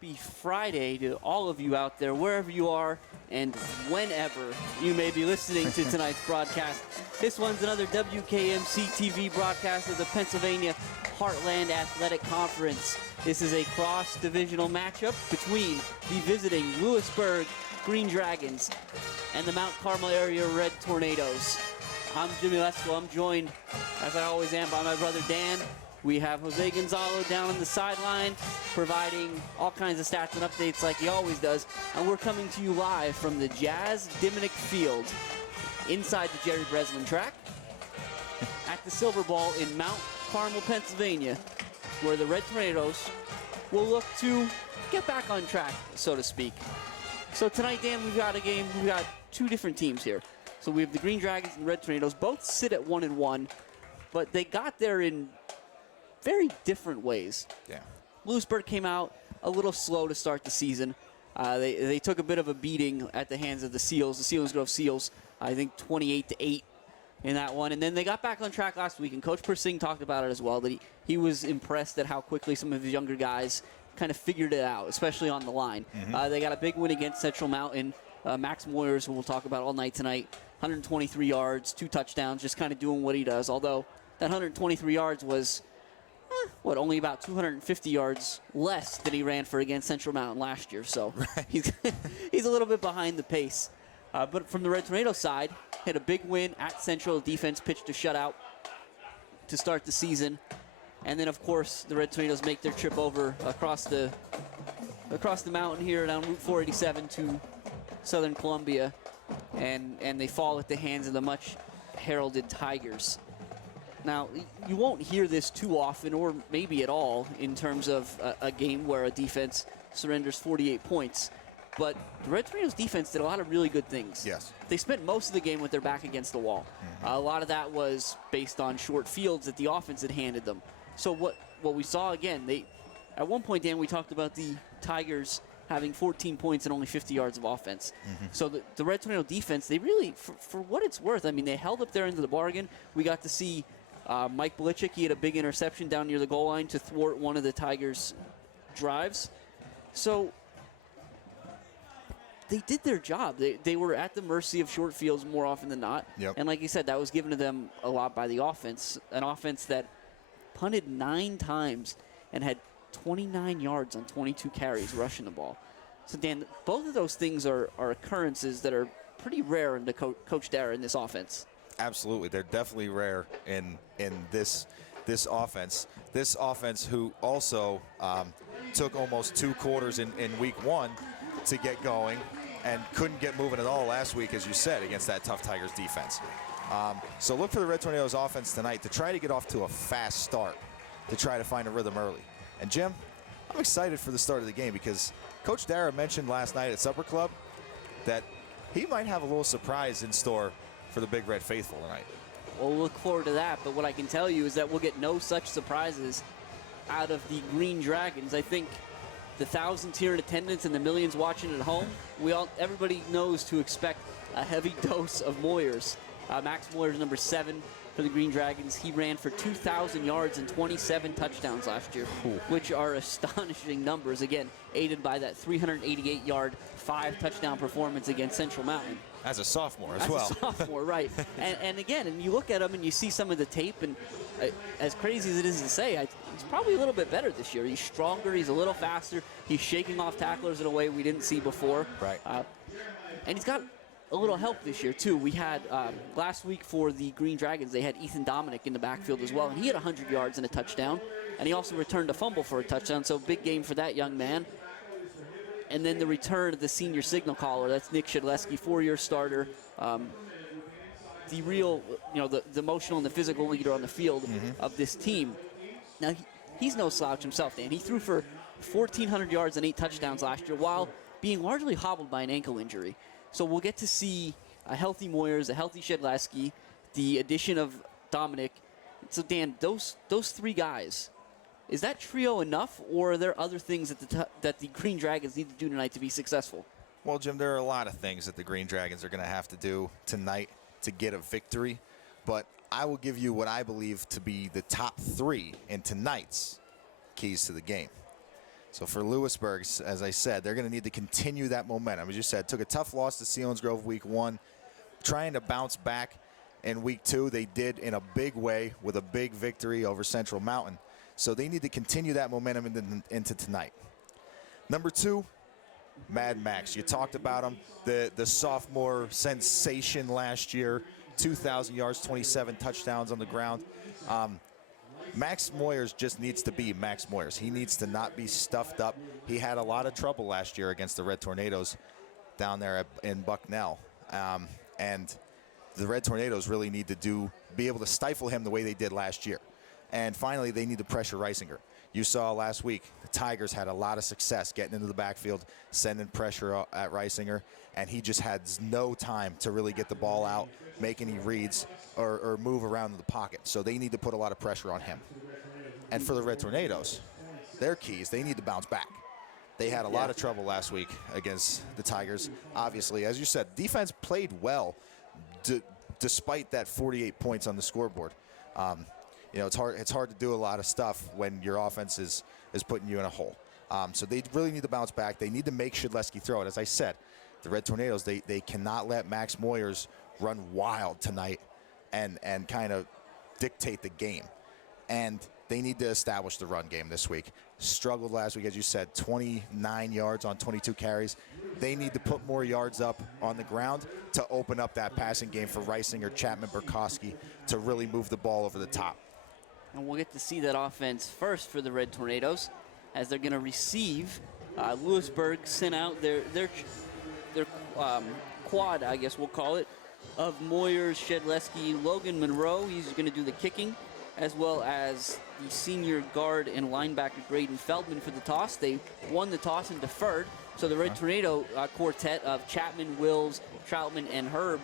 happy Friday to all of you out there, wherever you are and whenever you may be listening to tonight's broadcast. This one's another WKMC TV broadcast of the Pennsylvania Heartland Athletic Conference. This is a cross-divisional matchup between the visiting Lewisburg Green Dragons and the Mount Carmel area Red Tornadoes. I'm Jimmy Lesko. I'm joined, as I always am, by my brother Dan. We have Jose Gonzalo down on the sideline, providing all kinds of stats and updates like he always does. And we're coming to you live from the Jazz Diminick Field, inside the Jerry Breslin track, at the Silver Ball in Mount Carmel, Pennsylvania, where the Red Tornadoes will look to get back on track, so to speak. So tonight, Dan, we've got a game. We've got two different teams here. So we have the Green Dragons and the Red Tornadoes. Both sit at 1-1, but they got there in very different ways. Yeah. Lewisburg came out a little slow to start the season. They took a bit of a beating at the hands of the Seals, the Selinsgrove Seals, I think 28-8 in that one. And then they got back on track last week, and Coach Persing talked about it as well, that he was impressed at how quickly some of his younger guys kind of figured it out, especially on the line. They got a big win against Central Mountain. Max Moyers, who we'll talk about all night tonight, 123 yards, 2 touchdowns, just kind of doing what he does. Although that 123 yards was, only about 250 yards less than he ran for against Central Mountain last year. So he's a little bit behind the pace. But from the Red Tornado side, had a big win at Central. Defense pitched a shutout to start the season. And then, of course, the Red Tornadoes make their trip over across the mountain here down Route 487 to Southern Columbia. And they fall at the hands of the much heralded Tigers. Now, you won't hear this too often, or maybe at all, in terms of a game where a defense surrenders 48 points. But the Red Tornadoes defense did a lot of really good things. Yes. They spent most of the game with their back against the wall. A lot of that was based on short fields that the offense had handed them. So what we saw, again, at one point, Dan, we talked about the Tigers having 14 points and only 50 yards of offense. So the Red Tornado defense, they really, for what it's worth, I mean, they held up their end of the bargain. We got to see Mike Belichick, he had a big interception down near the goal line to thwart one of the Tigers' drives. So they did their job. They were at the mercy of short fields more often than not. Yep. And like you said, that was given to them a lot by the offense, an offense that punted 9 times and had 29 yards on 22 carries rushing the ball. So, Dan, both of those things are occurrences that are pretty rare in the Coach Dara in this offense. Absolutely. They're definitely rare in this offense. This offense who also took almost 2 quarters in week 1 to get going and couldn't get moving at all last week, as you said, against that tough Tigers defense. So look for the Red Tornadoes offense tonight to try to get off to a fast start, to try to find a rhythm early. And Jim, I'm excited for the start of the game because Coach Dara mentioned last night at Supper Club that he might have a little surprise in store for the Big Red Faithful tonight. We'll look forward to that, but what I can tell you is that we'll get no such surprises out of the Green Dragons. I think the thousands here in attendance and the millions watching at home, everybody knows to expect a heavy dose of Moyers. Max Moyers, number 7 for the Green Dragons. He ran for 2,000 yards and 27 touchdowns last year, which are astonishing numbers. Again, aided by that 388-yard, 5-touchdown performance against Central Mountain. As a sophomore as well. As a sophomore, right. And again, and you look at him and you see some of the tape, and as crazy as it is to say, he's probably a little bit better this year. He's stronger. He's a little faster. He's shaking off tacklers in a way we didn't see before. Right. And he's got a little help this year, too. We had last week for the Green Dragons, they had Ethan Dominic in the backfield as well, and he had 100 yards and a touchdown, and he also returned a fumble for a touchdown, so big game for that young man. And then the return of the senior signal caller, that's Nick Shedleski, 4-year starter, the real, the emotional and the physical leader on the field of this team. Now, he's no slouch himself, Dan. He threw for 1,400 yards and 8 touchdowns last year while being largely hobbled by an ankle injury. So we'll get to see a healthy Moyers, a healthy Shedleski, the addition of Dominic. So, Dan, those 3 guys, is that trio enough, or are there other things that the Green Dragons need to do tonight to be successful? Well, Jim, there are a lot of things that the Green Dragons are going to have to do tonight to get a victory, but I will give you what I believe to be the top 3 in tonight's keys to the game. So for Lewisburg, as I said, they're going to need to continue that momentum. As you said, took a tough loss to Selinsgrove week 1. Trying to bounce back in week 2. They did in a big way with a big victory over Central Mountain. So they need to continue that momentum into tonight. Number 2, Mad Max. You talked about him, the sophomore sensation last year, 2,000 yards, 27 touchdowns on the ground. Max Moyers just needs to be Max Moyers. He needs to not be stuffed up. He had a lot of trouble last year against the Red Tornadoes down there in Bucknell. And the Red Tornadoes really need to be able to stifle him the way they did last year. And finally, they need to pressure Reisinger. You saw last week, the Tigers had a lot of success getting into the backfield, sending pressure at Reisinger, and he just had no time to really get the ball out, make any reads, or move around in the pocket. So they need to put a lot of pressure on him. And for the Red Tornadoes, their keys, they need to bounce back. They had a lot of trouble last week against the Tigers. Obviously, as you said, defense played well despite that 48 points on the scoreboard. It's hard to do a lot of stuff when your offense is putting you in a hole. So they really need to bounce back. They need to make Shedleski throw it. As I said, the Red Tornadoes, they cannot let Max Moyers run wild tonight and kind of dictate the game. And they need to establish the run game this week. Struggled last week, as you said, 29 yards on 22 carries. They need to put more yards up on the ground to open up that passing game for Reisinger, Chapman, Burkowski to really move the ball over the top. And we'll get to see that offense first for the Red Tornadoes as they're going to receive. Lewisburg sent out their quad, I guess we'll call it, of Moyers, Shedleski, Logan Monroe. He's going to do the kicking, as well as the senior guard and linebacker Graydon Feldman for the toss. They won the toss and deferred. So the Red Tornado quartet of Chapman, Wills, Troutman, and Herb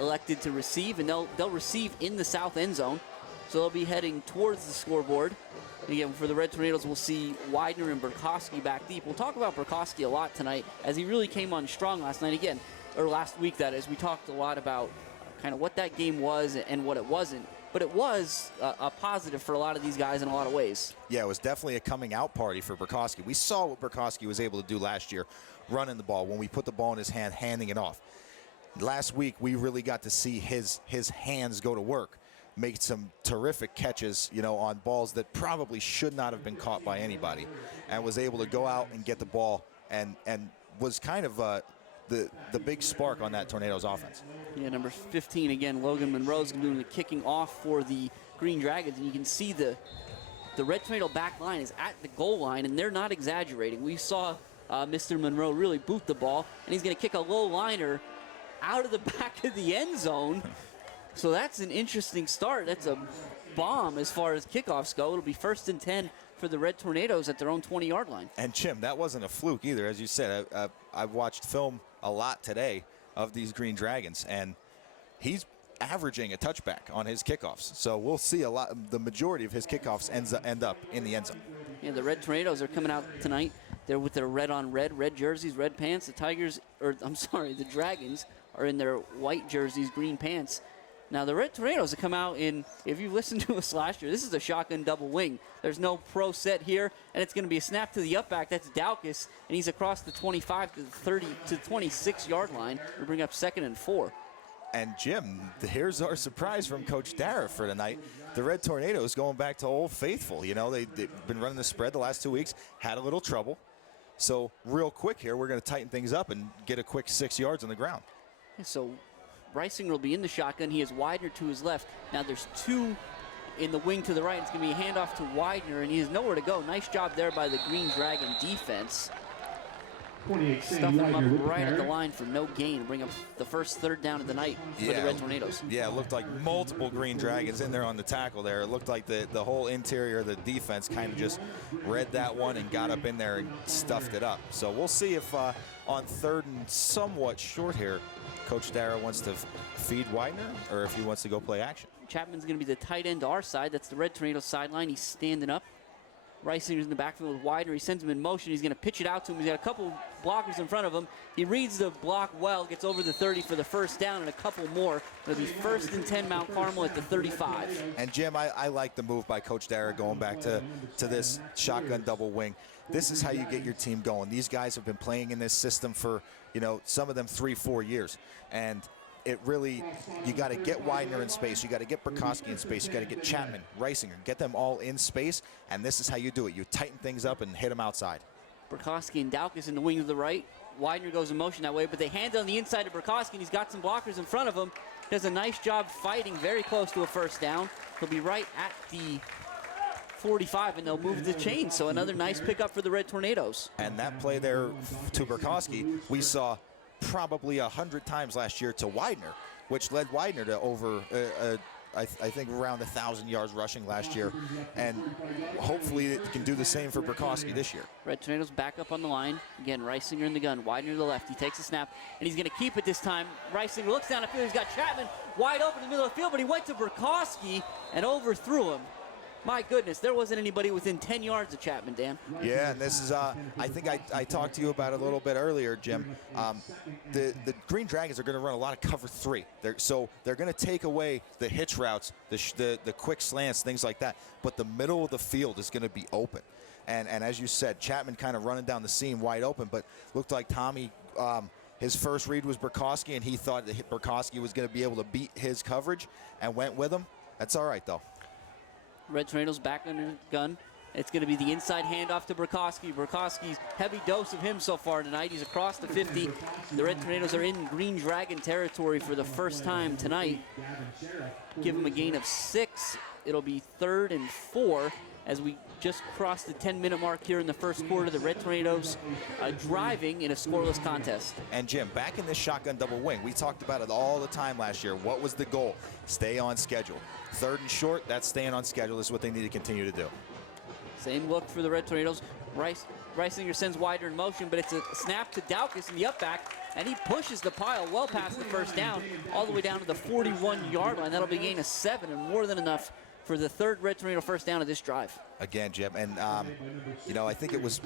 elected to receive, and they'll receive in the south end zone. So they'll be heading towards the scoreboard. And again, for the Red Tornadoes, we'll see Widener and Burkowski back deep. We'll talk about Burkowski a lot tonight, as he really came on strong last night again, or last week, that is. We talked a lot about kind of what that game was and what it wasn't. But it was a positive for a lot of these guys in a lot of ways. Yeah, it was definitely a coming out party for Burkowski. We saw what Burkowski was able to do last year, running the ball, when we put the ball in his hand, handing it off. Last week, we really got to see his hands go to work, make some terrific catches, on balls that probably should not have been caught by anybody, and was able to go out and get the ball and was kind of the big spark on that Tornadoes offense. Yeah, number 15 again, Logan Monroe's doing the kicking off for the Green Dragons, and you can see the Red Tornado back line is at the goal line, and they're not exaggerating. We saw Mr. Monroe really boot the ball, and he's going to kick a low liner out of the back of the end zone. So that's an interesting start. That's a bomb as far as kickoffs go. It'll be 1st and 10 for the Red Tornadoes at their own 20-yard line. And Jim, that wasn't a fluke either. As you said, I've watched film a lot today of these Green Dragons, and he's averaging a touchback on his kickoffs. So we'll see the majority of his kickoffs end up in the end zone. Yeah, the Red Tornadoes are coming out tonight. They're with their red jerseys, red pants. The Dragons are in their white jerseys, green pants. Now, the Red Tornadoes have come out in, if you listened to us last year, this is a shotgun double wing. There's no pro set here, and it's going to be a snap to the up back. That's Daukus, and he's across the 25 to the 30 to 26-yard line to bring up 2nd and 4. And, Jim, here's our surprise from Coach Dara for tonight. The Red Tornadoes going back to Old Faithful. They've been running the spread the last 2 weeks, had a little trouble. So, real quick here, we're going to tighten things up and get a quick 6 yards on the ground. So, Reisinger will be in the shotgun. He has Widener to his left. Now there's 2 in the wing to the right. It's going to be a handoff to Widener, and he has nowhere to go. Nice job there by the Green Dragon defense. Stuff him up right at the line for no gain. Bring up the first 3rd down of the night for the Red Tornadoes. Yeah, it looked like multiple Green Dragons in there on the tackle there. It looked like the whole interior of the defense kind of just read that one and got up in there and stuffed it up. So we'll see if on 3rd and somewhat short here, Coach Dara wants to feed Widener, or if he wants to go play action. Chapman's going to be the tight end to our side. That's the Red Tornado sideline. He's standing up. Reisinger's in the backfield with Widener. He sends him in motion. He's going to pitch it out to him. He's got a couple blockers in front of him. He reads the block well, gets over the 30 for the first down and a couple more. It'll be 1st and 10 Mount Carmel at the 35. And Jim, I like the move by Coach Dara going back to this shotgun double wing. This is how you get your team going. These guys have been playing in this system for, some of them 3-4 years. And it really, you got to get Widener in space. You got to get Burkowski in space. You got to get Chapman, Reisinger, get them all in space. And this is how you do it. You tighten things up and hit them outside. Burkowski and Daukus in the wing to the right. Widener goes in motion that way, but they hand it on the inside to Burkowski, and he's got some blockers in front of him. Does a nice job fighting, very close to a first down. He'll be right at the 45, and they'll move the chain. So another nice pickup for the Red Tornadoes. And that play there to Burkowski, we saw probably 100 times last year to Widener, which led Widener to over, I think, around 1,000 yards rushing last year. And hopefully it can do the same for Burkowski this year. Red Tornadoes back up on the line. Again, Reisinger in the gun. Widener to the left. He takes a snap, and he's going to keep it this time. Reisinger looks down the field. He's got Chapman wide open in the middle of the field, but he went to Burkowski and overthrew him. My goodness, there wasn't anybody within 10 yards of Chapman, Dan. Yeah, and this is, I think I talked to you about it a little bit earlier, Jim. The Green Dragons are going to run a lot of cover 3. So they're going to take away the hitch routes, the quick slants, things like that. But the middle of the field is going to be open. And as you said, Chapman kind of running down the seam wide open, but looked like Tommy, his first read was Burkowski, and he thought that Burkowski was going to be able to beat his coverage and went with him. That's all right, though. Red Tornadoes back under the gun. It's going to be the inside handoff to Burkowski. Burkowski's heavy dose of him so far tonight. He's across the 50. The Red Tornadoes are in Green Dragon territory for the first time tonight. Give him a gain of 6. It'll be 3rd and 4 as we just crossed the 10-minute mark here in the first quarter. The Red Tornadoes driving in a scoreless contest. And Jim, back in this shotgun double wing, we talked about it all the time last year. What was the goal? Stay on schedule. 3rd and short, that's staying on schedule. This is what they need to continue to do. Same look for the Red Tornadoes. Reisinger sends Widener in motion, but it's a snap to Daukus in the up back, and he pushes the pile well past the first down, all the way down to the 41-yard line. That'll be a gain of 7 and more than enough for the 3rd Red Tornado first down of this drive. Again, Jim, and I think it was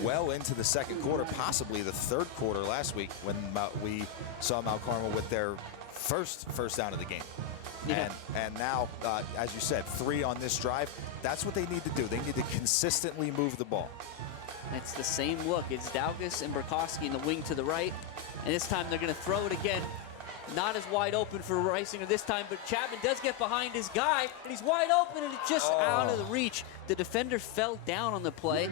well into the second quarter, possibly the 3rd quarter last week when we saw Mount Carmel with their first down of the game. Yeah. And now, as you said, 3 on this drive. That's what they need to do. They need to consistently move the ball. It's the same look. It's Daukus and Burkowski in the wing to the right. And this time they're going to throw it again. Not as wide open for Reisinger this time, but Chapman does get behind his guy, and he's wide open, and it's just out of the reach. The defender fell down on the play,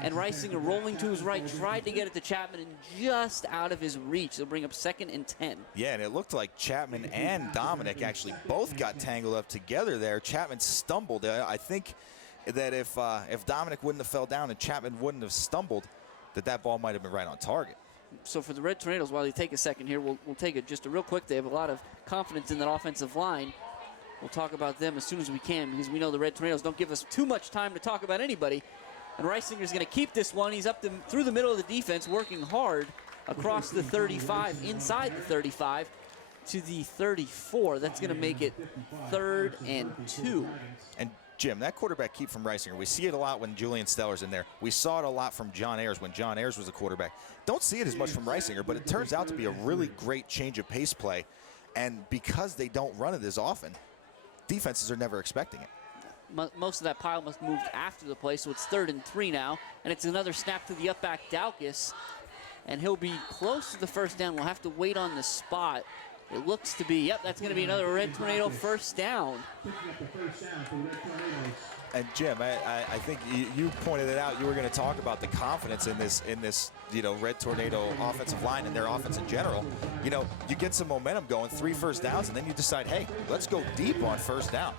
and Reisinger rolling to his right tried to get it to Chapman, and just out of his reach. They'll bring up 2nd and 10. Yeah, and it looked like Chapman and Dominic actually both got tangled up together there. Chapman stumbled. I think that if Dominic wouldn't have fell down and Chapman wouldn't have stumbled, that ball might have been right on target. So for the Red Tornadoes, while they take a second here, we'll take it just a real quick. They have a lot of confidence in that offensive line. We'll talk about them as soon as we can because we know the Red Tornadoes don't give us too much time to talk about anybody. And Reisinger's going to keep this one. He's up through the middle of the defense, working hard across the 35, inside the 35 to the 34. That's going to make it 3rd and 2. And Jim, that quarterback keep from Reisinger, we see it a lot when Julian Steller's in there. We saw it a lot from John Ayers when John Ayers was a quarterback. Don't see it as much from Reisinger, but it turns out to be a really great change of pace play. And because they don't run it as often, defenses are never expecting it. Most of that pile must have moved after the play, so it's 3rd and 3 now. And it's another snap to the up back Daukus. And he'll be close to the first down. We'll have to wait on the spot. It looks to be, yep, that's going to be another Red Tornado first down. And Jim, I think you pointed it out. You were going to talk about the confidence in this Red Tornado offensive line and their offense in general. You get some momentum going, 3 first downs, and then you decide, hey, let's go deep on first down.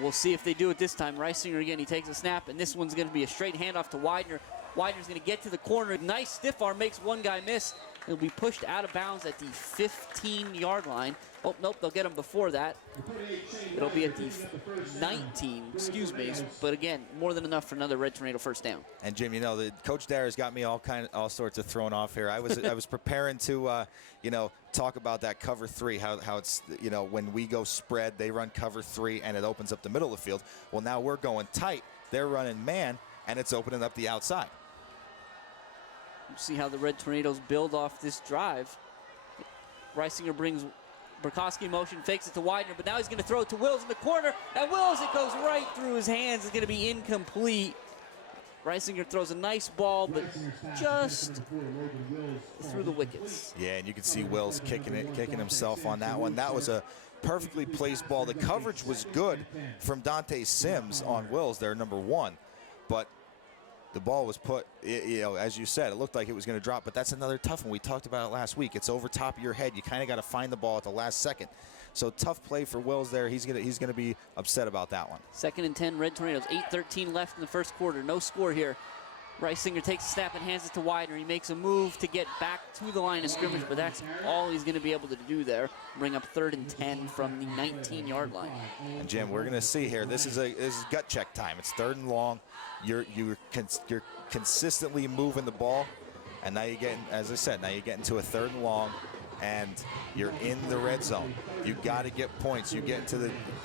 We'll see if they do it this time. Reisinger again, he takes a snap, and this one's going to be a straight handoff to Widener. Widener's going to get to the corner. Nice stiff arm makes one guy miss. He'll be pushed out of bounds at the 15-yard line. Oh, nope, they'll get him before that. It'll be at the 19, excuse me. But again, more than enough for another Red Tornado first down. And Jim, the Coach Dara's got me all sorts of thrown off here. I was preparing to talk about that cover 3, how it's when we go spread, they run cover 3 and it opens up the middle of the field. Well, now we're going tight. They're running man, and it's opening up the outside. See how the Red Tornadoes build off this drive. Reisinger brings Burkowski in motion, fakes it to Widener, but now he's going to throw it to Wills in the corner. And Wills, it goes right through his hands. It's going to be incomplete. Reisinger throws a nice ball, but just through the wickets. Yeah, and you can see Wills kicking himself on that one. That was a perfectly placed ball. The coverage was good from Dante Sims on Wills, their number 1, but the ball was put, as you said, it looked like it was going to drop, but that's another tough one. We talked about it last week. It's over top of your head. You kind of got to find the ball at the last second. So tough play for Wills there. He's gonna be upset about that one. 2nd and 10, Red Tornadoes. 8:13 left in the first quarter. No score here. Reisinger takes a snap and hands it to Widener. He makes a move to get back to the line of scrimmage, but that's all he's going to be able to do there. Bring up 3rd and 10 from the 19-yard line. And Jim, we're going to see here. This is gut check time. It's 3rd and long. You're consistently moving the ball, and now you're getting, as I said, now you're getting to a 3rd and long, and you're in the red zone. You got to get points. You get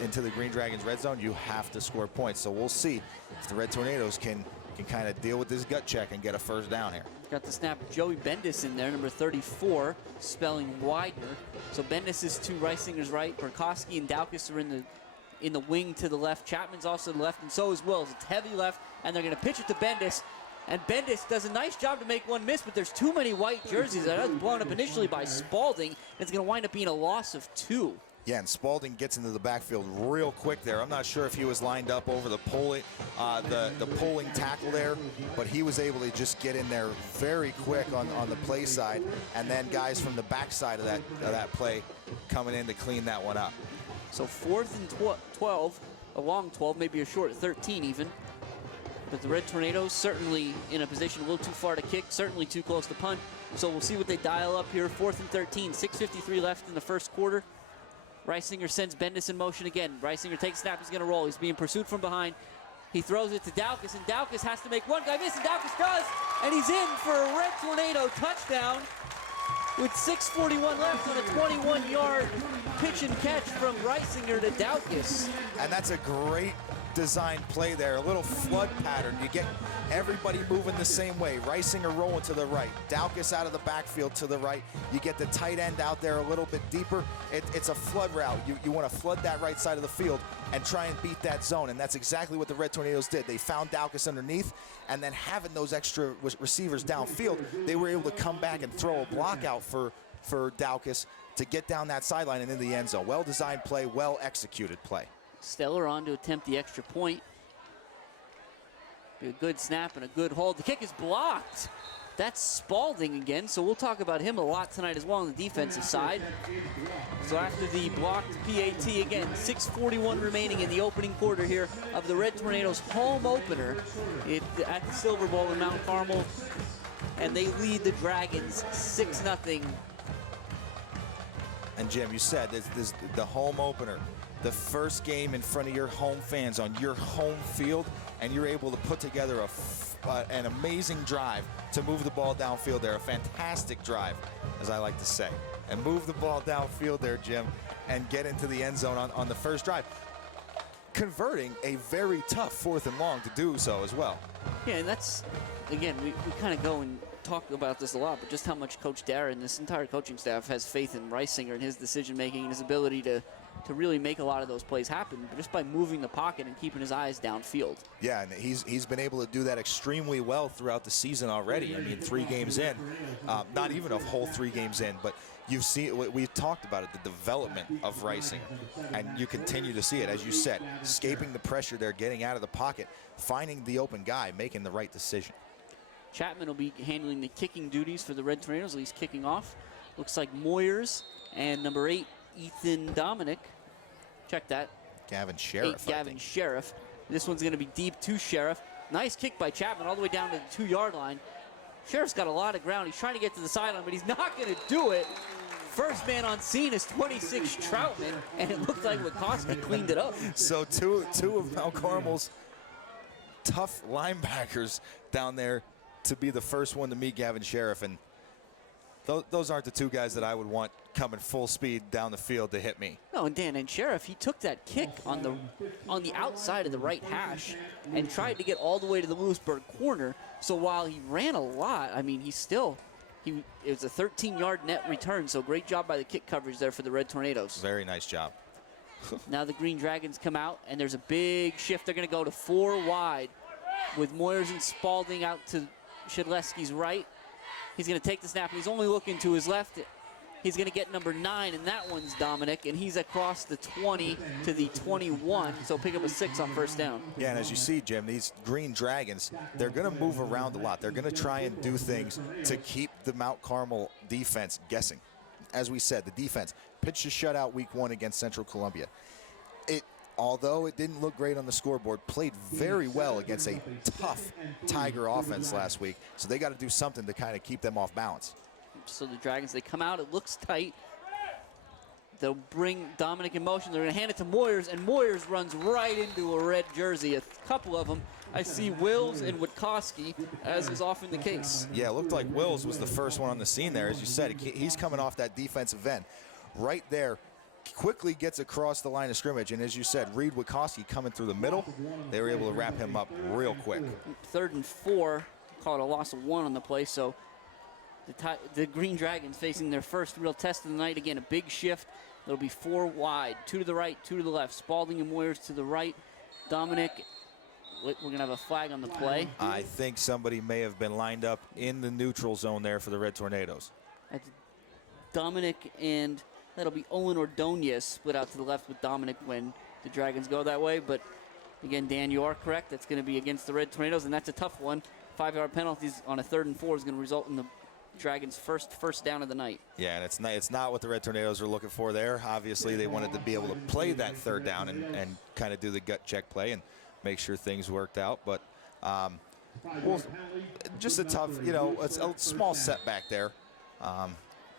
into the Green Dragons red zone, you have to score points. So we'll see if the Red Tornadoes can kind of deal with this gut check and get a 1st down here. Got the snap. Joey Bendis in there, number 34, spelling Widener. So Bendis is to Reisinger's right. Burkowski and Daukus are in the wing to the left. Chapman's also to the left, and so is Wills. It's heavy left, and they're going to pitch it to Bendis. And Bendis does a nice job to make one miss, but there's too many white jerseys. That was blown up initially by Spalding. It's going to wind up being a loss of 2. Yeah, and Spalding gets into the backfield real quick there. I'm not sure if he was lined up over the pulling tackle there, but he was able to just get in there very quick on the play side, and then guys from the backside of that play coming in to clean that one up. So 4th and 12, a long 12, maybe a short 13 even. But the Red Tornadoes certainly in a position a little too far to kick, certainly too close to punt. So we'll see what they dial up here. 4th and 13, 6:53 left in the first quarter. Reisinger sends Bendis in motion again. Reisinger takes a snap, he's going to roll. He's being pursued from behind. He throws it to Daukus, and Daukus has to make one guy miss, and Daukus does, and he's in for a Red Tornado touchdown with 6:41 left on a 21-yard pitch and catch from Reisinger to Daukus. And that's a great design play there, a little flood pattern. You get everybody moving the same way. Reisinger rolling to the right, Daukus out of the backfield to the right. You get the tight end out there a little bit deeper. It's a flood route. You want to flood that right side of the field and try and beat that zone, and that's exactly what the Red Tornadoes did. They found Daukus underneath, and then having those extra receivers downfield, they were able to come back and throw a block out for Daukus to get down that sideline and in the end zone. Well-designed play, well-executed play. Stellar on to attempt the extra point. Be a good snap and a good hold. The kick is blocked. That's Spalding again, so we'll talk about him a lot tonight as well on the defensive side. So after the blocked PAT, again, 6:41 remaining in the opening quarter here of the Red Tornadoes' home opener at the Silver Bowl in Mount Carmel. And they lead the Dragons 6-0. And Jim, you said this is the home opener, the first game in front of your home fans on your home field, and you're able to put together an amazing drive to move the ball downfield there, a fantastic drive, as I like to say, and move the ball downfield there, Jim, and get into the end zone on the first drive, converting a very tough 4th and long to do so as well. Yeah, and that's, again, we kind of go and talk about this a lot, but just how much Coach Darren and this entire coaching staff has faith in Reisinger and his decision-making and his ability to really make a lot of those plays happen just by moving the pocket and keeping his eyes downfield. Yeah, and he's been able to do that extremely well throughout the season already. I mean, 3 games in, not even a whole 3 games in, but you've seen, we've talked about it, the development of Reisinger, and you continue to see it, as you said, escaping the pressure there, getting out of the pocket, finding the open guy, making the right decision. Chapman will be handling the kicking duties for the Red Tornadoes, at least kicking off. Looks like Moyers and number 8, Ethan Dominic. Check that. Gavin Sheriff. Gavin Sheriff. This one's going to be deep to Sheriff. Nice kick by Chapman all the way down to the 2-yard line. Sheriff's got a lot of ground. He's trying to get to the sideline, but he's not going to do it. First man on scene is 26 Troutman, and it looked like Wachowski cleaned it up. So two of Mount Carmel's tough linebackers down there to be the first one to meet Gavin Sheriff, and those aren't the two guys that I would want coming full speed down the field to hit me. No, and Dan and Sheriff, he took that kick on the outside of the right hash and tried to get all the way to the Lewisburg corner. So while he ran a lot, I mean, it was a 13-yard net return. So great job by the kick coverage there for the Red Tornadoes. Very nice job. Now the Green Dragons come out, and there's a big shift. They're going to go to 4 wide with Moyers and Spalding out to Shedleski's right. He's going to take the snap, and he's only looking to his left. He's going to get number 9, and that one's Dominic, and he's across the 20 to the 21, so pick up a 6 on first down. Yeah, and as you see, Jim, these Green Dragons, they're going to move around a lot. They're going to try and do things to keep the Mount Carmel defense guessing. As we said, the defense pitched a shutout week 1 against Central Columbia. Although it didn't look great on the scoreboard, played very well against a tough Tiger offense last week. So they got to do something to kind of keep them off balance. So the Dragons, they come out. It looks tight. They'll bring Dominic in motion. They're going to hand it to Moyers, and Moyers runs right into a red jersey. A couple of them. I see Wills and Witkowski, as is often the case. Yeah, it looked like Wills was the first one on the scene there. As you said, he's coming off that defensive end. Right there, quickly gets across the line of scrimmage, and as you said, Reed Witkowski coming through the middle. They were able to wrap him up real quick. 3rd and 4, call it a loss of 1 on the play, so the Green Dragons facing their first real test of the night. Again, a big shift. It'll be 4 wide, 2 to the right, 2 to the left. Spalding and Moyers to the right. Dominic, we're going to have a flag on the play. I think somebody may have been lined up in the neutral zone there for the Red Tornadoes. That's Dominic, and that'll be Owen Ordonez split out to the left with Dominic when the Dragons go that way. But again, Dan, you are correct. That's going to be against the Red Tornadoes, and that's a tough one. 5-yard penalties on a 3rd and 4 is going to result in the Dragons' first down of the night. Yeah, and it's not what the Red Tornadoes are looking for there. Obviously, they wanted to be able to play that 3rd down and kind of do the gut check play and make sure things worked out. But well, just a tough, it's a small setback there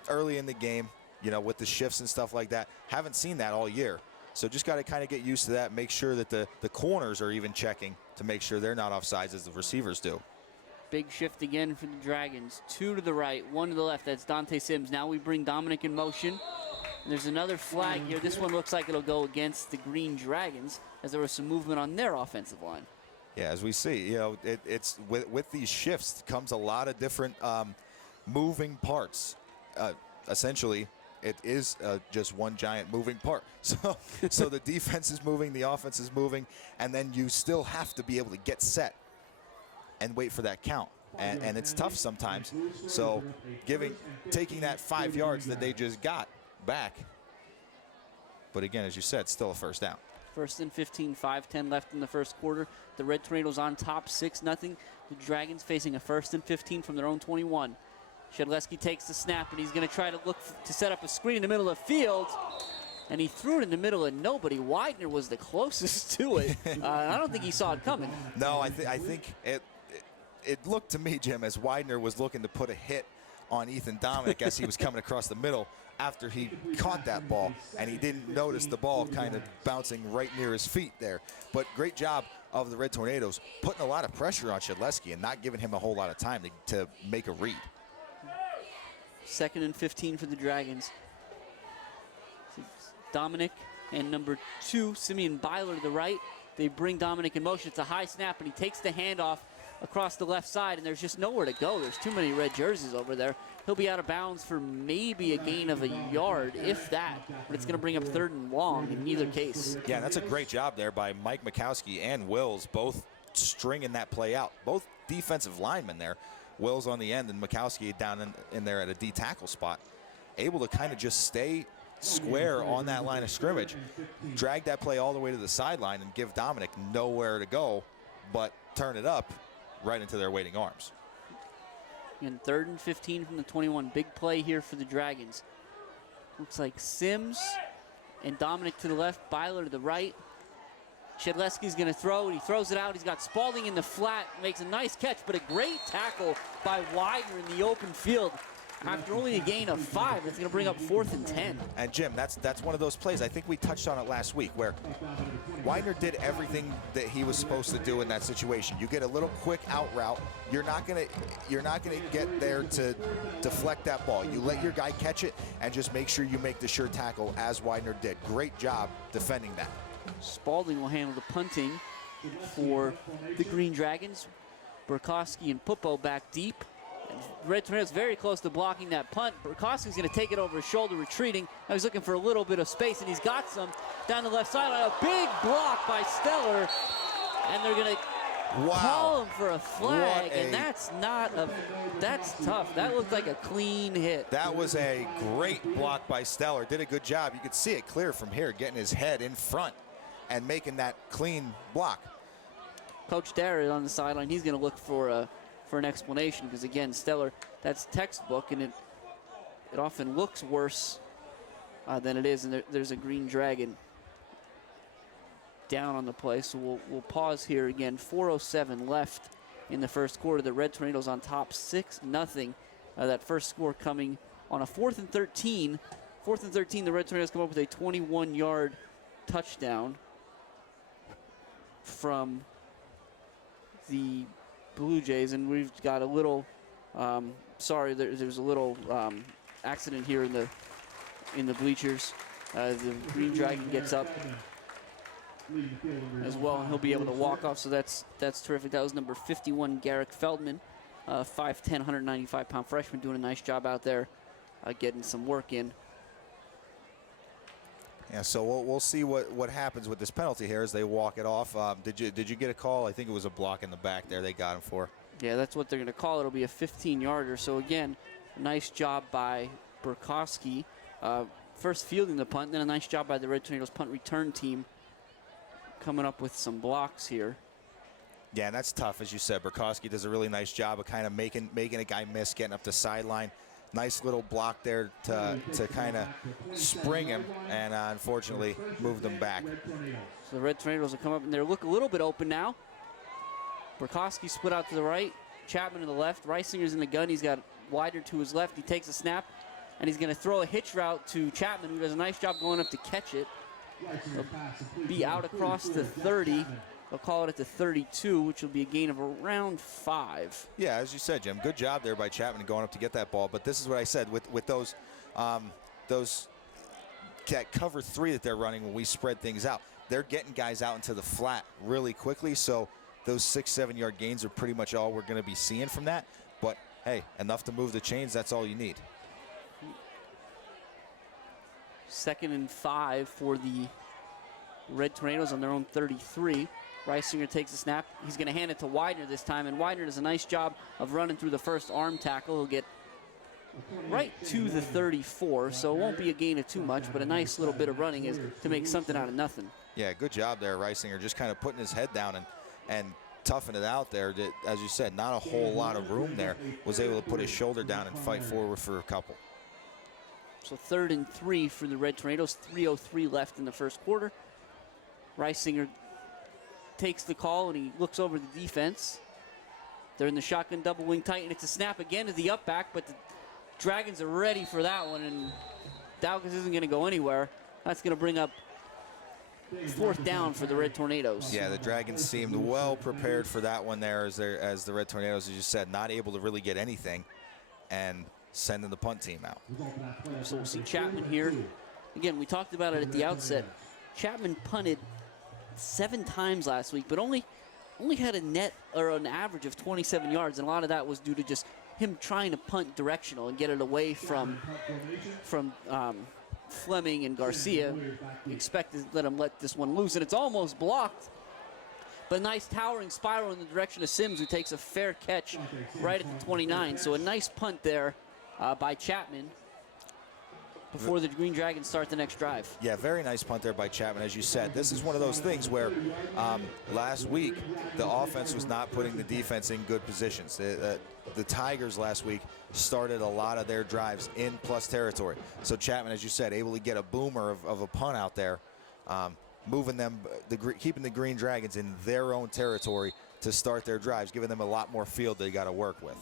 early in the game, with the shifts and stuff like that. Haven't seen that all year. So just got to kind of get used to that, make sure that the corners are even checking to make sure they're not offsides as the receivers do. Big shift again for the Dragons. 2 to the right, 1 to the left. That's Dante Sims. Now we bring Dominic in motion. And there's another flag here. This one looks like it'll go against the Green Dragons as there was some movement on their offensive line. Yeah, as we see, it's with these shifts comes a lot of different moving parts. Essentially, it is just one giant moving part. So the defense is moving, the offense is moving, and then you still have to be able to get set and wait for that count. And it's tough sometimes. So taking that 5 yards that they just got back. But again, as you said, still a first down. 1st and 15, 5:10 left in the first quarter. The Red Tornadoes on top, 6-0. The Dragons facing a 1st and 15 from their own 21. Shedleski takes the snap, and he's going to try to look to set up a screen in the middle of the field. And he threw it in the middle of nobody. Widener was the closest to it. I don't think he saw it coming. No, I think it looked to me, Jim, as Widener was looking to put a hit on Ethan Dominic as he was coming across the middle after he caught that ball, and he didn't notice the ball kind of bouncing right near his feet there. But great job of the Red Tornadoes putting a lot of pressure on Shedleski and not giving him a whole lot of time to make a read. 2nd and 15 for the Dragons. Dominic and number 2, Simeon Byler to the right. They bring Dominic in motion. It's a high snap, and he takes the handoff across the left side, and there's just nowhere to go. There's too many red jerseys over there. He'll be out of bounds for maybe a gain of a yard, if that, but it's going to bring up 3rd and long in neither case. Yeah, that's a great job there by Mike Mikowski and Wills, both stringing that play out. Both defensive linemen there. Wills on the end and Mikowski down in there at a D tackle spot. Able to kind of just stay square on that line of scrimmage, drag that play all the way to the sideline and give Dominic nowhere to go but turn it up right into their waiting arms. And 3rd and 15 from the 21. Big play here for the Dragons. Looks like Sims and Dominic to the left, Byler to the right. Shedleski's going to throw, and he throws it out. He's got Spalding in the flat, makes a nice catch, but a great tackle by Widener in the open field. after only a gain of 5. That's going to bring up 4th and 10. And Jim, that's one of those plays. I think we touched on it last week where Widener did everything that he was supposed to do in that situation. You get a little quick out route. You're not gonna get there to deflect that ball. You let your guy catch it and just make sure you make the sure tackle, as Widener did. Great job defending that. Spalding will handle the punting for the Green Dragons. Burkowski and Pupo back deep. And Red Tornadoes very close to blocking that punt. Burkowski's going to take it over his shoulder, retreating. Now he's looking for a little bit of space, and he's got some down the left sideline. A big block by Stellar, and they're going to call him for a flag, and that's tough. That looked like a clean hit. That was a great block by Stellar. Did a good job. You could see it clear from here, getting his head in front and making that clean block. Coach Darrett on the sideline, he's going to look for an explanation, because again, Stellar, that's textbook, and it often looks worse than it is. And there's a Green Dragon down on the play, so we'll pause here again. 4:07 left in the first quarter. The Red Tornadoes on top 6-0. That first score coming on a 4th and 13. 4th and 13, the Red Tornadoes come up with a 21-yard touchdown from the Blue Jays, and we've got a little there's a little accident here in the bleachers. The Green Dragon gets up as well, and he'll be able to walk off, so that's terrific. That was number 51, Garrick Feldman, 5'10", 195-pound freshman, doing a nice job out there, getting some work in. Yeah, so we'll see what happens with this penalty here as they walk it off. Did you get a call? I think it was a block in the back there they got him for. Yeah, that's what they're going to call it. It'll be a 15-yarder. So again, a nice job by Burkowski, first fielding the punt, then a nice job by the Red Tornadoes punt return team coming up with some blocks here. Yeah, and that's tough, as you said. Burkowski does a really nice job of kind of making a guy miss, getting up the sideline. Nice little block there to kind of spring him, and unfortunately move them back. So the Red Tornadoes will come up, and they look a little bit open now. Burkowski split out to the right, Chapman to the left. Reisinger's in the gun. He's got Widener to his left. He takes a snap, and he's going to throw a hitch route to Chapman, who does a nice job going up to catch it. He'll be out across the 30. They'll call it at the 32, which will be a gain of around 5. Yeah, as you said, Jim, good job there by Chapman going up to get that ball. But this is what I said with those that cover 3 that they're running when we spread things out. They're getting guys out into the flat really quickly. So those 6-7 yard gains are pretty much all we're going to be seeing from that. But hey, enough to move the chains. That's all you need. 2nd and 5 for the Red Tornadoes on their own 33. Reisinger takes the snap. He's going to hand it to Widener this time, and Widener does a nice job of running through the first arm tackle. He'll get right to the 34, so it won't be a gain of too much, but a nice little bit of running is to make something out of nothing. Yeah, good job there, Reisinger, just kind of putting his head down and toughing it out there. As you said, not a whole lot of room there. Was able to put his shoulder down and fight forward for a couple. So 3rd and 3 for the Red Tornadoes. 3:03 left in the first quarter. Reisinger takes the call, and he looks over the defense. They're in the shotgun double wing tight, and it's a snap again to the up back, but the Dragons are ready for that one, and Daukus isn't going to go anywhere. That's going to bring up 4th down for the Red Tornadoes. Yeah, the Dragons seemed well prepared for that one there as the Red Tornadoes, as you said, not able to really get anything and sending the punt team out. So we'll see Chapman here. Again, we talked about it at the outset. Chapman punted 7 times last week, but only had a net or an average of 27 yards, and a lot of that was due to just him trying to punt directional and get it away from Fleming and Garcia. Expected to let this one loose, and it's almost blocked. But a nice towering spiral in the direction of Sims, who takes a fair catch right at the 29. So a nice punt there by Chapman before the Green Dragons start the next drive. Yeah, very nice punt there by Chapman. As you said, this is one of those things where last week the offense was not putting the defense in good positions. The Tigers last week started a lot of their drives in plus territory. So Chapman, as you said, able to get a boomer of a punt out there, moving them, keeping the Green Dragons in their own territory to start their drives, giving them a lot more field they got to work with.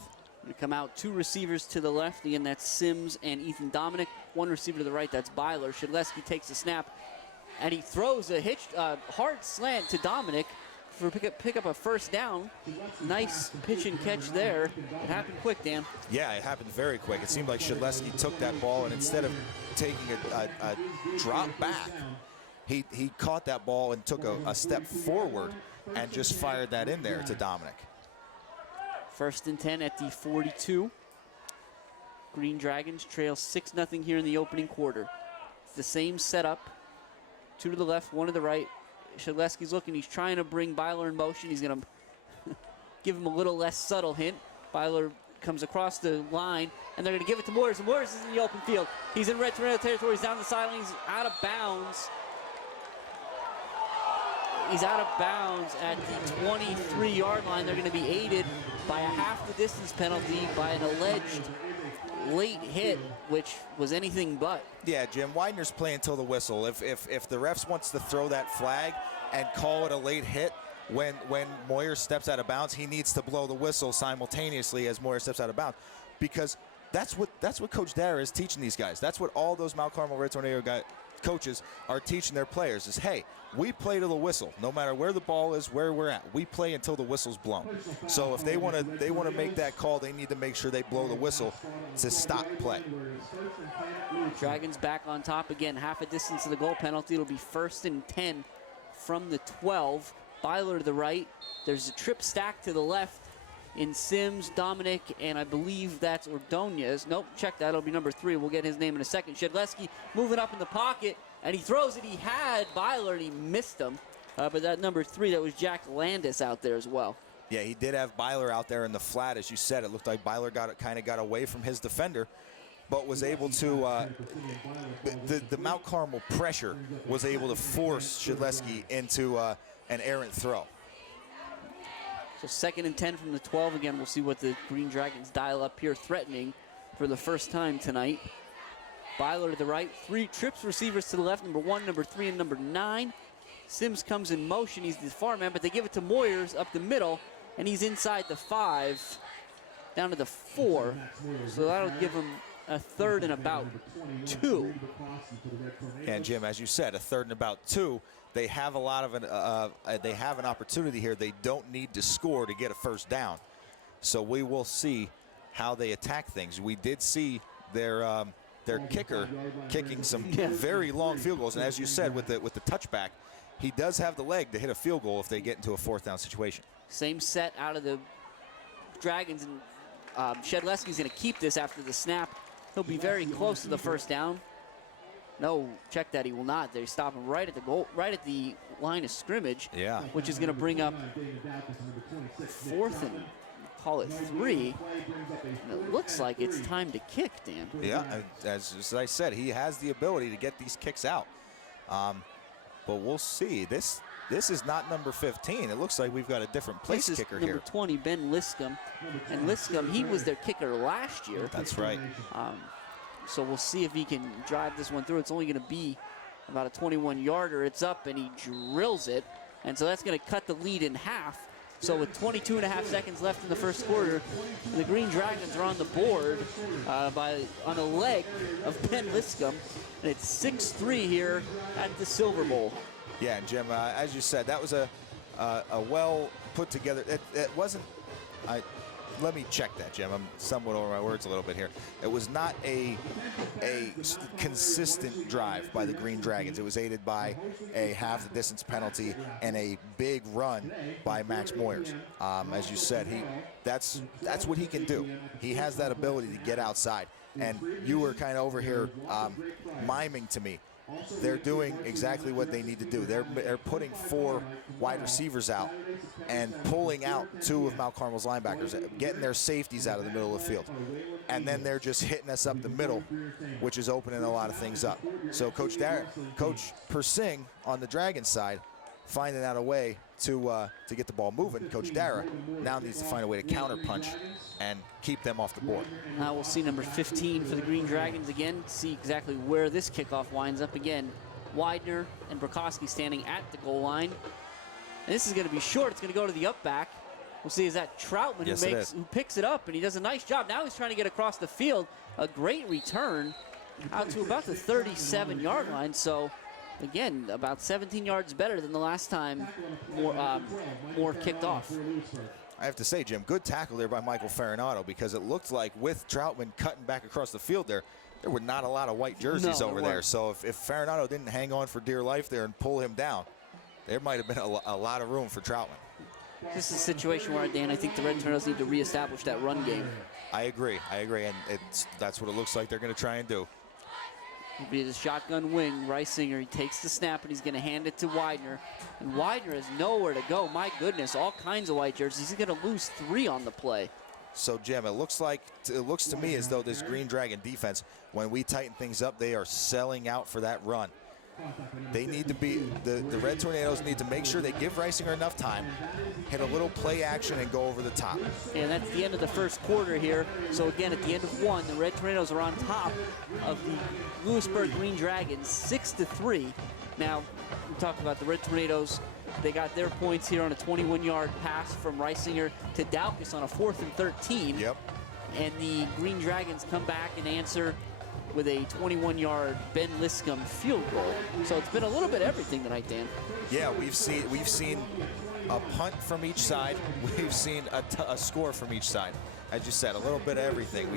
Gonna come out 2 receivers to the left. Again, that's Sims and Ethan Dominic. 1 receiver to the right, that's Byler. Shedleski takes the snap, and he throws a hard slant to Dominic for pick up a first down. Nice pitch and catch there. It happened quick, Dan. Yeah, it happened very quick. It seemed like Shedleski took that ball, and instead of taking a drop back, he caught that ball and took a step forward and just fired that in there to Dominic. 1st and 10 at the 42. Green Dragons trail 6-0 here in the opening quarter. It's the same setup. 2 to the left, 1 to the right. Shedleski's looking. He's trying to bring Byler in motion. He's going to give him a little less subtle hint. Byler comes across the line, and they're going to give it to Moyers. And Moyers is in the open field. He's in red tornado territory. He's down the sideline. He's out of bounds. He's out of bounds at the 23-yard line. They're going to be aided by a half the distance penalty by an alleged late hit, which was anything but. Yeah, Jim, Widener's playing until the whistle. If the refs wants to throw that flag and call it a late hit when Moyer steps out of bounds, he needs to blow the whistle simultaneously as Moyer steps out of bounds, because that's what Coach Dara is teaching these guys. That's what all those Mount Carmel Red Tornado coaches are teaching their players is, hey, we play to the whistle. No matter where the ball is, where we're at, we play until the whistle's blown. So if they want to make that call, they need to make sure they blow the whistle to stop play. Dragons back on top again, half a distance to the goal penalty. It'll be 1st and 10 from the 12. Byler to the right. There's a trip stack to the left in Sims, Dominic, and I believe that's Ordonez. Nope, check that. It'll be number 3. We'll get his name in a second. Shedleski moving up in the pocket, and he throws it. He had Byler, and he missed him. But that number 3, that was Jack Landis out there as well. Yeah, he did have Byler out there in the flat, as you said. It looked like Byler kind of got away from his defender, but was able to, the Mount Carmel pressure was able to force Shedleski into an errant throw. So 2nd and 10 from the 12 again. We'll see what the Green Dragons dial up here, threatening for the first time tonight. Byler to the right, 3 trips receivers to the left, number 1, number 3, and number 9. Sims comes in motion. He's the far man, but they give it to Moyers up the middle, and he's inside the 5, down to the 4. So that'll give him a 3rd and about 2. And Jim, as you said, a 3rd and about 2. They have a lot of they have an opportunity here. They don't need to score to get a first down. So we will see how they attack things. We did see their kicker kicking some very long field goals, and as you said, with the touchback, he does have the leg to hit a field goal if they get into a 4th down situation. Same set out of the Dragons, and Shedleski's going to keep this after the snap. He'll be very close to the first down. No, check that, he will not. They stop him right at the goal, right at the line of scrimmage. Yeah. Which is going to bring up 4th and call it 3. And it looks like it's time to kick, Dan. Yeah, as I said, he has the ability to get these kicks out. But we'll see. This is not number 15. It looks like we've got a different place kicker here. Number 20, Ben Liscombe. And Liscombe, he was their kicker last year. That's right. So we'll see if he can drive this one through. It's only going to be about a 21-yarder. It's up, and he drills it. And so that's going to cut the lead in half. So with 22 and a half seconds left in the first quarter, the Green Dragons are on the board on a leg of Ben Liscombe. And it's 6-3 here at the Silver Bowl. Yeah, and Jim, as you said, that was a well put together. It wasn't. Let me check that, Jim. I'm somewhat over my words a little bit here. It was not a consistent drive by the Green Dragons. It was aided by a half the distance penalty and a big run by Max Moyers. As you said, that's what he can do. He has that ability to get outside. And you were kind of over here miming to me. They're doing exactly what they need to do. They're putting 4 wide receivers out and pulling out 2 of Mount Carmel's linebackers, getting their safeties out of the middle of the field. And then they're just hitting us up the middle, which is opening a lot of things up. So Coach Persing on the Dragons side, finding out a way to get the ball moving. Coach Dara now needs to find a way to counterpunch and keep them off the board. Now we'll see number 15 for the Green Dragons again, see exactly where this kickoff winds up again. Widener and Brokowski standing at the goal line. And this is going to be short. It's going to go to the up back. We'll see, is that Troutman who picks it up, and he does a nice job. Now he's trying to get across the field. A great return out to about the 37-yard line. So, again, about 17 yards better than the last time Moore kicked off. I have to say, Jim, good tackle there by Michael Farinato, because it looked like with Troutman cutting back across the field there were not a lot of white jerseys over there. So if Farinato didn't hang on for dear life there and pull him down, there might have been a lot of room for Troutman. This is a situation where, Dan, I think the Red Tornadoes need to reestablish that run game. I agree, and that's what it looks like they're going to try and do. It'll be the shotgun wing. Reisinger, he takes the snap, and he's going to hand it to Widener. And Widener has nowhere to go. My goodness, all kinds of white jerseys. He's going to lose 3 on the play. So, Jim, it looks to me as though this Green Dragon defense, when we tighten things up, they are selling out for that run. They need to be, the Red Tornadoes need to make sure they give Reisinger enough time, hit a little play action, and go over the top. And that's the end of the first quarter here. So again, at the end of 1, the Red Tornadoes are on top of the Lewisburg Green Dragons, 6-3. Now, we talked about the Red Tornadoes. They got their points here on a 21-yard pass from Reisinger to Daukus on a 4th and 13. Yep. And the Green Dragons come back and answer with a 21-yard Ben Liscombe field goal. So it's been a little bit everything tonight, Dan. Yeah, we've seen a punt from each side. We've seen a score from each side. As you said, a little bit of everything.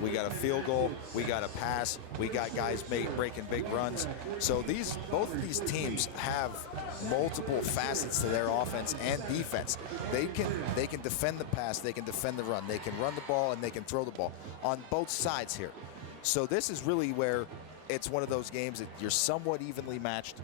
We got a field goal, we got a pass, we got guys breaking big runs. So both of these teams have multiple facets to their offense and defense. They can defend the pass, they can defend the run, they can run the ball, and they can throw the ball on both sides here. So this is really where it's one of those games that you're somewhat evenly matched.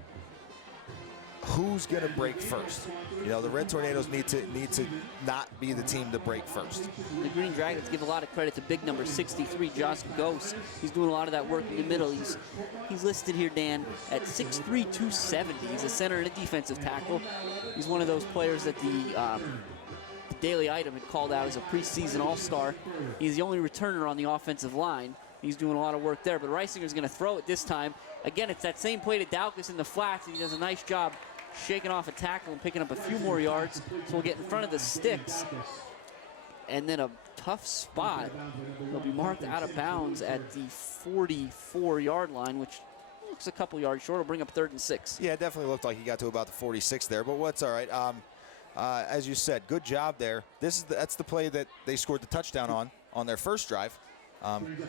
Who's going to break first? You know, the Red Tornadoes need to not be the team to break first. The Green Dragons give a lot of credit to big number 63, Josh Gose. He's doing a lot of that work in the middle. He's listed here, Dan, at 6'3", 270. He's a center and a defensive tackle. He's one of those players that the Daily Item had called out as a preseason all-star. He's the only returner on the offensive line. He's doing a lot of work there, but Reisinger's going to throw it this time. Again, it's that same play to Daukus in the flats, and he does a nice job shaking off a tackle and picking up a few more yards. So we'll get in front of the sticks. And then a tough spot. He'll be marked out of bounds at the 44-yard line, which looks a couple yards short. Will bring up 3rd and 6. Yeah, it definitely looked like he got to about the 46 there, but what's all right. As you said, good job there. That's the play that they scored the touchdown on their first drive.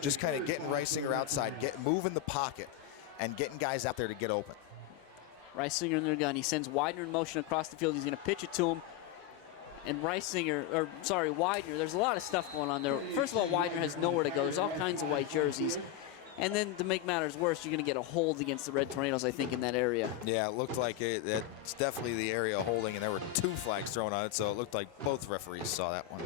Just kind of getting Reisinger outside, moving the pocket, and getting guys out there to get open. Reisinger in their gun. He sends Widener in motion across the field. He's going to pitch it to him. And Widener, there's a lot of stuff going on there. First of all, Widener has nowhere to go. There's all kinds of white jerseys. And then to make matters worse, you're going to get a hold against the Red Tornadoes, I think, in that area. Yeah, it looked like it's definitely the area of holding, and there were 2 flags thrown on it, so it looked like both referees saw that one.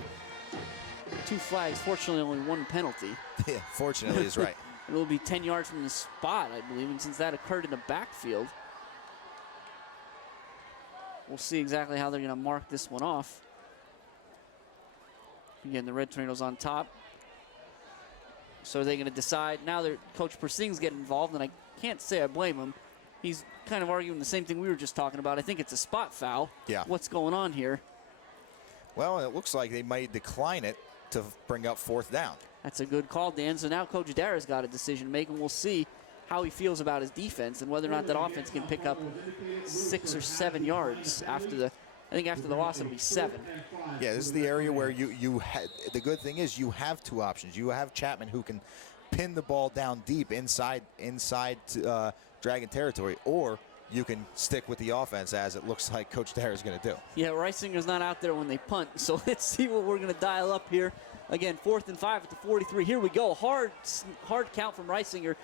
2 flags, fortunately only 1 penalty. Yeah, fortunately is right. It will be 10 yards from the spot, I believe, and since that occurred in the backfield, we'll see exactly how they're going to mark this one off. Again, the Red Tornadoes on top. So are they going to decide? Now Coach Persing's getting involved, and I can't say I blame him. He's kind of arguing the same thing we were just talking about. I think it's a spot foul. Yeah. What's going on here? Well, it looks like they might decline it to bring up 4th down. That's a good call, Dan. So now Coach Dara's got a decision to make, and we'll see how he feels about his defense and whether or not that offense can pick up 6 or 7 yards after the loss. It'll be 7. Yeah, this is the area where the good thing is you have 2 options. You have Chapman, who can pin the ball down deep inside Dragon territory, or you can stick with the offense, as it looks like Coach Dara is going to do. Yeah, Reisinger's not out there when they punt, so let's see what we're going to dial up here. Again, 4th and 5 at the 43. Here we go. Hard count from Reisinger.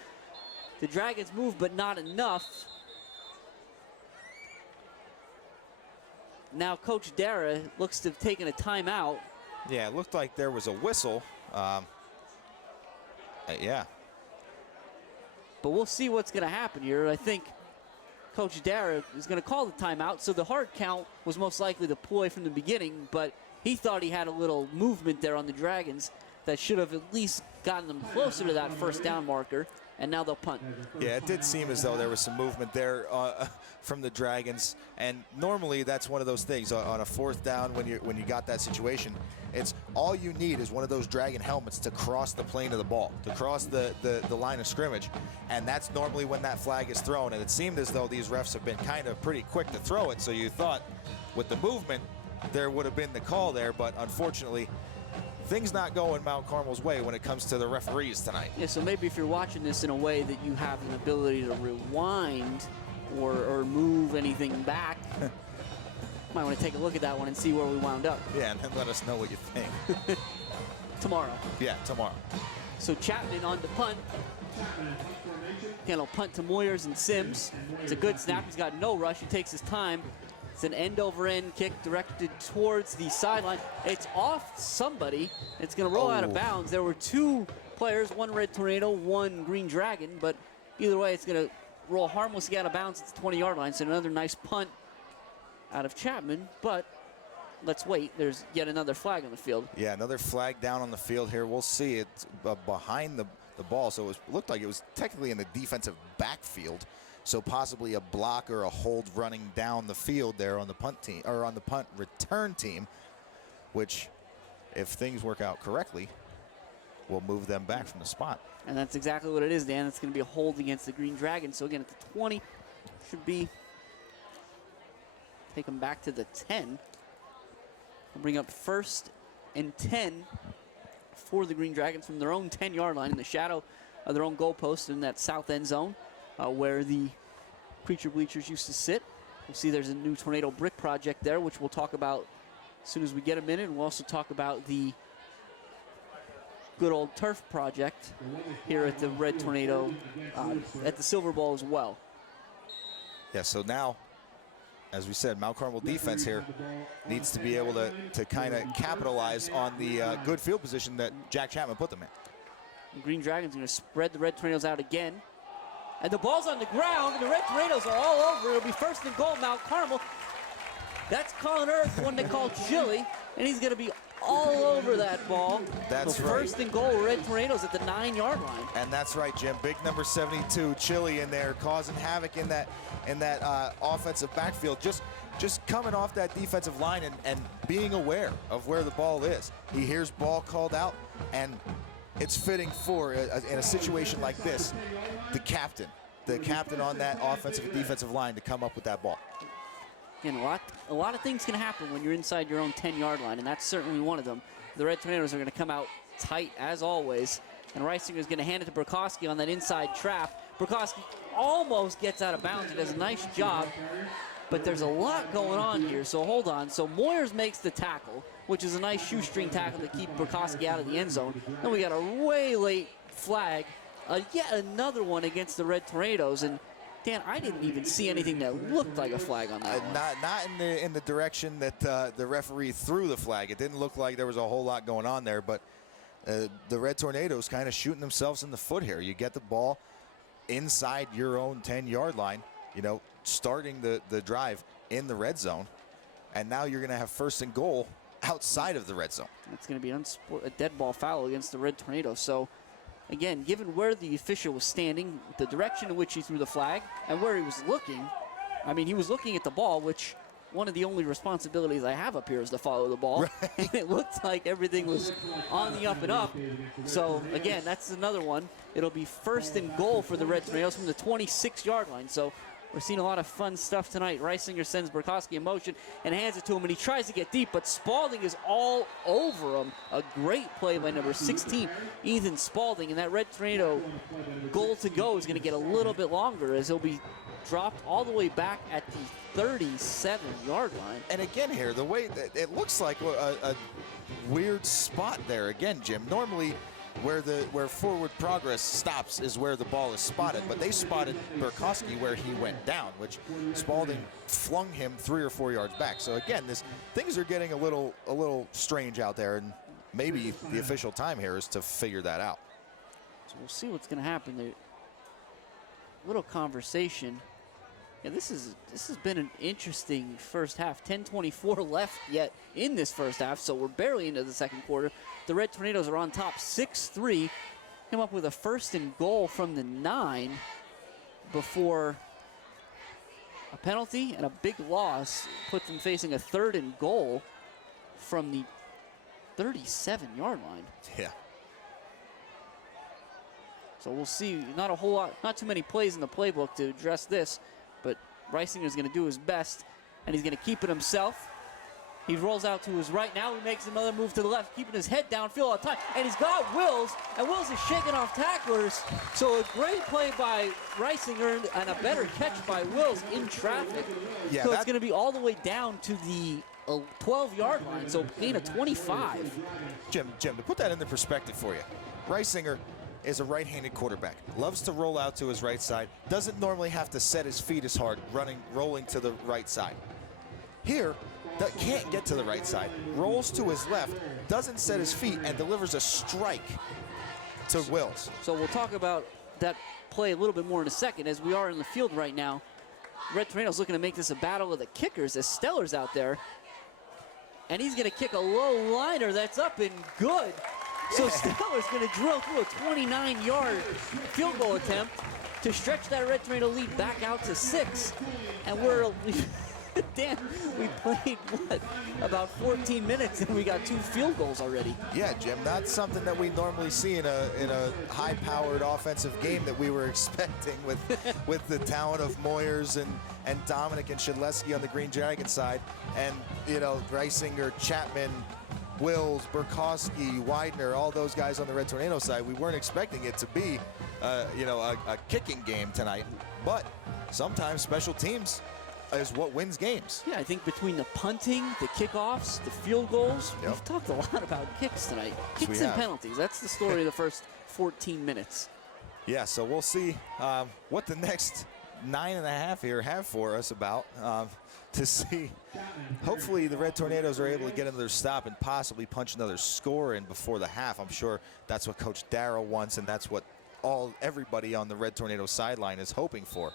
The Dragons move, but not enough. Now Coach Dara looks to have taken a timeout. Yeah, it looked like there was a whistle. Yeah. But we'll see what's going to happen here. I think Coach Dara is going to call the timeout, so the hard count was most likely the ploy from the beginning, but he thought he had a little movement there on the Dragons that should have at least gotten them closer to that 1st down marker. and now they'll punt. Yeah, it did seem as though there was some movement there from the Dragons, and normally that's one of those things on a 4th down when you got that situation. It's all you need is one of those Dragon helmets to cross the plane of the ball, to cross the line of scrimmage, and that's normally when that flag is thrown. And it seemed as though these refs have been kind of pretty quick to throw it, so you thought with the movement there would have been the call there, but unfortunately things not going Mount Carmel's way when it comes to the referees tonight. Yeah, so maybe if you're watching this in a way that you have an ability to rewind or move anything back, might want to take a look at that one and see where we wound up. Yeah, and then let us know what you think. Tomorrow. Yeah, tomorrow. So Chapman on the punt. Again, he'll punt to Moyers and Sims. It's a good snap. He's got no rush. He takes his time. It's an end-over-end kick directed towards the sideline. It's off somebody. It's going to roll out of bounds. There were 2 players, one Red Tornado, one Green Dragon, but either way, it's going to roll harmlessly out of bounds at the 20-yard line. So another nice punt out of Chapman, but let's wait. There's yet another flag on the field. Yeah, another flag down on the field here. We'll see. It's behind the ball, so it looked like it was technically in the defensive backfield. So possibly a block or a hold running down the field there on the punt team or on the punt return team, which, if things work out correctly, will move them back from the spot. And that's exactly what it is, Dan. It's going to be a hold against the Green Dragon. So again, at the 20, should be take them back to the 10. We'll bring up 1st and 10 for the Green Dragons from their own 10-yard line in the shadow of their own goalpost in that south end zone. Where the creature bleachers used to sit. We'll see there's a new tornado brick project there, which we'll talk about as soon as we get a minute. And we'll also talk about the good old turf project here at the Red Tornado, at the Silver Bowl as well. Yeah, so now, as we said, Mount Carmel defense here needs to be able to kind of capitalize on the good field position that Jack Chapman put them in. The Green Dragons are going to spread the Red Tornadoes out again. And the ball's on the ground, and the Red Tornadoes are all over. It'll be 1st and goal, Mount Carmel. That's Colin Earth, the one they call Chili, and he's going to be all over that ball. That's so right. 1st and goal, Red Tornadoes at the 9-yard line. And that's right, Jim. Big number 72, Chili in there, causing havoc in that offensive backfield. Just coming off that defensive line and being aware of where the ball is. He hears ball called out, and it's fitting for, in a situation like this, the captain on that offensive and defensive line to come up with that ball. And a lot of things can happen when you're inside your own 10-yard line, and that's certainly one of them. The Red Tornadoes are going to come out tight as always, and Reisinger is going to hand it to Burkowski on that inside trap. Burkowski almost gets out of bounds. He does a nice job, but there's a lot going on here, so hold on. So Moyers makes the tackle, which is a nice shoestring tackle to keep Burkowski out of the end zone. Then we got a way late flag, yet another one against the Red Tornadoes, and Dan, I didn't even see anything that looked like a flag on that one. Not in the direction that the referee threw the flag. It didn't look like there was a whole lot going on there, but the Red Tornadoes kind of shooting themselves in the foot here. You get the ball inside your own 10-yard line, starting the drive in the red zone, and now you're going to have 1st and goal outside of the red zone. It's going to be a dead ball foul against the Red Tornadoes. So, again, given where the official was standing, the direction in which he threw the flag, and where he was looking, I mean, he was looking at the ball, which one of the only responsibilities I have up here is to follow the ball. Right. And it looked like everything was on the up and up. So, again, that's another one. It'll be 1st and goal for the Red Tornadoes from the 26-yard line. So, we're seeing a lot of fun stuff tonight. Reisinger sends Burkowski in motion and hands it to him, and he tries to get deep, but Spalding is all over him. A great play by number 16, Ethan Spalding, and that Red Tornado goal to go is going to get a little bit longer as he'll be dropped all the way back at the 37-yard line. And again here, the way that it looks like a weird spot there again, Jim. Normally, where forward progress stops is where the ball is spotted, but they spotted Burkowski where he went down, which Spalding flung him 3 or 4 yards back. So again, things are getting a little strange out there, and maybe the official time here is to figure that out. So we'll see what's going to happen there. Little conversation. Yeah, this has been an interesting first half. 10:24 left yet in this first half, so we're barely into the second quarter. The Red Tornadoes are on top 6-3. came up with a 1st and goal from the 9 before a penalty and a big loss put them facing a 3rd and goal from the 37-yard line. Yeah. So we'll see. Not a whole lot, not too many plays in the playbook to address this, but Reisinger's going to do his best, and he's going to keep it himself. He rolls out to his right now. He makes another move to the left, keeping his head downfield all the time. And he's got Wills, and Wills is shaking off tacklers. So a great play by Reisinger and a better catch by Wills in traffic. Yeah, so it's going to be all the way down to the 12-yard line, so gain of 25. Jim, to put that into perspective for you, Reisinger is a right-handed quarterback. Loves to roll out to his right side. Doesn't normally have to set his feet as hard, rolling to the right side. Here, that can't get to the right side, rolls to his left, doesn't set his feet, and delivers a strike to Wills. So we'll talk about that play a little bit more in a second. As we are in the field right now, Red Tornado's looking to make this a battle of the kickers as Steller's out there. And he's going to kick a low liner that's up and good. So Steller's going to drill through a 29-yard field goal attempt to stretch that Red Tornado lead back out to 6. And we're... Dan, we played, what, about 14 minutes, and we got 2 field goals already. Yeah, Jim, not something that we normally see in a high-powered offensive game that we were expecting with the talent of Moyers and Dominic and Shedleski on the Green Dragon side, and, Reisinger, Chapman, Wills, Burkowski, Widener, all those guys on the Red Tornado side. We weren't expecting it to be, a kicking game tonight, but sometimes special teams is what wins games. Yeah, I think between the punting, the kickoffs, the field goals, Yep. we've talked a lot about kicks tonight. Yes, Kicks we and have. penalties. That's the story of the first 14 minutes. Yeah, so we'll see what the next 9.5 here have for us about to see. Hopefully the Red Tornadoes are able to get another stop and possibly punch another score in before the half. I'm sure that's what Coach Darrow wants, and that's what everybody on the Red Tornado sideline is hoping for.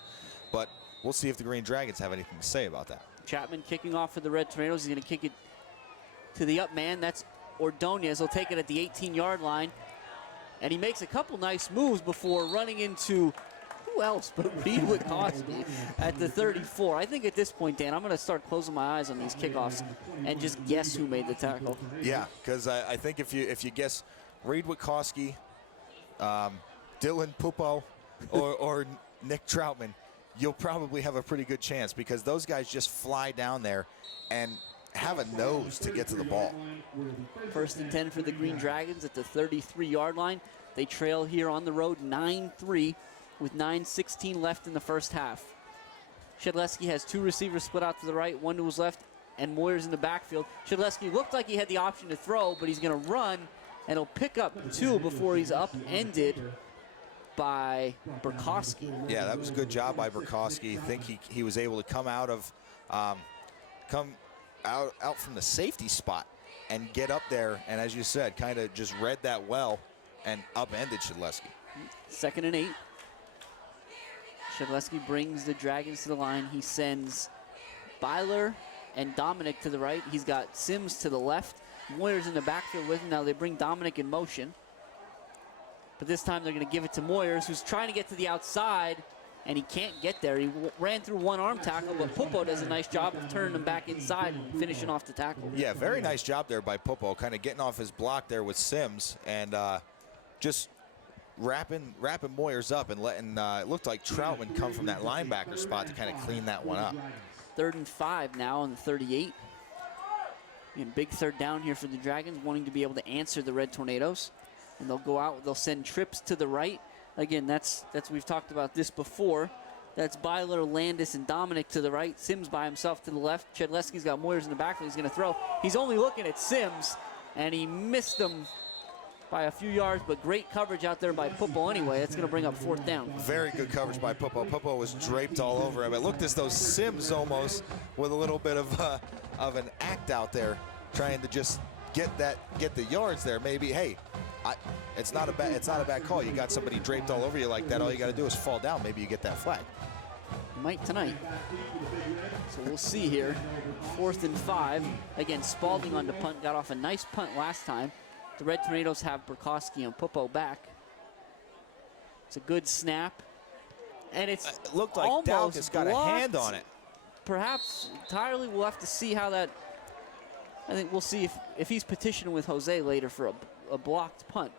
But we'll see if the Green Dragons have anything to say about that. Chapman kicking off for the Red Tornadoes. He's going to kick it to the up man. That's Ordonez. He'll take it at the 18-yard line. And he makes a couple nice moves before running into who else but Reed Witkowski at the 34. I think at this point, Dan, I'm going to start closing my eyes on these kickoffs and just guess who made the tackle. Yeah, because I think if you guess Reed Witkowski, Dylan Pupo, or Nick Troutman, you'll probably have a pretty good chance because those guys just fly down there and have a nose to get to the ball. 1st and 10 for the Green Dragons at the 33-yard line. They trail here on the road 9-3 with 9:16 left in the first half. Shedleski has 2 receivers split out to the right, 1 to his left, and Moyers in the backfield. Shedleski looked like he had the option to throw, but he's going to run, and he'll pick up 2 before he's upended by Burkowski. Yeah, that was a good job by Burkowski. I think he was able to come out from the safety spot and get up there, and as you said, kind of just read that well and upended Shedleski. 2nd and 8. Shedleski brings the Dragons to the line. He sends Byler and Dominic to the right. He's got Sims to the left. Moyers in the backfield with him. Now they bring Dominic in motion. But this time they're going to give it to Moyers, who's trying to get to the outside, and he can't get there. He ran through one arm tackle, but Pupo does a nice job of turning him back inside and finishing off the tackle. Yeah, very nice job there by Pupo, kind of getting off his block there with Sims and just wrapping Moyers up and letting it looked like Troutman come from that linebacker spot to kind of clean that one up. 3rd and 5 now on the 38. And big 3rd down here for the Dragons, wanting to be able to answer the Red Tornadoes. And they'll go out, they'll send trips to the right. Again, that's we've talked about this before. That's Byler, Landis, and Dominic to the right. Sims by himself to the left. Shedleski's got Moyers in the backfield. He's going to throw. He's only looking at Sims, and he missed him by a few yards, but great coverage out there by Pupo anyway. That's going to bring up 4th down. Very good coverage by Pupo. Pupo was draped all over him. It looked as though Sims almost with a little bit of an act out there, trying to just get the yards there. Maybe, hey, it's not a bad call. You got somebody draped all over you like that. All you got to do is fall down. Maybe you get that flag. Might tonight. So we'll see here. 4th and 5. Again, Spalding on the punt. Got off a nice punt last time. The Red Tornadoes have Burkowski and Pupo back. It's a good snap. And it's It looked like almost Daukus got a hand on it. Perhaps entirely. We'll have to see how that. I think we'll see if he's petitioning with Jose later for a blocked punt.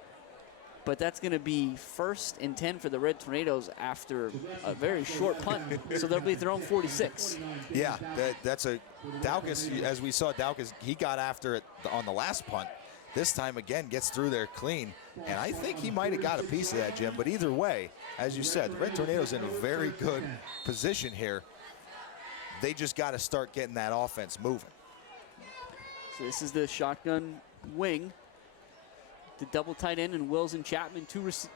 But that's going to be 1st and 10 for the Red Tornadoes after a very short punt. So they'll be at their own 46. Yeah, that's a Daukus. As we saw, Daukus, he got after it on the last punt. This time again gets through there clean, and I think he might have got a piece of that, Jim. But either way, as you said, the Red Tornadoes in a very good position here. They just got to start getting that offense moving. So this is the shotgun wing. The double tight end and Wills and Chapman,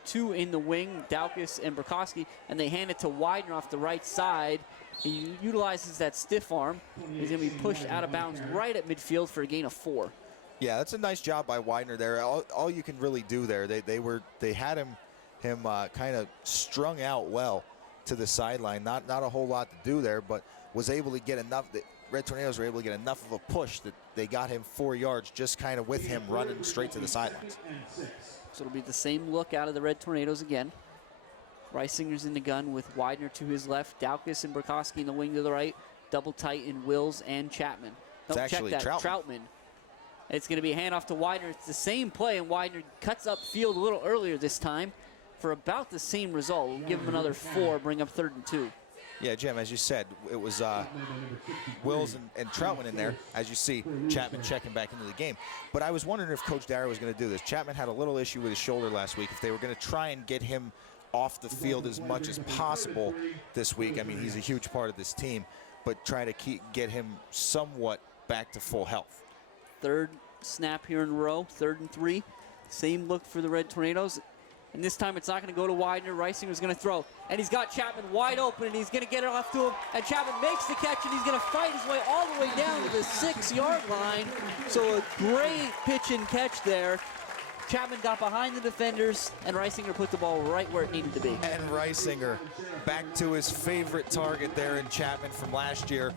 two in the wing, Daukus and Burkowski, and they hand it to Widener off the right side. He utilizes that stiff arm. He's going to be pushed out of bounds right at midfield for a gain of 4. Yeah, that's a nice job by Widener there. All you can really do there, they had him kind of strung out well to the sideline. Not a whole lot to do there, but was able to get enough. The Red Tornadoes were able to get enough of a push that they got him 4 yards just kind of with him running straight to the sidelines. So it'll be the same look out of the Red Tornadoes again. Reisinger's in the gun with Widener to his left, Daukus and Burkowski in the wing to the right, double tight in Wills and Chapman. It's actually Troutman. It's going to be a handoff to Widener. It's the same play, and Widener cuts up field a little earlier this time for about the same result. We'll give him another 4, bring up 3rd and 2. Yeah, Jim, as you said, it was Wills and Troutman in there. As you see, Chapman checking back into the game. But I was wondering if Coach Dara was going to do this. Chapman had a little issue with his shoulder last week. If they were going to try and get him off the field as much as possible this week, I mean, he's a huge part of this team, but try to get him somewhat back to full health. 3rd snap here in a row, 3rd and 3. Same look for the Red Tornadoes. And this time it's not going to go to Widener. Reisinger's going to throw. And he's got Chapman wide open, and he's going to get it off to him. And Chapman makes the catch, and he's going to fight his way all the way down to the 6-yard line. So a great pitch and catch there. Chapman got behind the defenders, and Reisinger put the ball right where it needed to be. And Reisinger back to his favorite target there in Chapman from last year.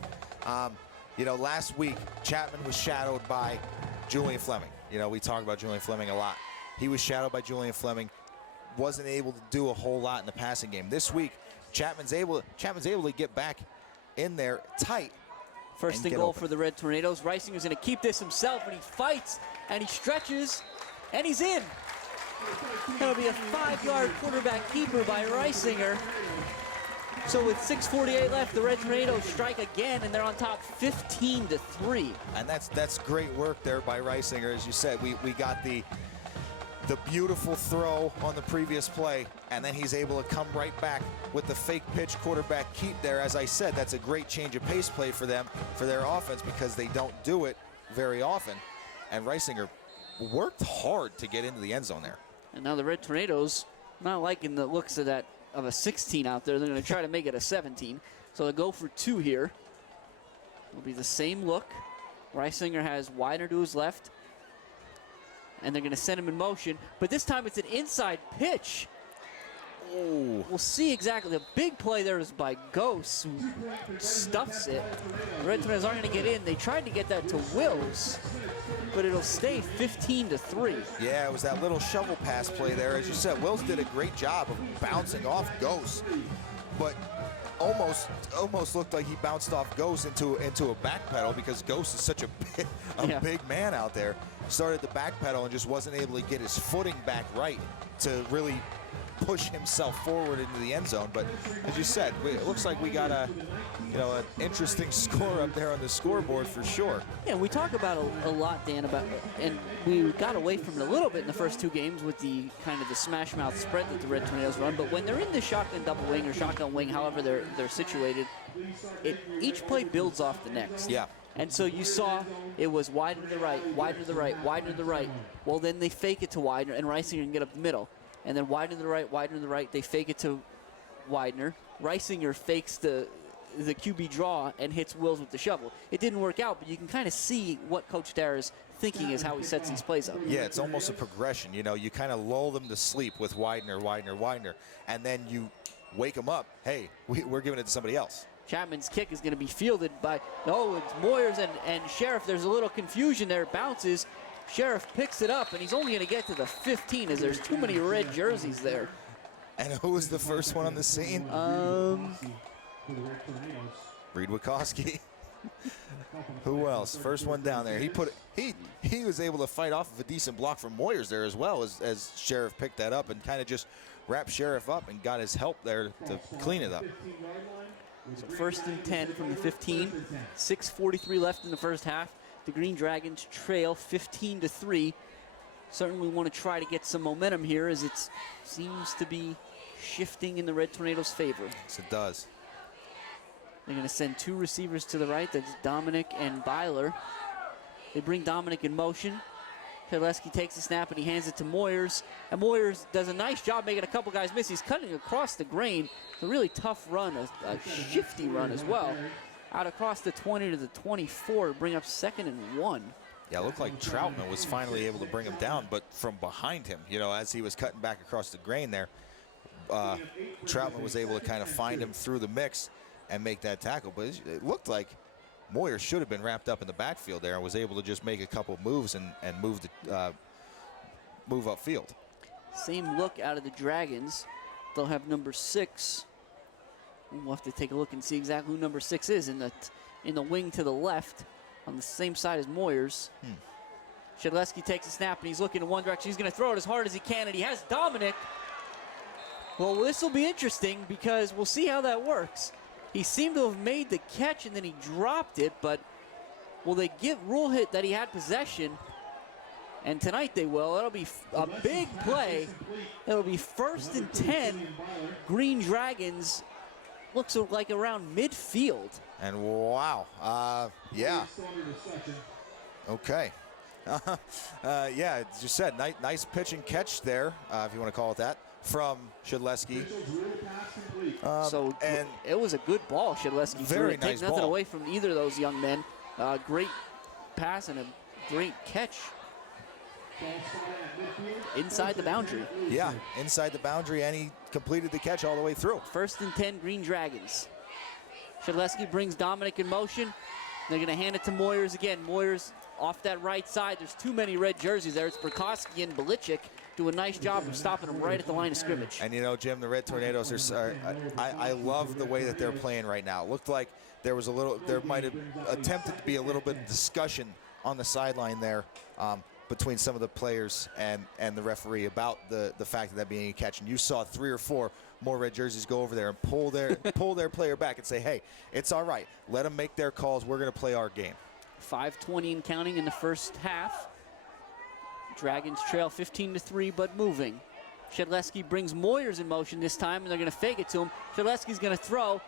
You know, last week, Chapman was shadowed by Julian Fleming. You know, we talk about Julian Fleming a lot. He was shadowed by Julian Fleming. Wasn't able to do a whole lot in the passing game. This week, Chapman's able to get back in there tight. 1st and goal for the Red Tornadoes. Reisinger's going to keep this himself, and he fights, and he stretches, and he's in. That'll be a 5-yard quarterback keeper by Reisinger. So with 6:48 left, the Red Tornadoes strike again, and they're on top 15-3. And that's great work there by Reisinger. As you said, we got the beautiful throw on the previous play, and then he's able to come right back with the fake pitch quarterback keep there. As I said, that's a great change of pace play for them, for their offense, because they don't do it very often. And Reisinger worked hard to get into the end zone there. And now the Red Tornadoes, not liking the looks of a 16 out there. They're going to try to make it a 17. So they'll go for 2 here. It'll be the same look. Reisinger has Widener to his left, and they're going to send him in motion. But this time it's an inside pitch. Oh. We'll see exactly. The big play there is by Ghost, who stuffs it. The Red Tornadoes aren't going to get in. They tried to get that to Wills, but it'll stay 15-3. Yeah, it was that little shovel pass play there. As you said, Wills did a great job of bouncing off Ghost, but almost looked like he bounced off Ghost into a back pedal, because Ghost is such a big man out there. Started the back pedal and just wasn't able to get his footing back right to really push himself forward into the end zone. But as you said, it looks like we got an interesting score up there on the scoreboard for sure. Yeah, we talk about a lot, Dan, about, and we got away from it a little bit in the first 2 games with the kind of the smash mouth spread that the Red Tornadoes run. But when they're in the shotgun double wing or shotgun wing, however they're situated, each play builds off the next. Yeah. And so you saw it was Widener to the right, Widener to the right, Widener to the right. Well, then they fake it to Widener, and Reisinger can get up the middle. And then Widener to the right, Widener to the right. They fake it to Widener. Reisinger fakes the QB draw and hits Wills with the shovel. It didn't work out, but you can kind of see what Coach Dara's thinking is how he sets these plays up. Yeah, it's almost a progression. You know, you kind of lull them to sleep with Widener, and then you wake them up. Hey, we're giving it to somebody else. Chapman's kick is going to be fielded by, it's Moyers and Sheriff. There's a little confusion there. It bounces. Sheriff picks it up, and he's only going to get to the 15 as there's too many red jerseys there. And who was the first one on the scene? Reed Wachowski. Who else? First one down there. He was able to fight off of a decent block from Moyers there as well as Sheriff picked that up and kind of just wrapped Sheriff up and got his help there to clean it up. So 1st and 10 from the 15. 6:43 left in the first half. The Green Dragons trail 15-3. Certainly want to try to get some momentum here as it seems to be shifting in the Red Tornadoes' favor. Yes, it does. They're going to send 2 receivers to the right. That's Dominic and Byler. They bring Dominic in motion. Shedleski takes the snap and he hands it to Moyers. And Moyers does a nice job making a couple guys miss. He's cutting across the grain. It's a really tough run, a shifty run as well. Out across the 20 to the 24 to bring up 2nd and 1. Yeah, it looked like Troutman was finally able to bring him down, but from behind him, you know, as he was cutting back across the grain there, Troutman was able to kind of find him through the mix and make that tackle. But it looked like Moyer should have been wrapped up in the backfield there and was able to just make a couple moves and move upfield. Same look out of the Dragons. They'll have number 6. We'll have to take a look and see exactly who number 6 is in the wing to the left on the same side as Moyers. Shedleski takes a snap and he's looking in one direction. He's going to throw it as hard as he can, and he has Dominic. Well, this will be interesting because we'll see how that works. He seemed to have made the catch and then he dropped it, but will they give rule hit that he had possession? And tonight they will. It'll be a big play. It'll be 1st and 10. Green Dragons looks like around midfield. And wow, yeah. Okay. Yeah, as you said, nice pitch and catch there, if you want to call it that, from Shedleski. And it was a good ball, Shedleski. Very nice Take nothing ball. away from either of those young men. Great pass and a great catch. Inside the boundary. Yeah, inside the boundary, and he completed the catch all the way through. 1st and 10, Green Dragons. Shedleski brings Dominic in motion. They're going to hand it to Moyers again. Moyers off that right side. There's too many red jerseys there. It's Burkowski and Belichick do a nice job of stopping them right at the line of scrimmage. And you know, Jim, the Red Tornadoes I love the way that they're playing right now. It looked like there might have attempted to be a little bit of discussion on the sideline there between some of the players and the referee about the fact of that being a catch. And you saw 3 or 4 more red jerseys go over there and pull their player back and say, hey, it's all right. Let them make their calls. We're going to play our game. 5:20 and counting in the first half. Dragons trail 15-3, but moving. Shedleski brings Moyers in motion this time, and they're going to fake it to him. Shedleski's going to throw,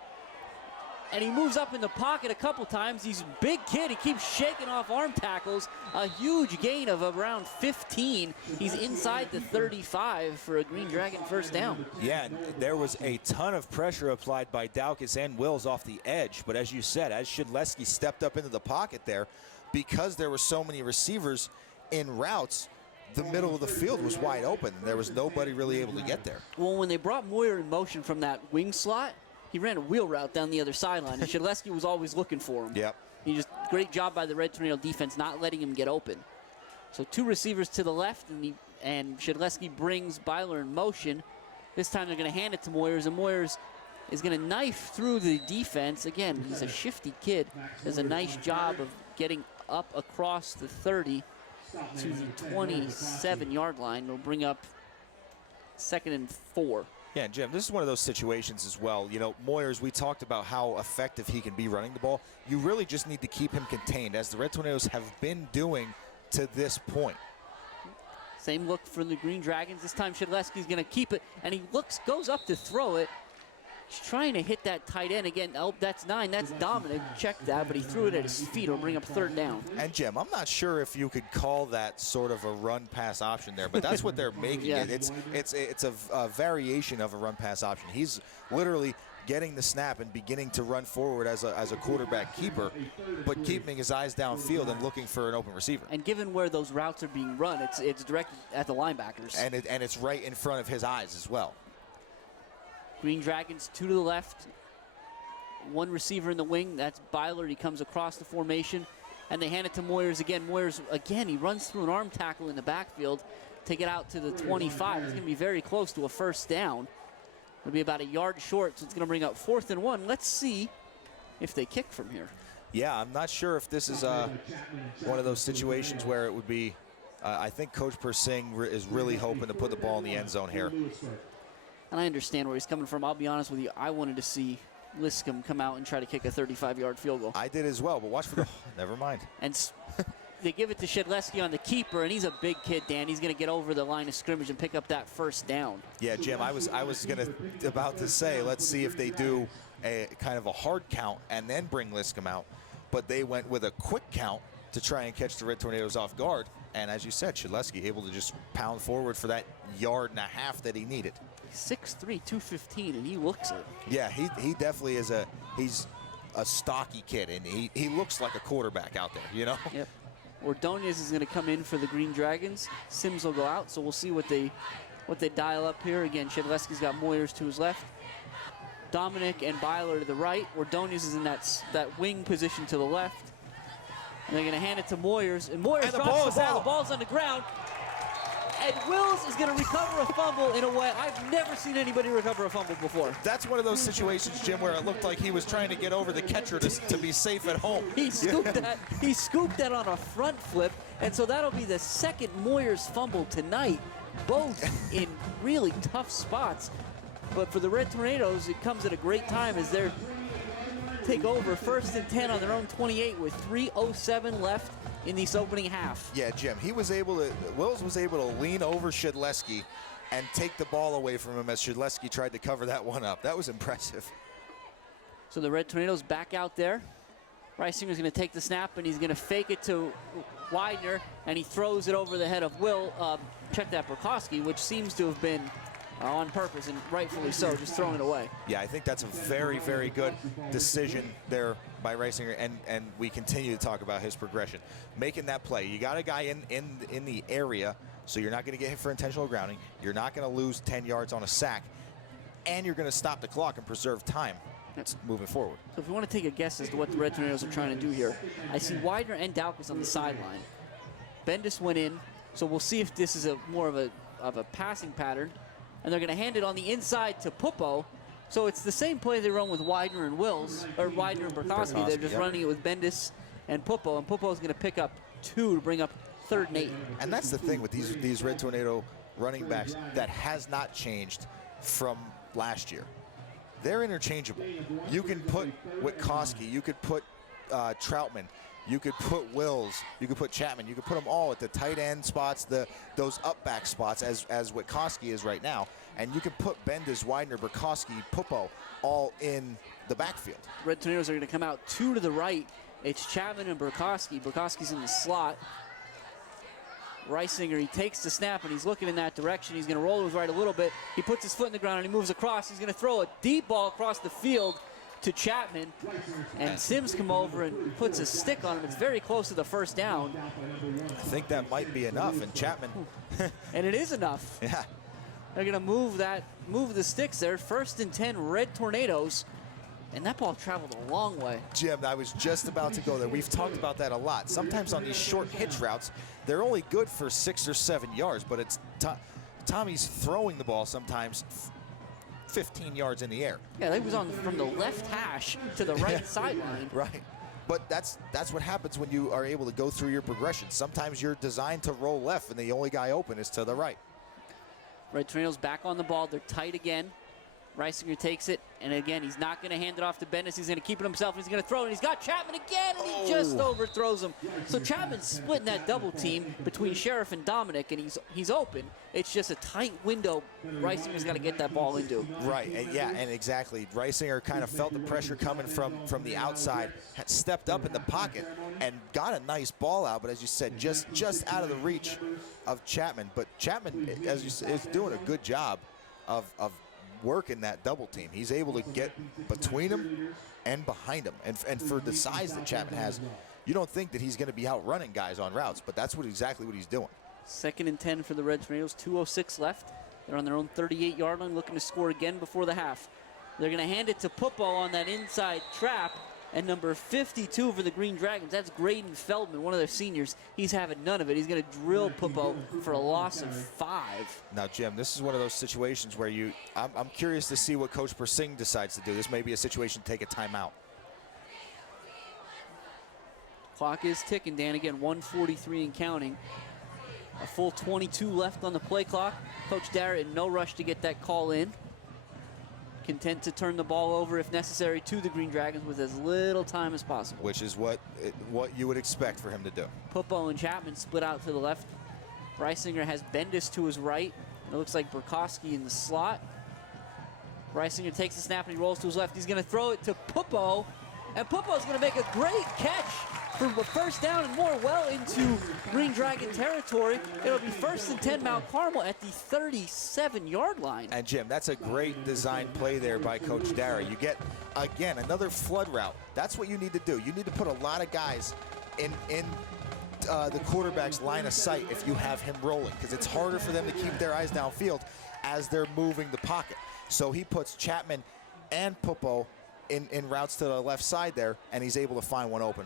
and he moves up in the pocket a couple times. He's a big kid. He keeps shaking off arm tackles. A huge gain of around 15. He's inside the 35 for a Green Dragon first down. Yeah, there was a ton of pressure applied by Daukus and Wills off the edge. But as you said, as Shedleski stepped up into the pocket there, because there were so many receivers in routes, the middle of the field was wide open. There was nobody really able to get there. Well, when they brought Moyer in motion from that wing slot, he ran a wheel route down the other sideline, and Shedleski was always looking for him. Yep. Great job by the Red Tornado defense not letting him get open. So 2 receivers to the left, and Shedleski brings Byler in motion. This time they're going to hand it to Moyers, and Moyers is going to knife through the defense. Again, he's a shifty kid. Does a nice job of getting up across the 30 to the 27-yard line. Will bring up 2nd and 4. Yeah, Jim, this is one of those situations as well. You know, Moyers, we talked about how effective he can be running the ball. You really just need to keep him contained, as the Red Tornadoes have been doing to this point. Same look for the Green Dragons. This time Shedleski's going to keep it, and he goes up to throw it. He's trying to hit that tight end again. Oh, that's 9. That's Dominic. Check that, but he threw it at his feet. It'll bring up 3rd down. And, Jim, I'm not sure if you could call that sort of a run-pass option there, but that's what they're making Yeah. it. It's a variation of a run-pass option. He's literally getting the snap and beginning to run forward as a quarterback keeper, but keeping his eyes downfield and looking for an open receiver. And given where those routes are being run, it's directed at the linebackers. And it's right in front of his eyes as well. Green Dragons 2 to the left. 1 receiver in the wing. That's Byler. He comes across the formation. And they hand it to Moyers again. Moyers, again, he runs through an arm tackle in the backfield to get out to the 25. It's going to be very close to a first down. It'll be about a yard short, so it's going to bring up 4th and 1. Let's see if they kick from here. Yeah, I'm not sure if this is one of those situations where it would be. I think Coach Persing is really hoping to put the ball in the end zone here. And I understand where he's coming from. I'll be honest with you. I wanted to see Liscombe come out and try to kick a 35-yard field goal. I did as well, but watch for the. Never mind. And they give it to Shedleski on the keeper, and he's a big kid, Dan. He's going to get over the line of scrimmage and pick up that first down. Yeah, Jim, I was about to say, let's see if they do a kind of a hard count and then bring Liscombe out. But they went with a quick count to try and catch the Red Tornadoes off guard. And as you said, Shedleski able to just pound forward for that yard and a half that he needed. 6'3", 215, and he looks it. Yeah, he definitely is he's a stocky kid, and he looks like a quarterback out there, you know? Yep. Ordonez is going to come in for the Green Dragons. Sims will go out, so we'll see what they dial up here. Again, Shedleski's got Moyers to his left. Dominic and Byler to the right. Ordonez is in that wing position to the left. And they're going to hand it to Moyers, and Moyers drops the ball. The ball's on the ground. And Wills is going to recover a fumble in a way I've never seen anybody recover a fumble before. That's one of those situations, Jim, where it looked like he was trying to get over the catcher to be safe at home. He scooped that. He scooped that on a front flip, and so that'll be the second Moyers fumble tonight, both in really tough spots. But for the Red Tornadoes, it comes at a great time as they're take over 1st and 10 on their own 28 with 3:07 left in this opening half. Yeah, Jim, Wills was able to lean over Shedleski and take the ball away from him as Shedleski tried to cover that one up. That was impressive. So the Red Tornadoes back out there. Reisinger's going to take the snap, and he's going to fake it to Widener, and he throws it over the head of check that, Burkowski, which seems to have been on purpose, and rightfully so, just throwing it away. Yeah, I think that's a very, very good decision there by Reisinger, and we continue to talk about his progression. Making that play. You got a guy in the area, so you're not going to get hit for intentional grounding. You're not going to lose 10 yards on a sack, and you're going to stop the clock and preserve time. That's moving forward. So if you want to take a guess as to what the Red Tornadoes are trying to do here, I see Widener and Daukus on the sideline. Bendis went in, so we'll see if this is more of a passing pattern. And they're going to hand it on the inside to Pupo. So it's the same play they run with Widener and Wills, or Widener and Burkowski. They're just running it with Bendis and Pupo, and Pupo's going to pick up 2 to bring up 3rd and 8. And that's the thing with these Red Tornado running backs that has not changed from last year. They're interchangeable. You can put Witkowski, you could put Troutman, you could put Wills, you could put Chapman, you could put them all at the tight end spots, those up back spots as Witkowski is right now, and you could put Bendis, Widener, Burkowski, Pupo all in the backfield. Red Tornadoes are going to come out 2 to the right. It's Chapman and Burkowski. Burkowski's in the slot. Reisinger, he takes the snap and he's looking in that direction. He's going to roll to his right a little bit. He puts his foot in the ground and he moves across. He's going to throw a deep ball across the field to Chapman, and Sims come over and puts a stick on him. It's very close to the first down. I think that might be enough, and Chapman. And it is enough. Yeah. They're going to move the sticks there. 1st and 10 Red Tornadoes, and that ball traveled a long way. Jim, I was just about to go there. We've talked about that a lot. Sometimes on these short hitch routes, they're only good for 6 or 7 yards, but it's Tommy's throwing the ball sometimes 15 yards in the air. Yeah, that was from the left hash to the right sideline. Right. But that's what happens when you are able to go through your progression. Sometimes you're designed to roll left, and the only guy open is to the right. Red Tornadoes back on the ball. They're tight again. Reisinger takes it, and again, he's not going to hand it off to Bendis. He's going to keep it himself. He's going to throw it, and he's got Chapman again, and he just overthrows him. So Chapman's splitting that double team between Sheriff and Dominic, and he's open. It's just a tight window Reisinger's got to get that ball into. Right, and exactly. Reisinger kind of felt the pressure coming from the outside, had stepped up in the pocket, and got a nice ball out, but as you said, just out of the reach of Chapman. But Chapman, as you said, is doing a good job of working that double team. He's able to get between him and behind him. And for the size that Chapman has, you don't think that he's going to be outrunning guys on routes, but that's exactly what he's doing. 2nd and 10 for the Red Tornadoes, 2:06 left. They're on their own 38-yard line, looking to score again before the half. They're going to hand it to Pupo on that inside trap, And number 52 for the Green Dragons, that's Graydon Feldman, one of their seniors. He's having none of it. He's going to drill Pupo for a loss of 5. Now, Jim, this is one of those situations where I'm curious to see what Coach Persing decides to do. This may be a situation to take a timeout. Clock is ticking, Dan. Again, 1:43 and counting. A full 22 left on the play clock. Coach Dara in no rush to get that call in. Content to turn the ball over if necessary to the Green Dragons with as little time as possible. Which is what you would expect for him to do. Pupo and Chapman split out to the left. Reisinger has Bendis to his right. It looks like Burkowski in the slot. Reisinger takes the snap and he rolls to his left. He's going to throw it to Pupo, and Pupo's going to make a great catch for a first down and more, well into Green Dragon territory. It'll be 1st and 10 Mount Carmel at the 37-yard line. And Jim, that's a great design play there by Coach Dara. You get, again, another flood route. That's what you need to do. You need to put a lot of guys in the quarterback's line of sight if you have him rolling, because it's harder for them to keep their eyes downfield as they're moving the pocket. So he puts Chapman and Pupo in routes to the left side there, and he's able to find one open.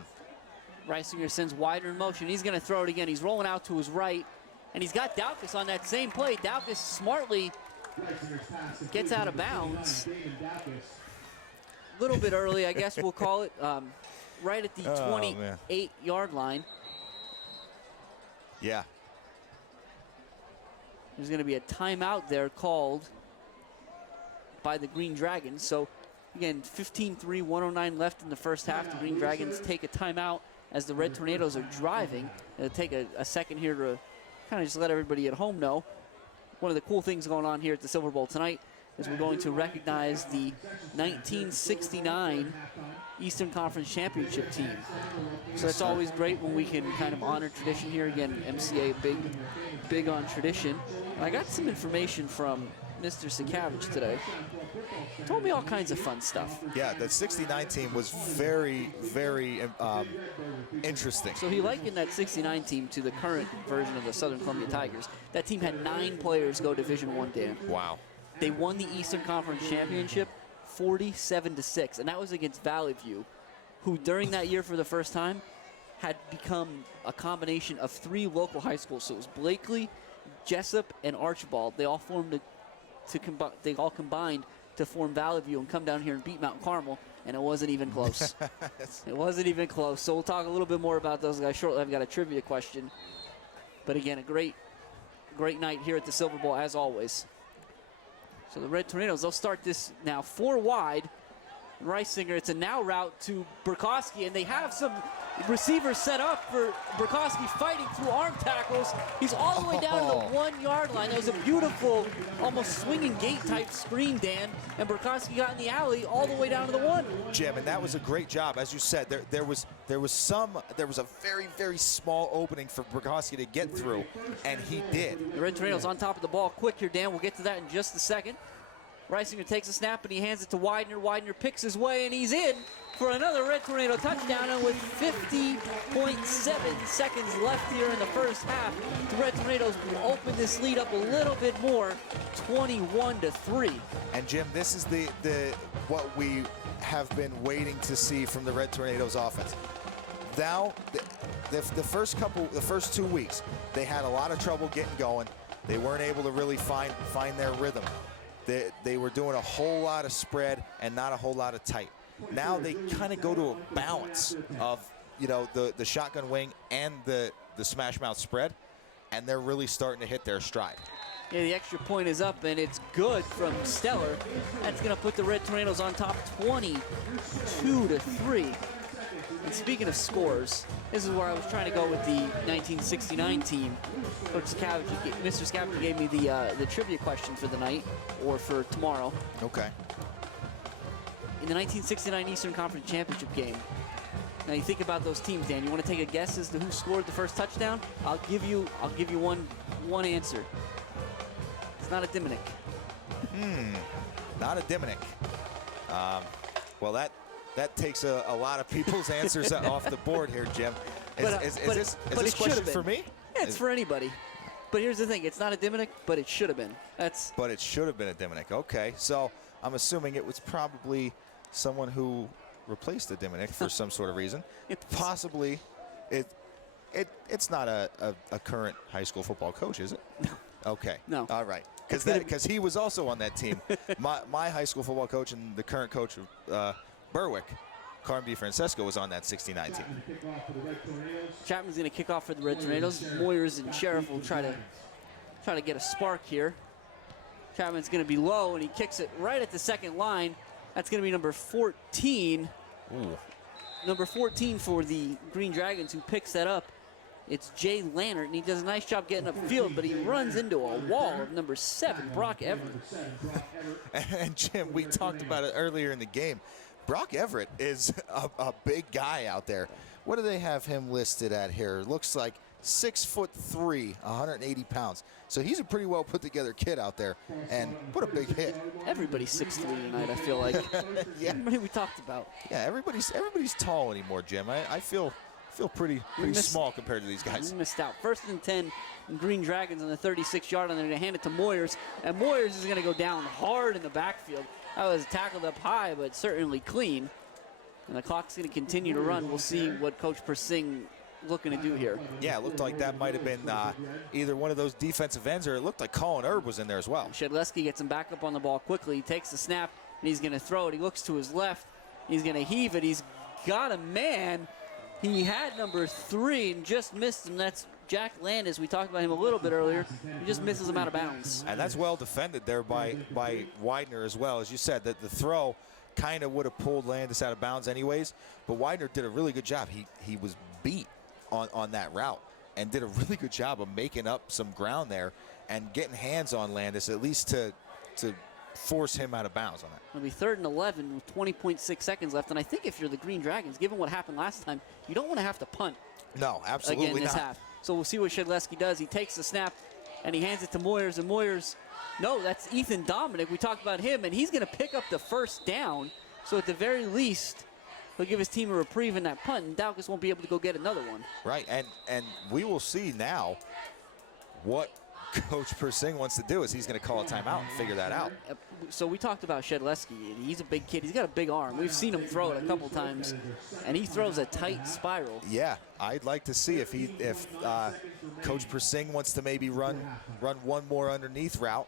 Reisinger sends Wider in motion. He's going to throw it again. He's rolling out to his right, and he's got Daukus on that same play. Daukus smartly gets out of bounds. A little bit early, I guess we'll call it, right at the 28-yard line. Yeah. There's going to be a timeout there called by the Green Dragons. So, again, 15-3, 109 left in the first half. The Green Dragons take a timeout as the Red Tornadoes are driving. It'll take a second here to kind of just let everybody at home know. One of the cool things going on here at the Silver Bowl tonight is we're going to recognize the 1969 Eastern Conference Championship team. So it's always great when we can kind of honor tradition here. Again, MCA big on tradition. And I got some information from Mr. Sakavich today. He told me all kinds of fun stuff. Yeah, the 69 team was very, very interesting. So he likened that 69 team to the current version of the Southern Columbia Tigers. That team had 9 players go Division I, Dan. Wow. They won the Eastern Conference Championship 47-6, and that was against Valley View, who during that year for the first time had become a combination of 3 local high schools. So it was Blakely, Jessup, and Archibald. They all formed they all combined to form Valley View and come down here and beat Mount Carmel, and it wasn't even close. It wasn't even close. So we'll talk a little bit more about those guys shortly. I've got a trivia question. But again, a great night here at the Silver Bowl as always. So the Red Tornadoes, they'll start this now 4 wide. Reisinger, it's a now route to Burkowski, and they have some receivers set up for Burkowski fighting through arm tackles. He's all the way down to the 1-yard line. That was a beautiful, almost swinging gate type screen, Dan, and Burkowski got in the alley all the way down to the 1. Jim, and that was a great job. As you said, there was a very, very small opening for Burkowski to get through, and he did. The Red Tornadoes on top of the ball quick here, Dan. We'll get to that in just a second. Reisinger takes a snap and he hands it to Widener. Widener picks his way and he's in for another Red Tornado touchdown. And with 50.7 seconds left here in the first half, the Red Tornadoes will open this lead up a little bit more, 21-3. And Jim, this is the what we have been waiting to see from the Red Tornadoes offense. Now, the first 2 weeks, they had a lot of trouble getting going. They weren't able to really find their rhythm. They were doing a whole lot of spread and not a whole lot of tight. Now they kind of go to a balance of, the shotgun wing and the smash mouth spread, and they're really starting to hit their stride. Yeah, the extra point is up, and it's good from Stellar. That's going to put the Red Tornadoes on top 22-3. And speaking of scores, this is where I was trying to go with the 1969 team. Mr. Scavenge gave me the trivia question for the night, or for tomorrow. Okay. In the 1969 Eastern Conference Championship game, now you think about those teams, Dan. You want to take a guess as to who scored the first touchdown? I'll give you one answer. It's not a Diminick. Not a Diminick. Well, that takes a lot of people's answers off the board here, Jim. Is this question for me? Yeah, it's for anybody. But here's the thing. It's not a Diminick, but it should have been. But it should have been a Diminick. Okay. So I'm assuming it was probably someone who replace the Diminick for some sort of reason. Possibly, it's not a current high school football coach, is it? No. Okay. No. All right. Because he was also on that team. my high school football coach and the current coach of Berwick, Carmel DeFrancesco, was on that 69 team. Chapman's going to kick off for the Red Tornadoes. Moyers and Sheriff will try to get a spark here. Chapman's going to be low, and he kicks it right at the second line. That's going to be number 14. Ooh. Number 14 for the Green Dragons, who picks that up. It's Jay Lannert, and he does a nice job getting upfield, but he runs into a wall of number 7, Brock Everett. And Jim, we talked about it earlier in the game. Brock Everett is a big guy out there. What do they have him listed at here? Looks like 6'3", 180 pounds. So he's a pretty well put together kid out there. And what a big hit. Everybody's 6'3" tonight, I feel like. Yeah. Everybody we talked about. Yeah, everybody's tall anymore, Jim. I feel pretty small compared to these guys. We missed out. 1st and 10, Green Dragons on the 36-yard line. They're going to hand it to Moyers. And Moyers is going to go down hard in the backfield. That was tackled up high, but certainly clean. And the clock's going to continue to run. We'll see what Coach Persing looking to do here. Yeah, it looked like that might have been either one of those defensive ends, or it looked like Colin Erb was in there as well. Shedleski gets him back up on the ball quickly. He takes the snap, and he's going to throw it. He looks to his left. He's going to heave it. He's got a man. He had number 3 and just missed him. That's Jack Landis. We talked about him a little bit earlier. He just misses him out of bounds. And that's well defended there by Widener as well. As you said, that the throw kind of would have pulled Landis out of bounds anyways, but Widener did a really good job. He was beat on that route and did a really good job of making up some ground there and getting hands on Landis, at least to force him out of bounds on that. It'll be 3rd and 11 with 20.6 seconds left. And I think if you're the Green Dragons, given what happened last time, you don't want to have to punt. No, absolutely again this not. half. So we'll see what Shedleski does. He takes the snap and he hands it to Moyers. And Moyers, no, that's Ethan Dominic. We talked about him, and he's going to pick up the 1st down. So at the very least, he'll give his team a reprieve in that punt, and Daukus won't be able to go get another one. Right, and we will see now what Coach Persing wants to do. Is he's going to call a timeout and figure that out. So we talked about Shedleski. He's a big kid. He's got a big arm. We've seen him throw it a couple times, and he throws a tight spiral. Yeah, I'd like to see if Coach Persing wants to maybe run one more underneath route,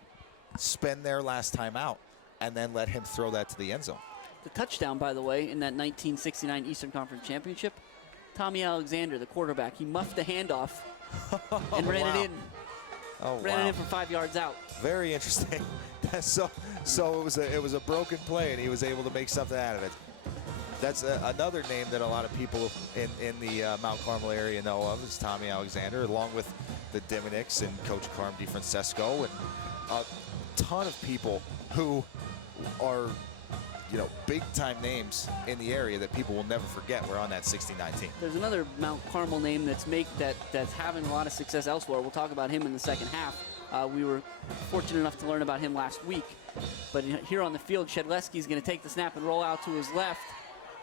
spend their last time out, and then let him throw that to the end zone. The touchdown, by the way, in that 1969 Eastern Conference Championship, Tommy Alexander, the quarterback, he muffed the handoff and ran it in. Oh, ran it in from 5 yards out. Very interesting. So it was a broken play, and he was able to make something out of it. That's another name that a lot of people in the Mount Carmel area know of, is Tommy Alexander, along with the Diminix and Coach Carm DeFrancesco, and a ton of people who are, big-time names in the area that people will never forget were on that 69 team. There's another Mount Carmel name that's having a lot of success elsewhere. We'll talk about him in the second half. We were fortunate enough to learn about him last week. But here on the field, Shedleski is going to take the snap and roll out to his left.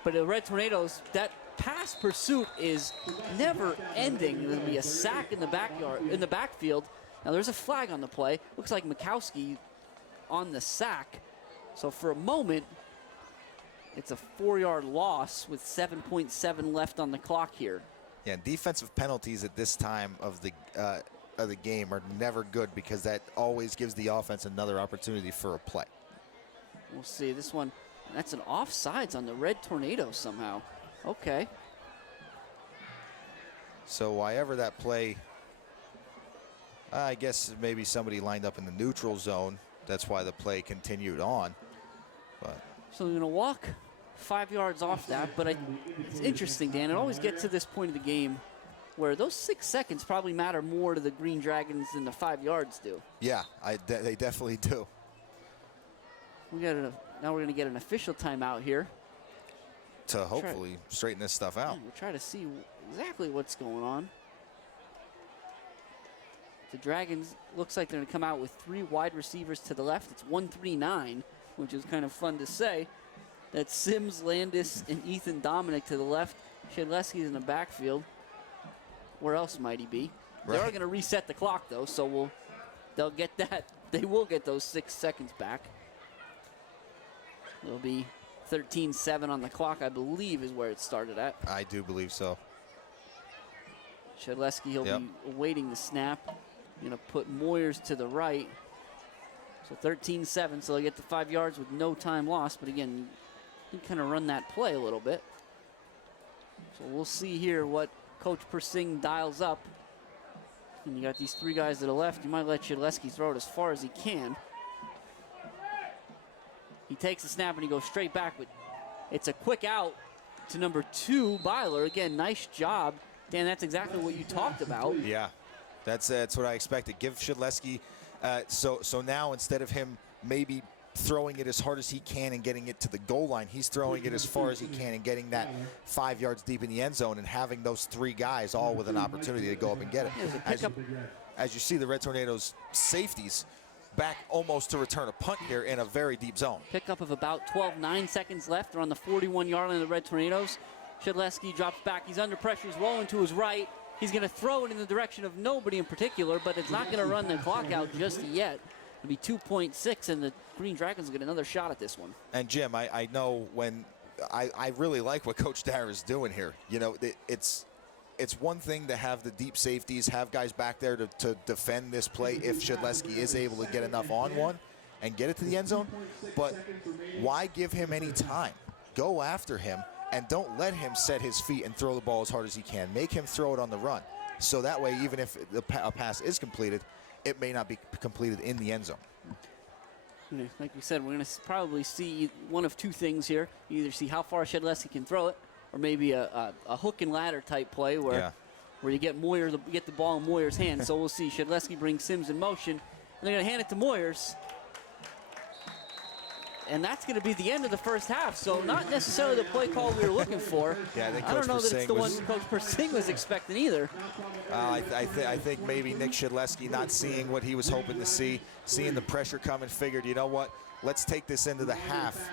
But the Red Tornadoes, that pass pursuit is never ending. There'll be a sack in the backfield. Now there's a flag on the play. Looks like Mikowski on the sack. So for a moment, it's a 4-yard loss with 7.7 left on the clock here. Yeah, defensive penalties at this time of the game are never good, because that always gives the offense another opportunity for a play. We'll see this one. That's an offsides on the Red Tornadoes somehow. Okay. So wherever that play, I guess maybe somebody lined up in the neutral zone. That's why the play continued on. But so they're going to walk 5 yards off that, but it's interesting, Dan. It always gets to this point of the game where those 6 seconds probably matter more to the Green Dragons than the 5 yards do. Yeah, they definitely do. Now we're going to get an official timeout here to hopefully straighten this stuff out. We'll try to see exactly what's going on. The Dragons looks like they're going to come out with 3 wide receivers to the left. It's 1-3-9, which is kind of fun to say. That's Sims, Landis, and Ethan Dominic to the left. Shedleski's in the backfield. Where else might he be? Right. They are going to reset the clock, though, so they'll get that. They will get those 6 seconds back. It'll be 13-7 on the clock, I believe, is where it started at. I do believe so. Shedleski, he'll be awaiting the snap. Going to put Moyers to the right. So 13-7, so they get the 5 yards with no time lost. But again, you kind of run that play a little bit. So we'll see here what Coach Persing dials up. And you got these 3 guys to the left. You might let Shedleski throw it as far as he can. He takes the snap and he goes straight back, but it's a quick out to number 2, Byler. Again, nice job. Dan, that's exactly what you talked about. Yeah, that's what I expected. Give Shedleski, so now instead of him maybe throwing it as hard as he can and getting it to the goal line, he's throwing it as far as he can and getting that 5 yards deep in the end zone and having those 3 guys all with an opportunity to go up and get it. As you see, the Red Tornadoes safeties back almost to return a punt here in a very deep zone. Pickup of about 9 seconds left. They're on the 41-yard line of the Red Tornadoes. Shedleski drops back. He's under pressure. He's rolling to his right. He's going to throw it in the direction of nobody in particular, but it's not going to run the clock out just yet. It'll be 2.6, and the Green Dragons will get another shot at this one. And Jim, I know when I really like what Coach Dara is doing here. You know, it's one thing to have the deep safeties, have guys back there to defend this play if Shedleski is able to get enough on one and get it to the end zone. But why give him any time? Go after him and don't let him set his feet and throw the ball as hard as he can. Make him throw it on the run. So that way, even if a pass is completed, it may not be completed in the end zone. Like we said, we're going to probably see one of 2 things here. You either see how far Shedleski can throw it, or maybe a hook and ladder type play where you get the ball in Moyers' hands. So we'll see. Shedleski brings Sims in motion, and they're going to hand it to Moyers. And that's going to be the end of the first half. So not necessarily the play call we were looking for. Yeah, I don't know that it's the one Coach Persing was expecting either. I think maybe Nick Shedleski not seeing what he was hoping to see, seeing the pressure coming, figured, you know what, let's take this into the half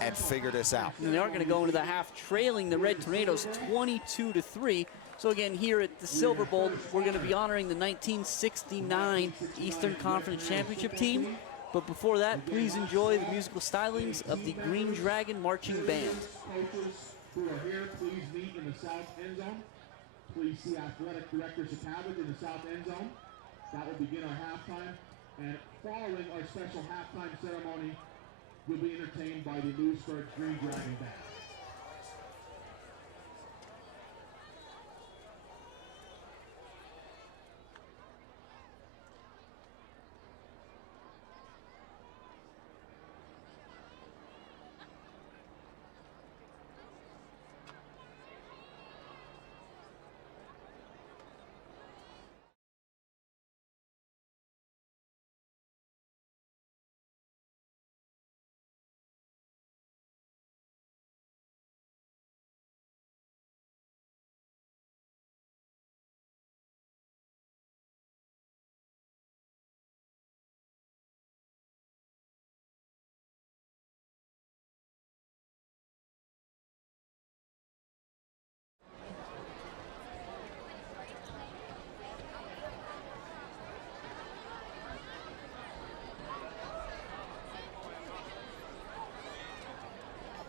and figure this out. And they are going to go into the half trailing the Red Tornadoes 22-3. So again, here at the Silver Bowl, we're going to be honoring the 1969 Eastern Conference Championship team. But before that, please enjoy the musical stylings of the Green Dragon Marching Band. Coaches who are here, please meet in the south end zone. Please see Athletic Director Sakavich in the south end zone. That will begin our halftime. And following our special halftime ceremony, we'll be entertained by the Lewisburg Green Dragon Band.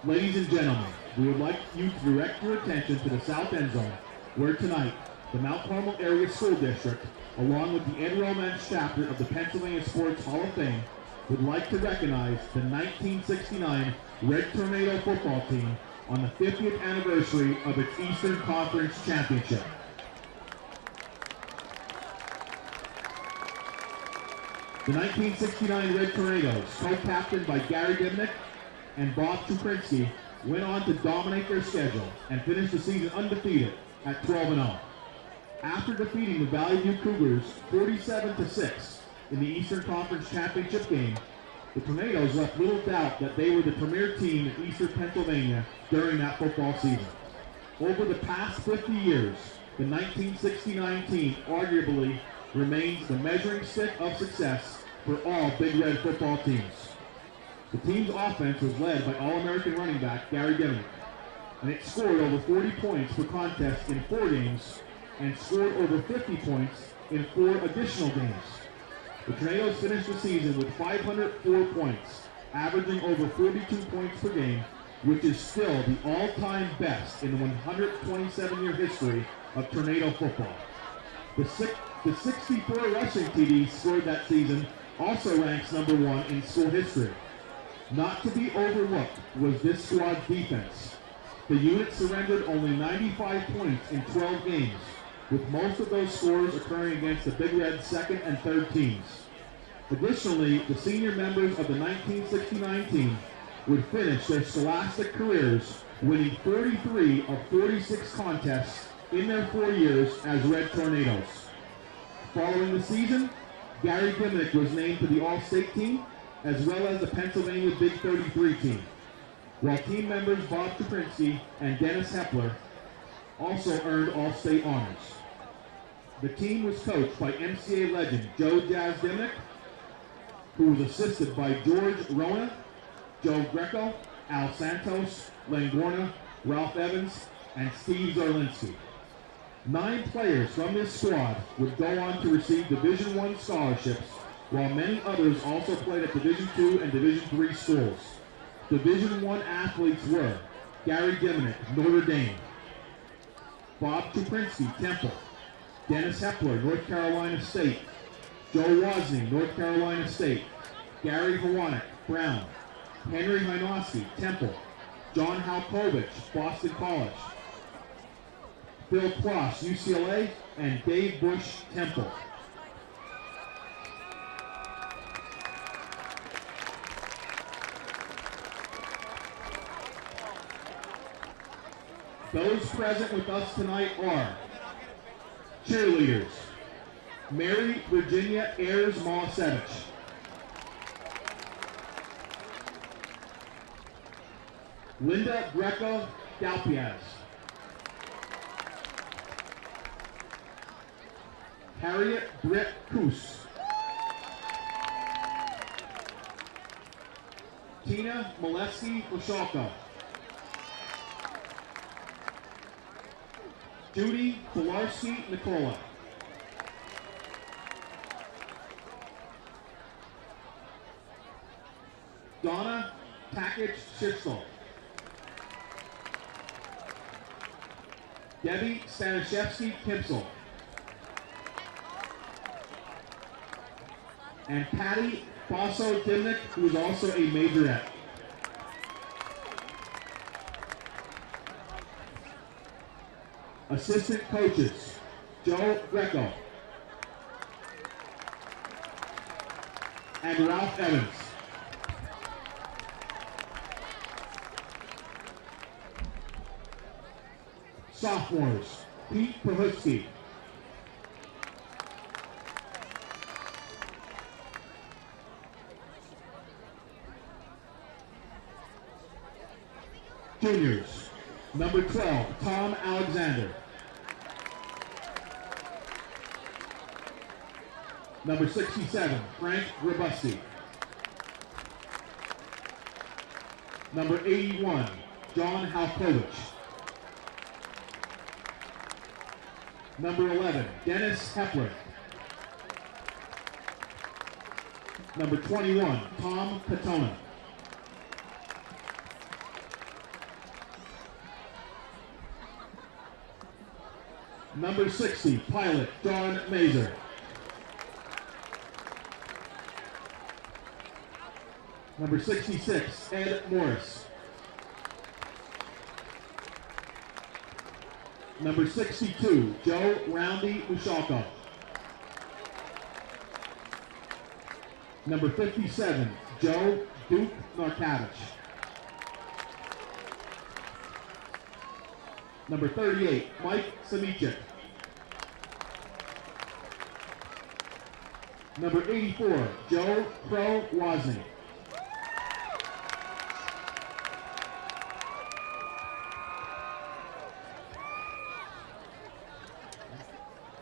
Ladies and gentlemen, we would like you to direct your attention to the south end zone, where tonight, the Mount Carmel Area School District, along with the Ed Romance chapter of the Pennsylvania Sports Hall of Fame, would like to recognize the 1969 Red Tornado football team on the 50th anniversary of its Eastern Conference Championship. The 1969 Red Tornadoes, co-captained by Gary Dimnick and Bob Chuprinsky, went on to dominate their schedule and finish the season undefeated at 12-0. After defeating the Valley View Cougars 47-6 in the Eastern Conference Championship game, the Tornadoes left little doubt that they were the premier team in Eastern Pennsylvania during that football season. Over the past 50 years, the 1969 team arguably remains the measuring stick of success for all Big Red football teams. The team's offense was led by All-American running back Gary Dimmick, and it scored over 40 points per contest in 4 games and scored over 50 points in 4 additional games. The Tornadoes finished the season with 504 points, averaging over 42 points per game which is still the all-time best in the 127-year history of Tornado football. The 64 rushing TDs scored that season also ranks number 1 in school history. Not to be overlooked was this squad's defense. The unit surrendered only 95 points in 12 games, with most of those scores occurring against the Big Red's second and third teams. Additionally, the senior members of the 1969 team would finish their scholastic careers winning 43 of 46 contests in their 4 years as Red Tornadoes. Following the season, Gary Diminick was named to the All-State team, as well as the Pennsylvania Big 33 team, while team members Bob Kuprinski and Dennis Hepler also earned All-State honors. The team was coached by MCA legend Joe Jazz Diminick, who was assisted by George Rona, Joe Greco, Al Santos, Len Gorna, Ralph Evans, and Steve Zarlinski. 9 players from this squad would go on to receive Division I scholarships, while many others also played at Division II and Division III schools. Division I athletes were Gary Diminick, Notre Dame; Bob Kuprinski, Temple; Dennis Hepler, North Carolina State; Joe Wozni, North Carolina State; Gary Hawanek, Brown; Henry Hynoski, Temple; John Halkovich, Boston College; Phil Kloss, UCLA; and Dave Bush, Temple. Those present with us tonight are cheerleaders: Mary Virginia Ayers Molisevich, Linda Greco Dalpiaz, Harriet Britt Coos, Tina Molesky Moshalko, Judy Kolarski Nicola, Donna Takich Shitsel, Debbie Stanishevsky Kimsel, and Patty Basso Dimnick, who is also a majorette. Assistant coaches: Joe Greco and Ralph Evans. Sophomores: Pete Pahutski, juniors: number 12, Tom Alexander; number 67, Frank Robusti; number 81, John Halkovich; number 11, Dennis Hepler; number 21, Tom Katona; number 60, pilot John Mazer; number 66, Ed Morris; number 62, Joe Roundy Ushalko; number 57, Joe Duke Narkavich; number 38, Mike Samichik; number 84, Joe Crow Wozni;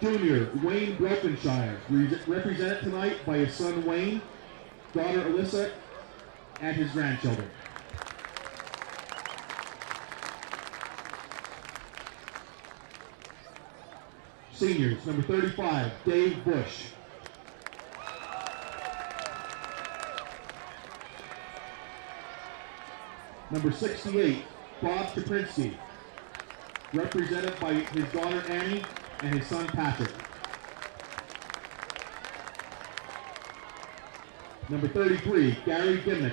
junior Wayne Brokenshire, represented tonight by his son Wayne, daughter Alyssa, and his grandchildren. Seniors, number 35, Dave Bush; Number 68, Bob Chaprinsky, represented by his daughter Annie and his son Patrick. Number 33, Gary Dimnick.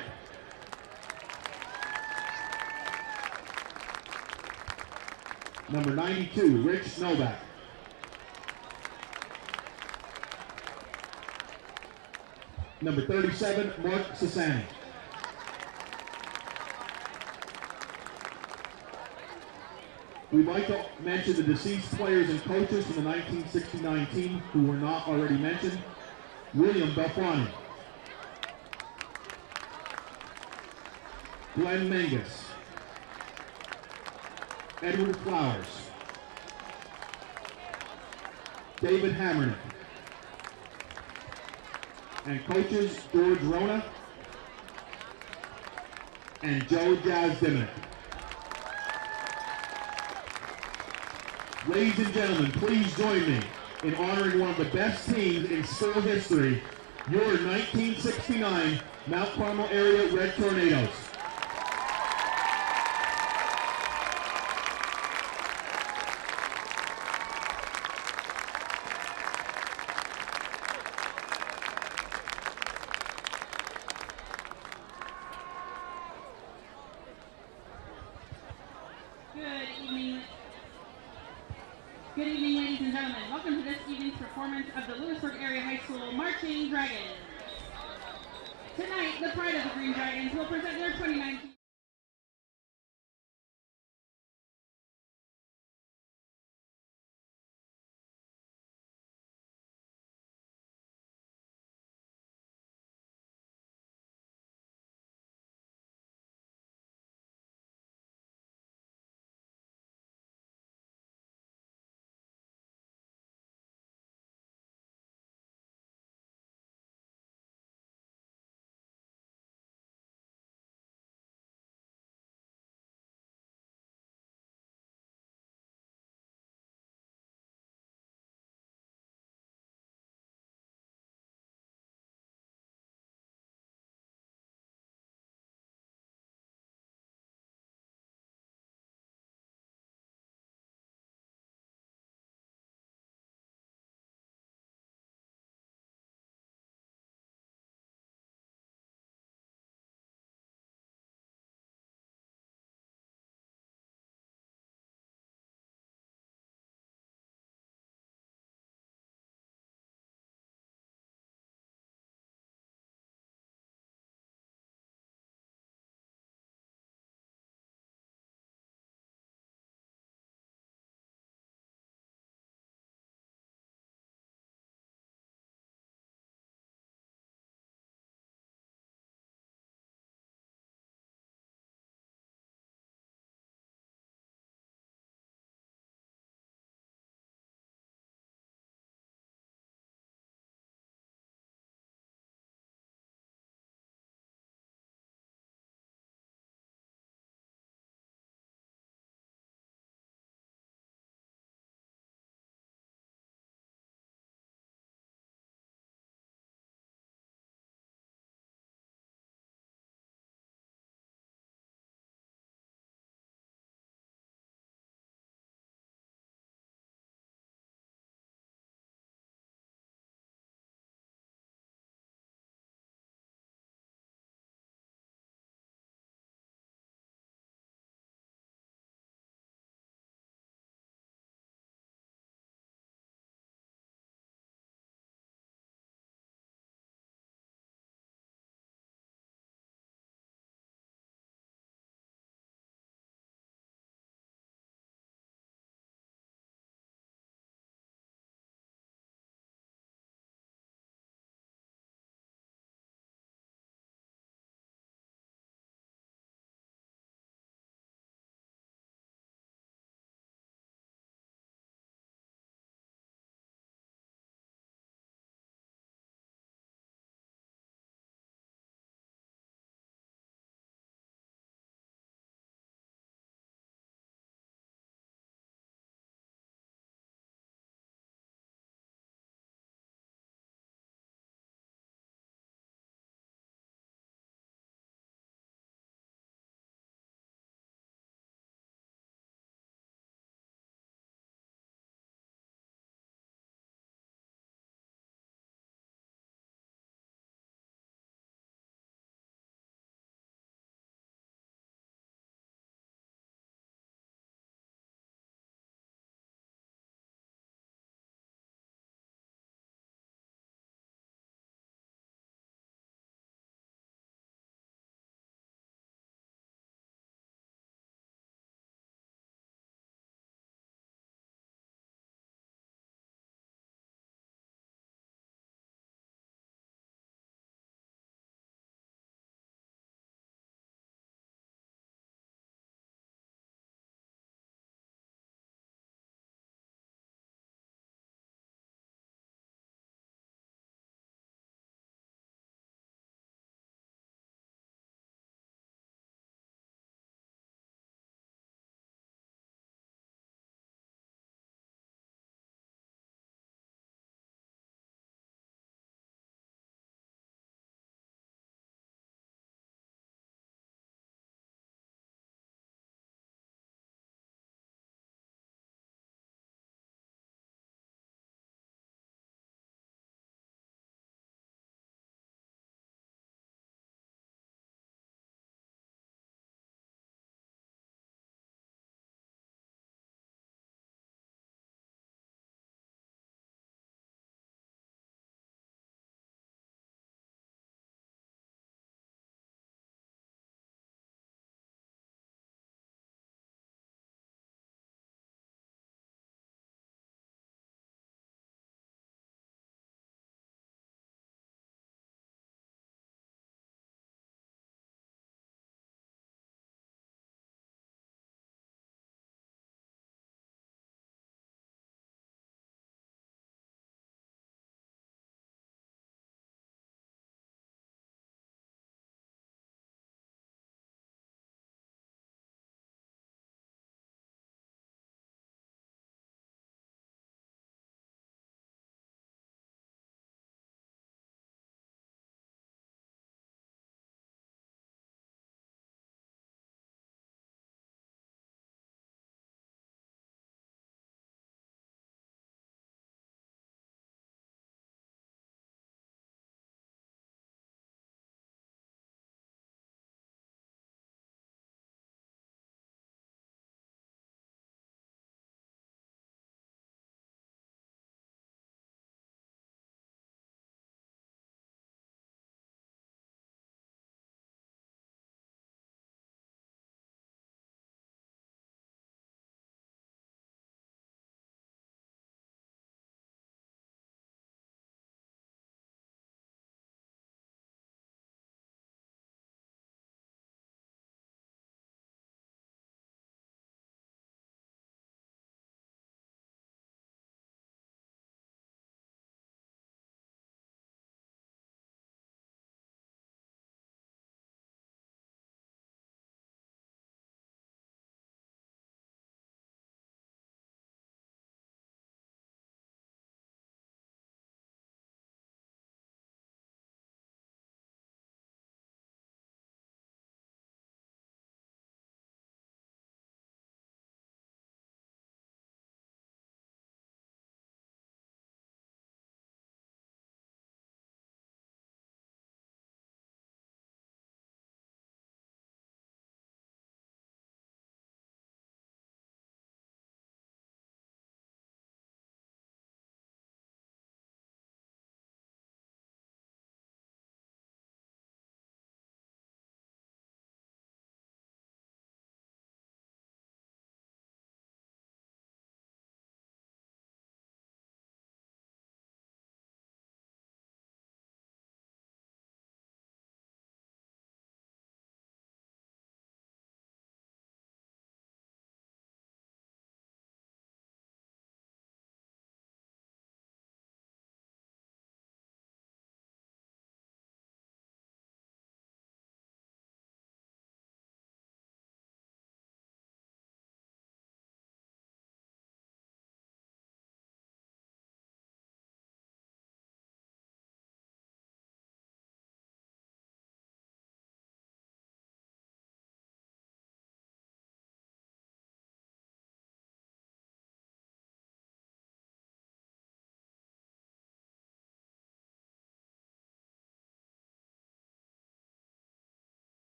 Number 92, Rich Novak. Number 37, Mark Sassani. We'd like to mention the deceased players and coaches from the 1969 team who were not already mentioned. William Belfrani, Glenn Menges, Edward Flowers, David Hammernick, and coaches George Rona and Joe Jazz Diminick. Ladies and gentlemen, please join me in honoring one of the best teams in school history, your 1969 Mount Carmel area Red Tornadoes. Good evening, ladies and gentlemen. Welcome to this evening's performance of the Lewisburg Area High School Marching Dragons. Tonight, the Pride of the Green Dragons will present their 2019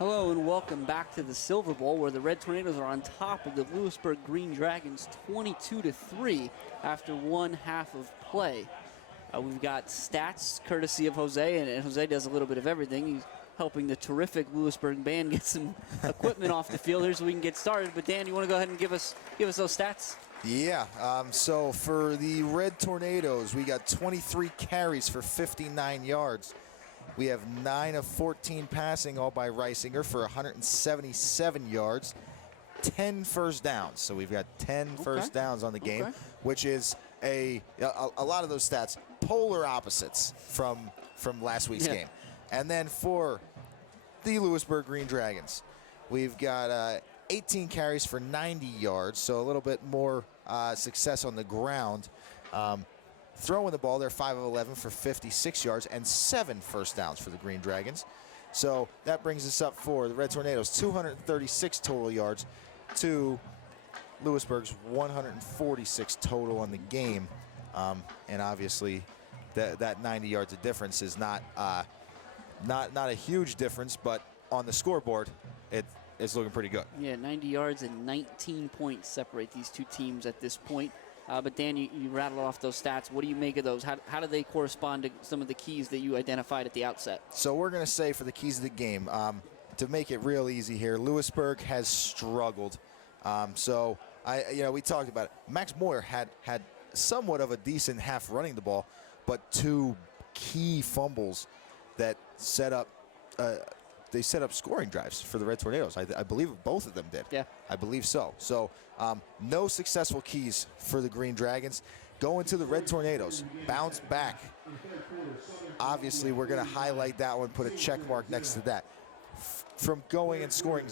Hello and welcome back to the Silver Bowl, where the Red Tornadoes are on top of the Lewisburg Green Dragons 22-3 after one half of play. We've got stats courtesy of Jose, and Jose does a little bit of everything. He's helping the terrific Lewisburg band get some equipment off the field here so we can get started. But Dan, you want to go ahead and give us those stats? Yeah, so for the Red Tornadoes, we got 23 carries for 59 yards. We have 9 of 14 passing, all by Reisinger for 177 yards, 10 first downs. So we've got 10 first downs on the game, which is a lot of those stats polar opposites from last week's game. And then for the Lewisburg Green Dragons, we've got 18 carries for 90 yards, so a little bit more success on the ground. Throwing the ball, they're 5 of 11 for 56 yards and 7 first downs for the Green Dragons. So that brings us up for the Red Tornadoes, 236 total yards to Lewisburg's 146 total on the game. And obviously that 90 yards of difference is not a huge difference, but on the scoreboard, it's looking pretty good. Yeah, 90 yards and 19 points separate these two teams at this point. But Dan, you rattled off those stats. What do you make of those? How do they correspond to some of the keys that you identified at the outset? So we're going to say for the keys of the game, to make it real easy here, Lewisburg has struggled. So we talked about it. Max Moyer had somewhat of a decent half running the ball, but 2 key fumbles that set up scoring drives for the Red Tornadoes. I believe both of them did. Yeah. I believe so. So no successful keys for the Green Dragons. Going to the Red Tornadoes. Bounce back. Obviously, we're going to highlight that one, put a check mark next to that. From going and scoring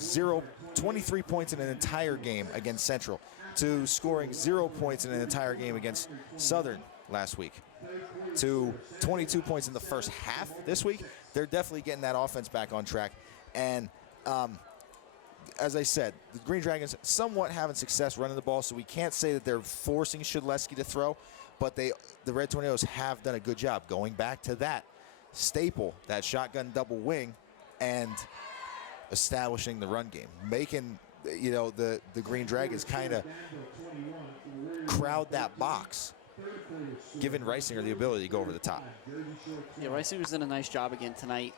23 points in an entire game against Central to scoring 0 points in an entire game against Southern last week to 22 points in the first half this week, they're definitely getting that offense back on track. And as I said, the Green Dragons somewhat having success running the ball, so we can't say that they're forcing Shedleski to throw, but the Red Tornadoes have done a good job going back to that staple, that shotgun double wing, and establishing the run game, making the Green Dragons kind of crowd that box, giving Reisinger the ability to go over the top. Yeah, Reisinger's done a nice job again tonight.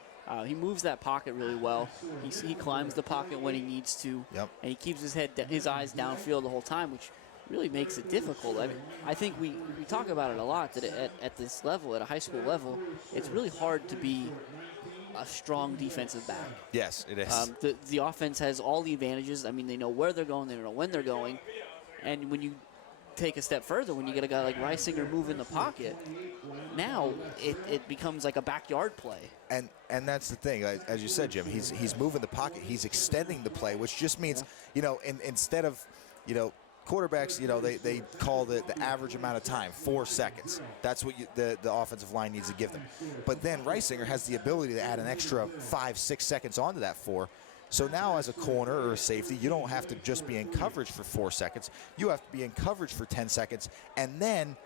He moves that pocket really well. He climbs the pocket when he needs to, and he keeps his eyes downfield the whole time, which really makes it difficult. I mean, I think we talk about it a lot, that at this level, at a high school level, it's really hard to be a strong defensive back. Yes, it is. The offense has all the advantages. I mean, they know where they're going, they know when they're going, and when you take a step further, when you get a guy like Reisinger move in the pocket, now it becomes like a backyard play. And that's the thing, as you said, Jim, he's moving the pocket, he's extending the play, which just means, instead of, quarterbacks, they call the average amount of time 4 seconds. That's what the offensive line needs to give them. But then Reisinger has the ability to add an extra 5-6 seconds onto that 4. So now as a corner or a safety, you don't have to just be in coverage for 4 seconds. You have to be in coverage for 10 seconds. And then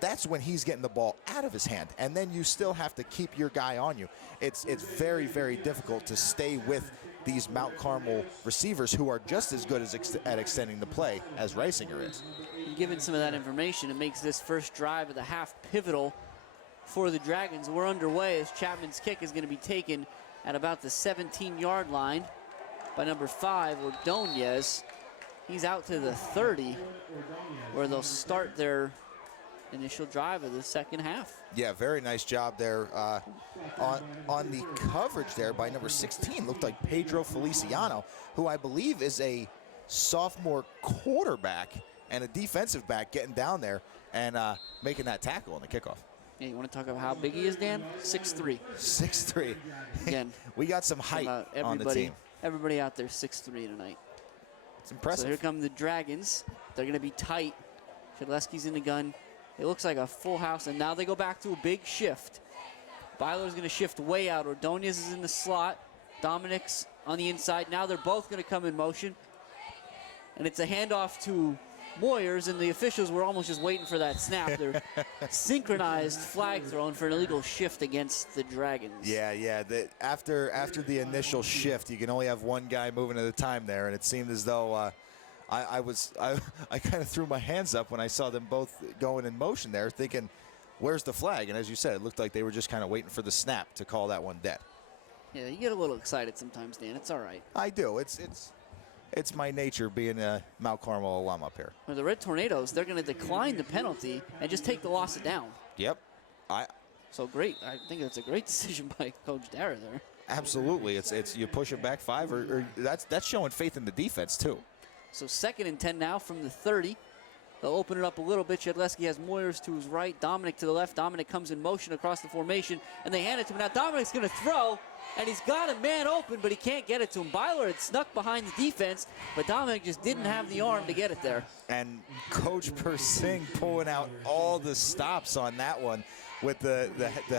that's when he's getting the ball out of his hand. And then you still have to keep your guy on you. It's very, very difficult to stay with these Mount Carmel receivers who are just as good at extending the play as Reisinger is. Given some of that information, it makes this first drive of the half pivotal for the Dragons. We're underway as Chapman's kick is going to be taken at about the 17-yard line by number 5, Ordonez. He's out to the 30, where they'll start their initial drive of the second half. Yeah, very nice job there on the coverage there by number 16. Looked like Pedro Feliciano, who I believe is a sophomore quarterback and a defensive back, getting down there and making that tackle on the kickoff. Yeah, you want to talk about how big he is, Dan? 6'3". 6'3". Again, we got some height on the team. Everybody out there 6'3" tonight. It's impressive. So here come the Dragons. They're going to be tight. Shedleski's in the gun. It looks like a full house, and now they go back to a big shift. Byler's going to shift way out. Ordonez is in the slot. Dominic's on the inside. Now they're both going to come in motion. And it's a handoff to Moyers, and the officials were almost just waiting for that snap. They're synchronized flag throwing for an illegal shift against the Dragons. Yeah. After the initial shift, you can only have one guy moving at a time there, and it seemed as though I kind of threw my hands up when I saw them both going in motion there, thinking, where's the flag? And as you said, it looked like they were just kind of waiting for the snap to call that one dead. Yeah, you get a little excited sometimes, Dan. It's all right. I do. It's my nature being a Mount Carmel alum up here. Well, the Red Tornadoes, they're going to decline the penalty and just take the loss down. Yep. So great. I think it's a great decision by Coach Dara there. Absolutely. It's you push it back 5, or that's showing faith in the defense too. So 2nd and 10 now from the 30. They'll open it up a little bit. Shedleski has Moyers to his right, Dominic to the left. Dominic comes in motion across the formation, and they hand it to him. Now Dominic's going to throw, and he's got a man open, but he can't get it to him. Byler had snuck behind the defense, but Dominic just didn't have the arm to get it there. And Coach Persing pulling out all the stops on that one with the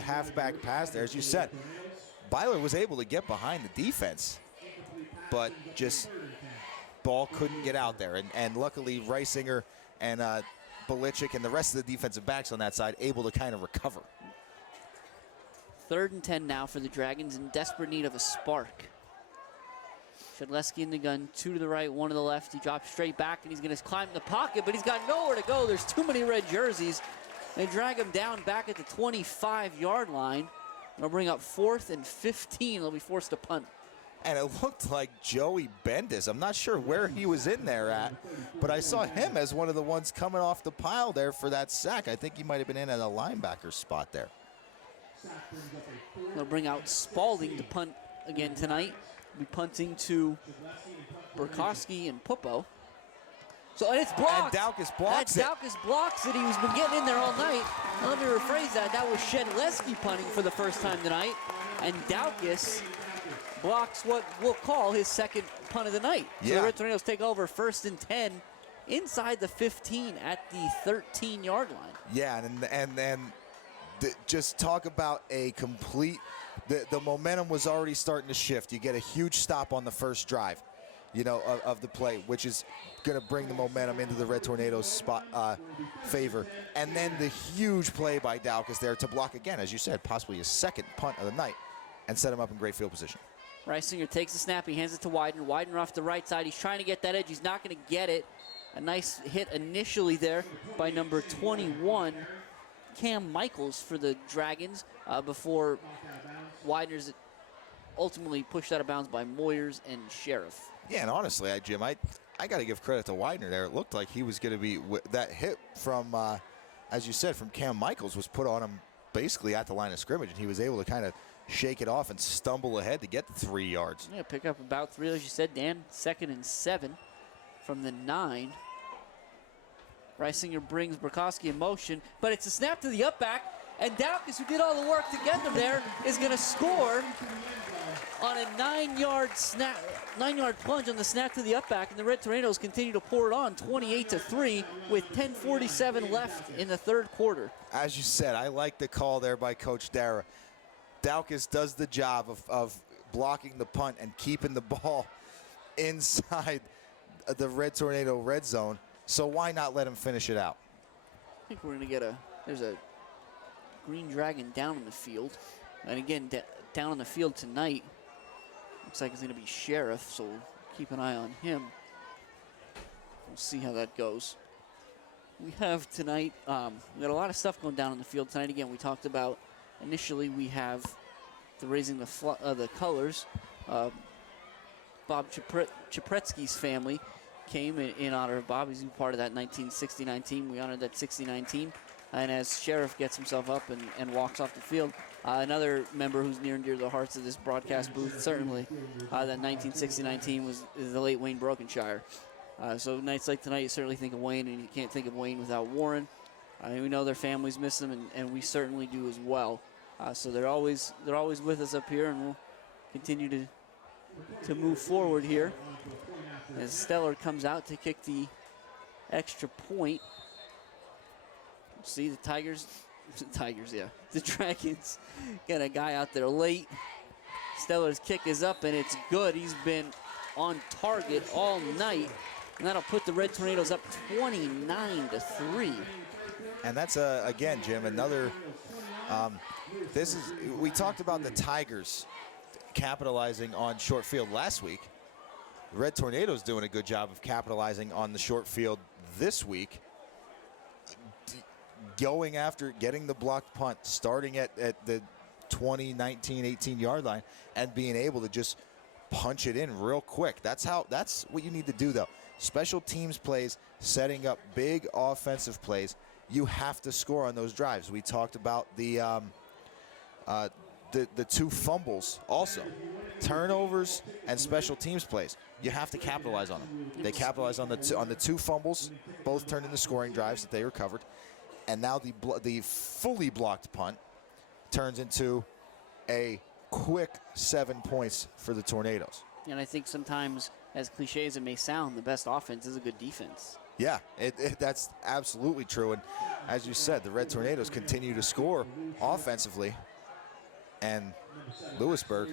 halfback pass there. As you said, Byler was able to get behind the defense, but just ball couldn't get out there. And luckily, Reisinger and Belichick and the rest of the defensive backs on that side able to kind of recover. 3rd and 10 now for the Dragons, in desperate need of a spark. Shedleski in the gun, 2 to the right, 1 to the left. He drops straight back, and he's going to climb the pocket, but he's got nowhere to go. There's too many red jerseys. They drag him down back at the 25-yard line. They'll bring up 4th and 15. They'll be forced to punt. And it looked like Joey Bendis. I'm not sure where he was in there at, but I saw him as one of the ones coming off the pile there for that sack. I think he might have been in at a linebacker spot there. They'll bring out Spalding to punt again tonight. We'll be punting to Burkowski and Pupo. So, and it's blocked. And Daukus blocks it. Daukus blocks it. He's been getting in there all night. Now, let me rephrase that. That was Shedleski punting for the first time tonight. And Daukus blocks what we'll call his 2nd punt of the night. So Yeah. the Red Tornadoes take over 1st and 10 inside the 15 at the 13-yard line. Yeah, and just talk about a complete, the momentum was already starting to shift. You get a huge stop on the first drive, of the play, which is going to bring the momentum into the Red Tornadoes' favor. And then the huge play by Daukus there to block again, as you said, possibly his 2nd punt of the night, and set him up in great field position. Reisinger takes the snap. He hands it to Widener. Widener off the right side. He's trying to get that edge. He's not going to get it. A nice hit initially there by number 21, Cam Michaels, for the Dragons, before Widener's ultimately pushed out of bounds by Moyers and Sheriff. Yeah, and honestly, Jim, I got to give credit to Widener there. It looked like he was going to be, that hit from, as you said, from Cam Michaels was put on him basically at the line of scrimmage, and he was able to kind of shake it off and stumble ahead to get the 3 yards. Yeah, pick up about 3, as you said, Dan. 2nd and 7 from the 9. Reisinger brings Burkowski in motion, but it's a snap to the up back, and Daukus, who did all the work to get them there, is going to score on a 9-yard plunge on the snap to the up back, and the Red Tornadoes continue to pour it on 28-3 with 10:47 left in the 3rd quarter. As you said, I like the call there by Coach Dara. Daukus does the job of blocking the punt and keeping the ball inside the Red Tornado red zone. So why not let him finish it out? I think we're going to get there's a Green Dragon down on the field. And again, down on the field tonight, looks like it's going to be Sheriff, so we'll keep an eye on him. We'll see how that goes. We have tonight, we got a lot of stuff going down on the field tonight. Again, we talked about, initially we have the raising the colors. Bob Chapretsky's family came in honor of Bob. He's part of that 1969 team. We honored that 69 team. And as Sheriff gets himself up and walks off the field, another member who's near and dear to the hearts of this broadcast booth, certainly, that 1969 team is the late Wayne Brokenshire. So nights like tonight, you certainly think of Wayne, and you can't think of Wayne without Warren. We know their families miss them, and we certainly do as well. So they're always with us up here, and we'll continue to move forward here. As Stellar comes out to kick the extra point. See the the Dragons got a guy out there late. Stellar's kick is up, and it's good. He's been on target all night. And that'll put the Red Tornadoes up 29-3. And that's, again, Jim, another, we talked about the Tigers capitalizing on short field last week. The Red Tornadoes doing a good job of capitalizing on the short field this week. Going after getting the blocked punt, starting at the 20, 19, 18-yard line, and being able to just punch it in real quick. That's what you need to do, though. Special teams plays, setting up big offensive plays. You have to score on those drives. We talked about the 2 fumbles also. Turnovers and special teams plays. You have to capitalize on them. They capitalized on the 2 fumbles, both turned into scoring drives that they recovered. And now the fully blocked punt turns into a quick 7 points for the Tornadoes. And I think sometimes, as cliche as it may sound, the best offense is a good defense. Yeah, that's absolutely true. And as you said, the Red Tornadoes continue to score offensively. And Lewisburg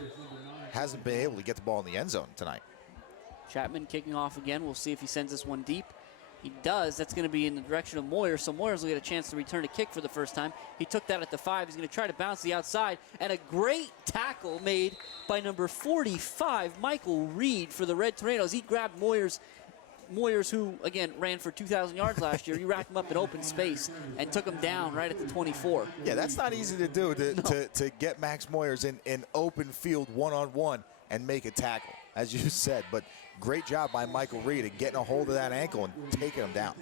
hasn't been able to get the ball in the end zone tonight. Chapman kicking off again. We'll see if he sends this one deep. He does. That's going to be in the direction of Moyer, so Moyers will get a chance to return a kick for the first time. He took that at the 5. He's going to try to bounce the outside, and a great tackle made by number 45, Michael Reed, for the Red Tornadoes. He grabbed Moyers, who, again, ran for 2,000 yards last year. He racked him up in open space and took him down right at the 24. Yeah, that's not easy to do, to get Max Moyers in open field one-on-one and make a tackle, as you said. But great job by Michael Reed at getting a hold of that ankle and taking him down.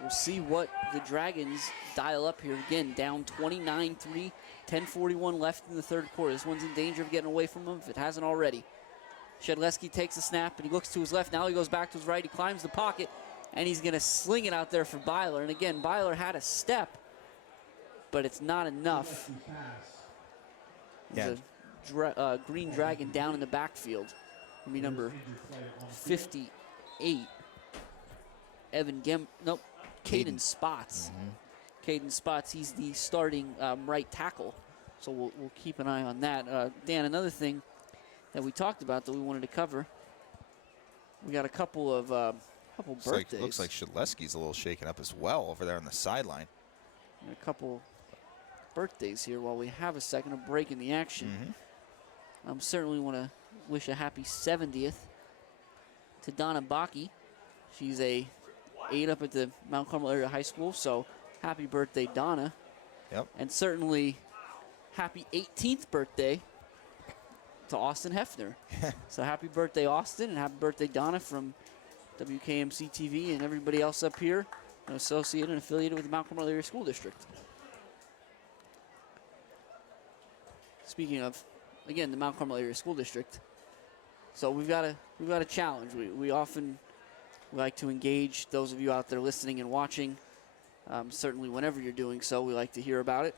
We'll see what the Dragons dial up here. Again, down 29-3, 10:41 left in the third quarter. This one's in danger of getting away from him if it hasn't already. Shedleski takes the snap, and he looks to his left. Now he goes back to his right. He climbs the pocket, and he's going to sling it out there for Byler. And again, Byler had a step, but it's not enough. Yeah. There's a Green Dragon down in the backfield. It'll be number 58. Caden Spots. Caden Spots, he's the starting right tackle. So we'll keep an eye on that. Dan, another thing that we talked about that we wanted to cover, we got a couple of birthdays. Looks like Shedleski's a little shaken up as well over there on the sideline. And a couple birthdays here while we have a second of break in the action. Certainly want to wish a happy 70th to Donna Baki. She's a 8 up at the Mount Carmel Area High School, so happy birthday, Donna. Yep. And certainly happy 18th birthday to Austin Hefner. So happy birthday, Austin, and happy birthday, Donna, from WKMC TV and everybody else up here, associated and affiliated with the Mount Carmel Area School District. Speaking of, again, the Mount Carmel Area School District, so we've got a challenge. We often like to engage those of you out there listening and watching. Certainly, whenever you're doing so, we like to hear about it.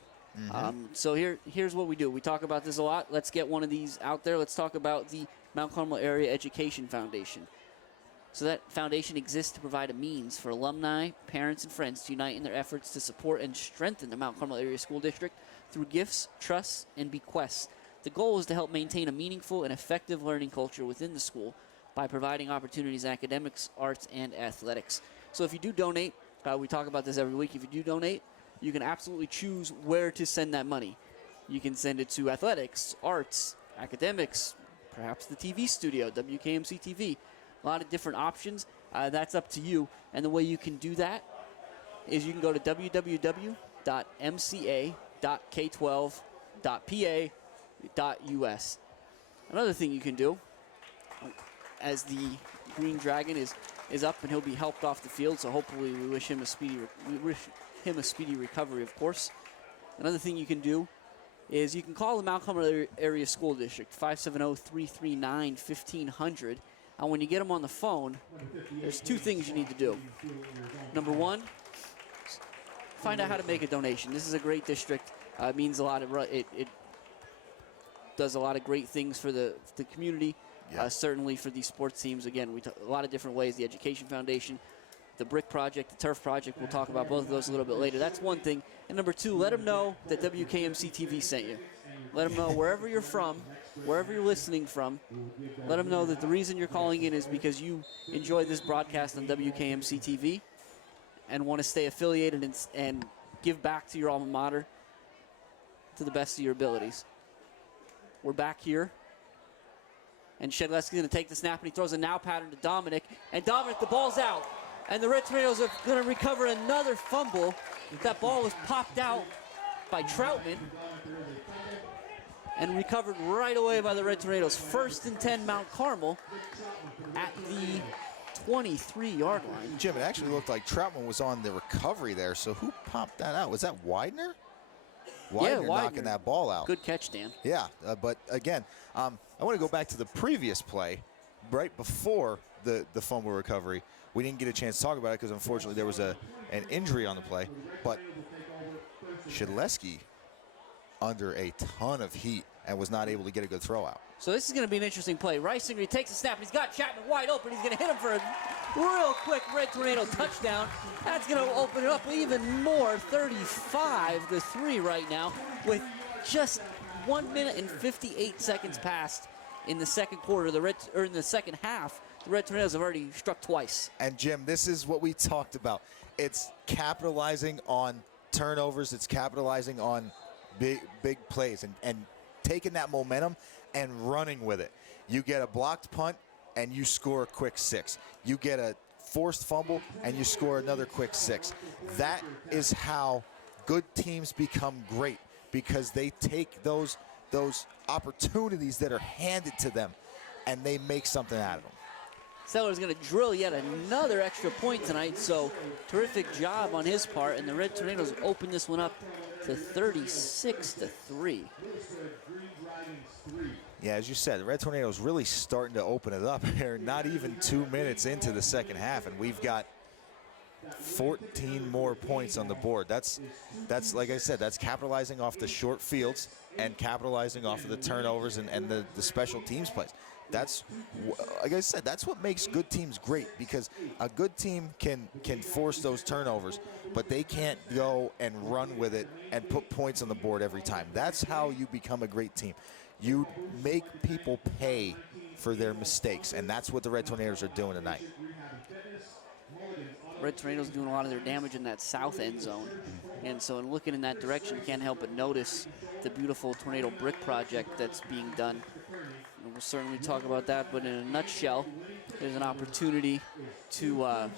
So here's what we do. We talk about this a lot. Let's get one of these out there. Let's talk about the Mount Carmel Area Education Foundation. So that foundation exists to provide a means for alumni, parents, and friends to unite in their efforts to support and strengthen the Mount Carmel Area School District through gifts, trusts, and bequests. The goal is to help maintain a meaningful and effective learning culture within the school by providing opportunities in academics, arts, and athletics. So if you do donate, we talk about this every week. If you do donate, you can absolutely choose where to send that money. You can send it to athletics, arts, academics, perhaps the TV studio, WKMC TV. A lot of different options. That's up to you. And the way you can do that is you can go to www.mca.k12.pa.us. Another thing you can do, as the Green Dragon is up and he'll be helped off the field, so hopefully we wish him a speedy recovery, of course. Another thing you can do is you can call the Mount Carmel Area School District, 570-339-1500. And when you get them on the phone, there's 2 things you need to do. Number 1, find out how to make a donation. This is a great district. It means a lot. It does a lot of great things for the community. Yeah. Certainly for these sports teams. Again, a lot of different ways. The Education Foundation, the Brick Project, the Turf Project. We'll talk about both of those a little bit later. That's one thing. And number 2, let them know that WKMC TV sent you. Let them know wherever you're from wherever you're listening from, let them know that the reason you're calling in is because you enjoyed this broadcast on WKMC TV and want to stay affiliated and give back to your alma mater to the best of your abilities. We're back here. And Shedleski's going to take the snap, and he throws a now pattern to Dominic. And Dominic, the ball's out. And the Red Tornadoes are going to recover another fumble. That ball was popped out by Troutman and recovered right away by the Red Tornadoes. 1st and 10 Mount Carmel at the 23-yard line. Jim, it actually looked like Troutman was on the recovery there, so who popped that out? Was that Widener? Widener knocking that ball out. Good catch, Dan. Yeah, but again, I want to go back to the previous play, right before the fumble recovery. We didn't get a chance to talk about it because unfortunately there was an injury on the play, but Shedleski under a ton of heat and was not able to get a good throw out. So this is going to be an interesting play. Reisinger, he takes a snap, and he's got Chapman wide open. He's going to hit him for a real quick Red Tornado touchdown. That's going to open it up even more. 35-3 right now with just 1 minute and 58 seconds passed in the second quarter. In the second half, the Red Tornadoes have already struck twice. And Jim, this is what we talked about. It's capitalizing on turnovers. It's capitalizing on big plays and taking that momentum and running with it. You get a blocked punt and you score a quick 6. You get a forced fumble and you score another quick 6. That is how good teams become great, because they take those opportunities that are handed to them and they make something out of them. Seller's going to drill yet another extra point tonight, so terrific job on his part, and the Red Tornadoes open this one up to 36-3. Yeah, as you said, the Red Tornadoes really starting to open it up here. Not even 2 minutes into the second half, and we've got 14 more points on the board. That's like I said, that's capitalizing off the short fields and capitalizing off of the turnovers and the special teams plays. That's, like I said, that's what makes good teams great, because a good team can force those turnovers, but they can't go and run with it and put points on the board every time. That's how you become a great team. You make people pay for their mistakes, and that's what the Red Tornadoes are doing tonight. Red Tornadoes doing a lot of their damage in that south end zone. And so in looking in that direction, you can't help but notice the beautiful tornado brick project that's being done. And we'll certainly talk about that, but in a nutshell, there's an opportunity to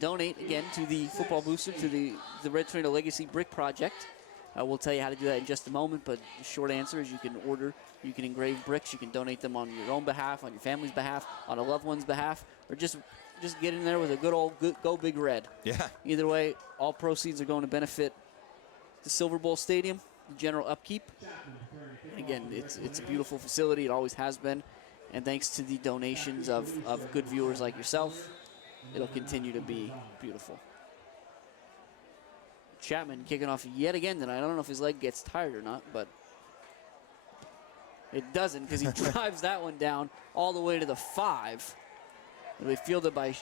donate, again, to the football booster, to the Red Tornado Legacy Brick Project. We'll tell you how to do that in just a moment, but the short answer is you can order, you can engrave bricks, you can donate them on your own behalf, on your family's behalf, on a loved one's behalf, or just get in there with a good old Go Big Red. Yeah. Either way, all proceeds are going to benefit the Silver Bowl Stadium, the general upkeep. Again, it's a beautiful facility. It always has been. And thanks to the donations of good viewers like yourself, it'll continue to be beautiful. Chapman kicking off yet again tonight. I don't know if his leg gets tired or not, but it doesn't, because he drives that one down all the way to the 5. It'll be fielded by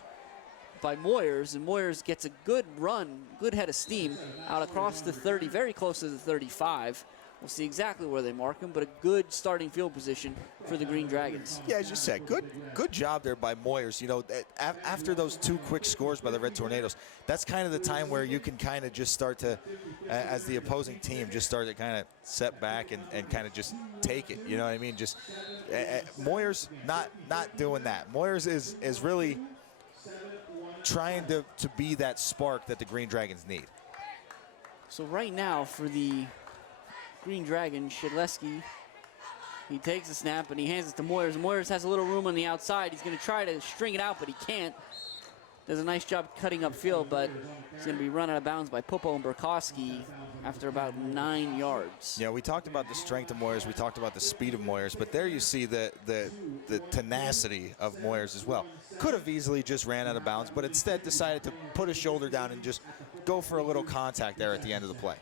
Moyers, and Moyers gets a good run, good head of steam out across the 30, very close to the 35. We'll see exactly where they mark him, but a good starting field position for the Green Dragons. Yeah, as you said, good job there by Moyers. You know, after those 2 quick scores by the Red Tornadoes, that's kind of the time where you can kind of just start to, as the opposing team, just start to kind of set back and kind of just take it. You know what I mean? Just Moyers not doing that. Moyers is really trying to be that spark that the Green Dragons need. So right now for the Green Dragon, Shedleski, he takes the snap and he hands it to Moyers. Moyers has a little room on the outside. He's going to try to string it out, but he can't. Does a nice job cutting upfield, but he's going to be run out of bounds by Popo and Burkowski after about 9 yards. Yeah, we talked about the strength of Moyers. We talked about the speed of Moyers, but there you see the tenacity of Moyers as well. Could have easily just ran out of bounds, but instead decided to put his shoulder down and just go for a little contact there at the end of the play.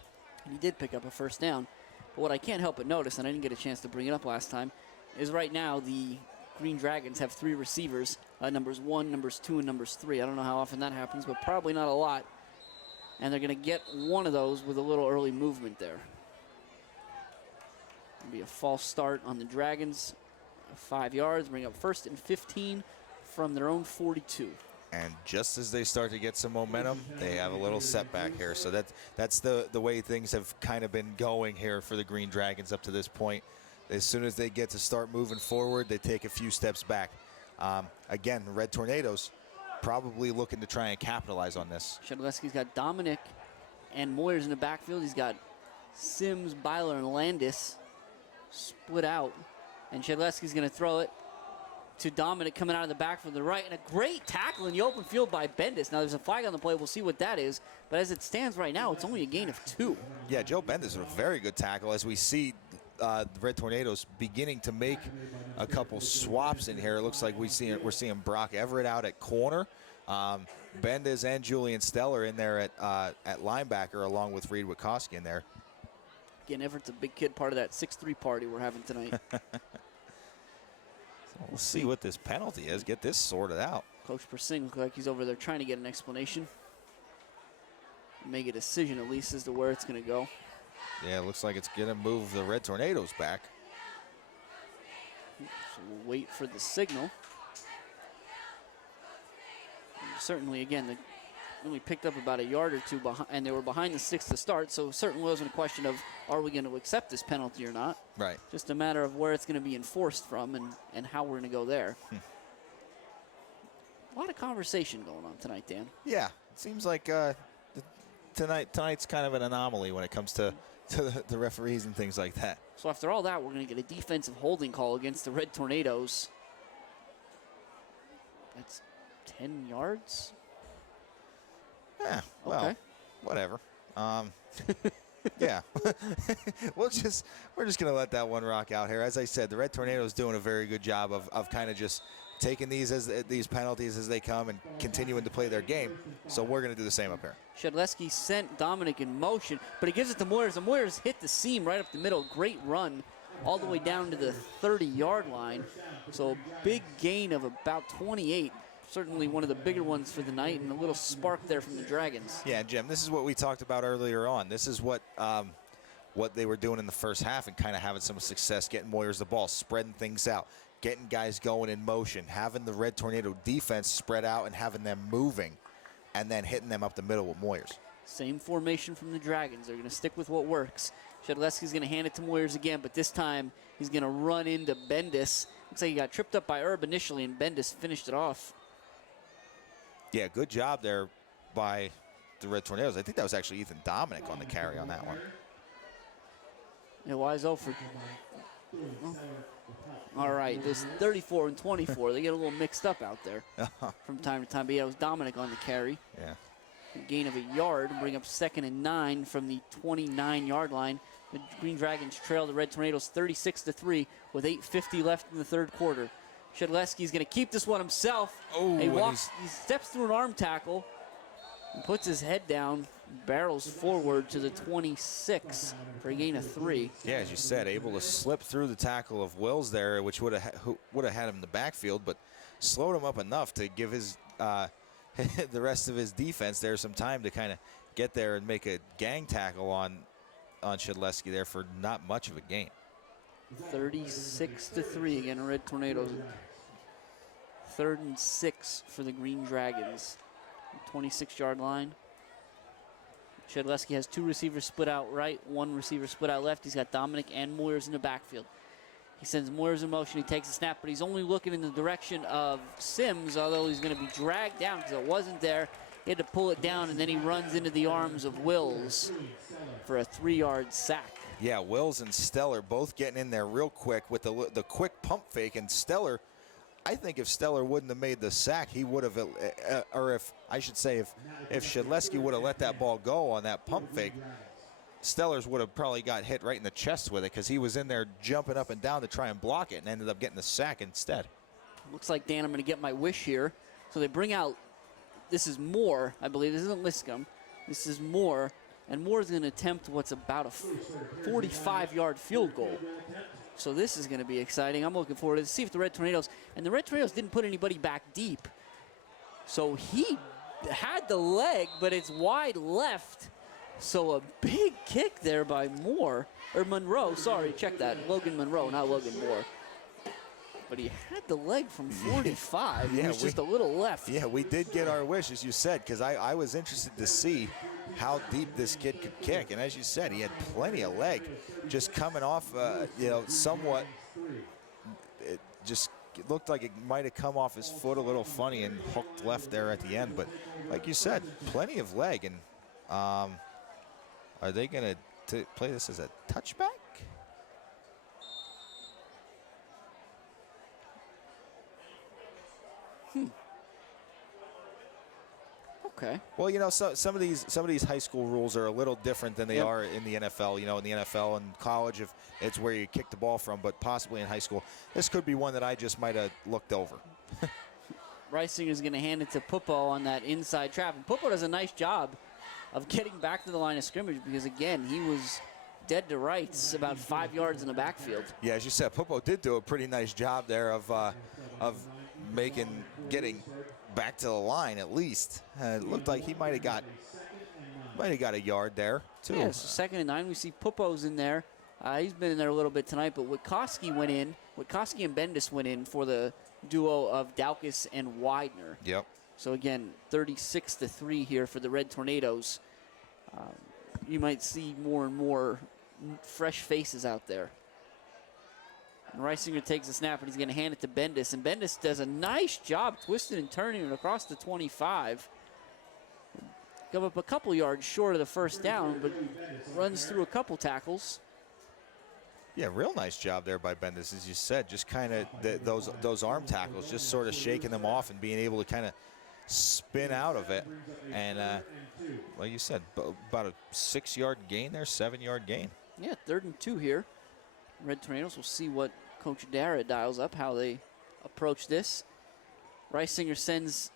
And he did pick up a first down. But what I can't help but notice, and I didn't get a chance to bring it up last time, is right now the Green Dragons have 3 receivers, numbers 1, numbers 2, and numbers 3. I don't know how often that happens, but probably not a lot. And they're going to get one of those with a little early movement there. It'll be a false start on the Dragons. 5 yards, bring up 1st and 15 from their own 42. And just as they start to get some momentum, they have a little setback here. So that's the way things have kind of been going here for the Green Dragons up to this point. As soon as they get to start moving forward, they take a few steps back. Again, the Red Tornadoes probably looking to try and capitalize on this. Shedleski's got Dominic and Moyers in the backfield. He's got Sims, Byler, and Landis split out. And Shedleski's going to throw it to Dominic coming out of the back from the right. And a great tackle in the open field by Bendis. Now, there's a flag on the play. We'll see what that is. But as it stands right now, it's only a gain of 2. Yeah, Joe Bendis with a very good tackle as we see the Red Tornadoes beginning to make a couple swaps in here. It looks like we're seeing Brock Everett out at corner. Bendis and Julian Steller in there at linebacker, along with Reed Wikoski in there. Again, Everett's a big kid, part of that 6'3" party we're having tonight. We'll see what this penalty is. Get this sorted out. Coach Persing looks like he's over there trying to get an explanation. Make a decision at least as to where it's going to go. Yeah, it looks like it's going to move the Red Tornadoes back. So we'll wait for the signal. And certainly, again, they only picked up about a yard or two behind, and they were behind the 6 to start, so it certainly wasn't a question of are we going to accept this penalty or not. Right. Just a matter of where it's going to be enforced from and how we're going to go there. A lot of conversation going on tonight, Dan. Yeah, it seems like tonight's kind of an anomaly when it comes to the referees and things like that. So after all that, we're going to get a defensive holding call against the Red Tornadoes. That's 10 yards? Yeah, well, okay. Whatever. Yeah, we're just going to let that one rock out here. As I said, the Red Tornadoes doing a very good job of kind of just taking these penalties as they come and continuing to play their game. So we're going to do the same up here. Shedleski sent Dominic in motion, but he gives it to Moyers, and Moyers hit the seam right up the middle. Great run all the way down to the 30-yard line. So big gain of about 28. Certainly one of the bigger ones for the night, and a little spark there from the Dragons. Yeah, Jim, this is what we talked about earlier on. This is what they were doing in the first half and kind of having some success, getting Moyers the ball, spreading things out, getting guys going in motion, having the Red Tornado defense spread out and having them moving, and then hitting them up the middle with Moyers. Same formation from the Dragons. They're going to stick with what works. Shedleski's going to hand it to Moyers again, but this time he's going to run into Bendis. Looks like he got tripped up by Erb initially, and Bendis finished it off. Yeah, good job there by the Red Tornadoes. I think that was actually Ethan Dominic on the carry on that one. Yeah, wise over. Oh. All right, this 34 and 24. They get a little mixed up out there from time to time. But yeah, it was Dominic on the carry. Yeah. A gain of a yard, bring up 2nd and 9 from the 29-yard line. The Green Dragons trail the Red Tornadoes 36-3 with 8:50 left in the third quarter. Shedleski's going to keep this one himself. Oh, he steps through an arm tackle and puts his head down, barrels forward to the 26 for a gain of 3. Yeah, as you said, able to slip through the tackle of Wills there, which would have had him in the backfield, but slowed him up enough to give his the rest of his defense there some time to kind of get there and make a gang tackle on Shedleski there for not much of a gain. 36-3 again, Red Tornadoes. 3rd and 6 for the Green Dragons. 26-yard line. Shedleski has 2 receivers split out right, 1 receiver split out left. He's got Dominic and Moyers in the backfield. He sends Moyers in motion. He takes a snap, but he's only looking in the direction of Sims, although he's going to be dragged down because it wasn't there. He had to pull it down, and then he runs into the arms of Wills for a 3-yard sack. Yeah, Wills and Steller both getting in there real quick with the quick pump fake, and Steller, I think if Steller wouldn't have made the sack, he would have, or if Shedleski would have let that ball go on that pump fake, Stellers would have probably got hit right in the chest with it because he was in there jumping up and down to try and block it and ended up getting the sack instead. Looks like, Dan, I'm going to get my wish here. So they bring out, this is Moore, I believe. This isn't Liscombe. This is Moore. And Moore's going to attempt what's about a 45-yard field goal. So this is going to be exciting. I'm looking forward to see if the Red Tornadoes, and the Red Tornadoes didn't put anybody back deep. So he had the leg, but it's wide left. So a big kick there by Monroe. Sorry, check that. Logan Monroe, not Logan Moore. But he had the leg from 45. Yeah, it was just a little left. Yeah, we did get our wish, as you said, because I was interested to see how deep this kid could kick. And as you said, he had plenty of leg. Just coming off, somewhat, it just looked like it might have come off his foot a little funny and hooked left there at the end. But like you said, plenty of leg. And are they going to play this as a touchback? Okay. Well, some of these high school rules are a little different than they are in the NFL. In the NFL and college, if it's where you kick the ball from, but possibly in high school, this could be one that I just might have looked over. Reisinger is going to hand it to Pupo on that inside trap. And Pupo does a nice job of getting back to the line of scrimmage because, again, he was dead to rights about 5 yards in the backfield. Yeah, as you said, Pupo did do a pretty nice job there of getting back to the line at least. It looked like he might have got a yard there too. Yeah, so 2nd and 9. We see Pupo's in there. He's been in there a little bit tonight, but Witkowski went in. Witkowski and Bendis went in for the duo of Daukus and Widener. Yep. So again, 36-3 here for the Red Tornadoes. You might see more and more fresh faces out there. And Reisinger takes a snap, and he's going to hand it to Bendis. And Bendis does a nice job twisting and turning it across the 25. Come up a couple yards short of the first down, but runs through a couple tackles. Yeah, real nice job there by Bendis, as you said. Just kind of those arm tackles, just sort of shaking them off and being able to kind of spin out of it. And like you said, about a 6-yard gain there, 7-yard gain. Yeah, 3rd and 2 here. Red Tornadoes will see what Coach Dara dials up, how they approach this. Reisinger sends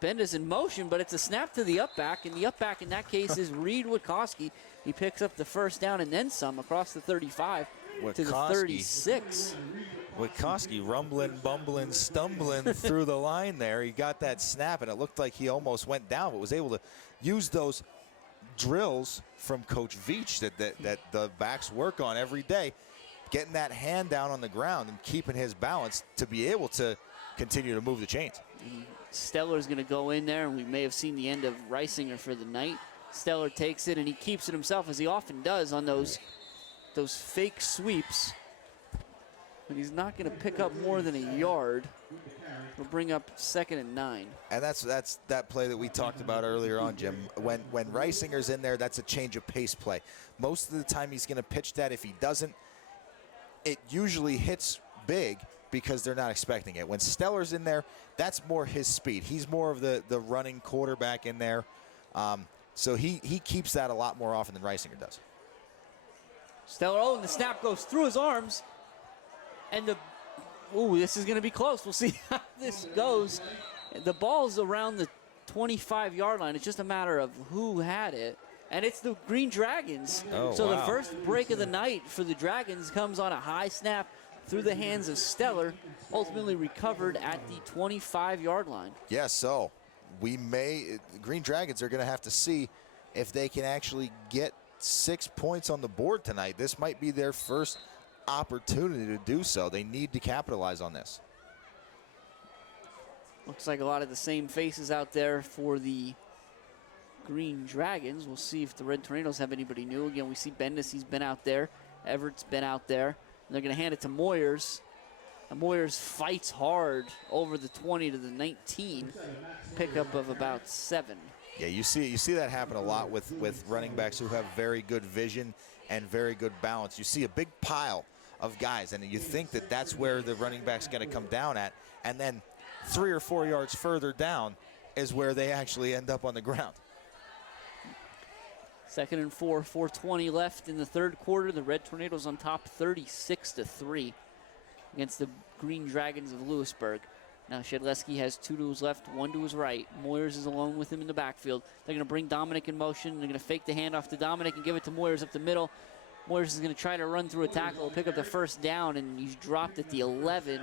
Bendis in motion, but it's a snap to the up back, and the up back in that case is Reed Witkowski. He picks up the first down and then some across the 35 to the 36. Witkowski rumbling, bumbling, stumbling through the line there. He got that snap, and it looked like he almost went down, but was able to use those drills from Coach Veach that the backs work on every day, getting that hand down on the ground and keeping his balance to be able to continue to move the chains. Steller's going to go in there, and we may have seen the end of Reisinger for the night. Steller takes it, and he keeps it himself, as he often does on those fake sweeps. But he's not going to pick up more than a yard. We'll bring up 2nd and 9. And that's that play that we talked about earlier on, Jim. When Reisinger's in there, that's a change of pace play. Most of the time he's going to pitch that. If he doesn't, it usually hits big because they're not expecting it. When Steller's in there, that's more his speed. He's more of the running quarterback in there. So he keeps that a lot more often than Reisinger does. Steller, and the snap goes through his arms. And this is going to be close. We'll see how this goes. The ball's around the 25-yard line. It's just a matter of who had it. And it's the Green Dragons. Oh, so wow. The first break of the night for the Dragons comes on a high snap through the hands of Steller, ultimately recovered at the 25-yard line. Yeah, so the Green Dragons are going to have to see if they can actually get 6 points on the board tonight. This might be their first opportunity to do so. They need to capitalize on this. Looks like a lot of the same faces out there for the Green Dragons. We'll see if the Red Tornadoes have anybody new. Again, we see Bendis, he's been out there. Everett's been out there. And they're going to hand it to Moyers. And Moyers fights hard over the 20 to the 19. Pickup of about 7. Yeah, you see that happen a lot with running backs who have very good vision and very good balance. You see a big pile of guys, and you think that that's where the running back's going to come down at, and then 3 or 4 yards further down is where they actually end up on the ground. 2nd and 4, 4:20 left in the third quarter. The Red Tornadoes on top 36-3 against the Green Dragons of Lewisburg. Now Shedleski has 2 to his left, 1 to his right. Moyers is alone with him in the backfield. They're going to bring Dominic in motion. They're going to fake the handoff to Dominic and give it to Moyers up the middle. Moyers is going to try to run through a tackle, pick up the first down, and he's dropped at the 11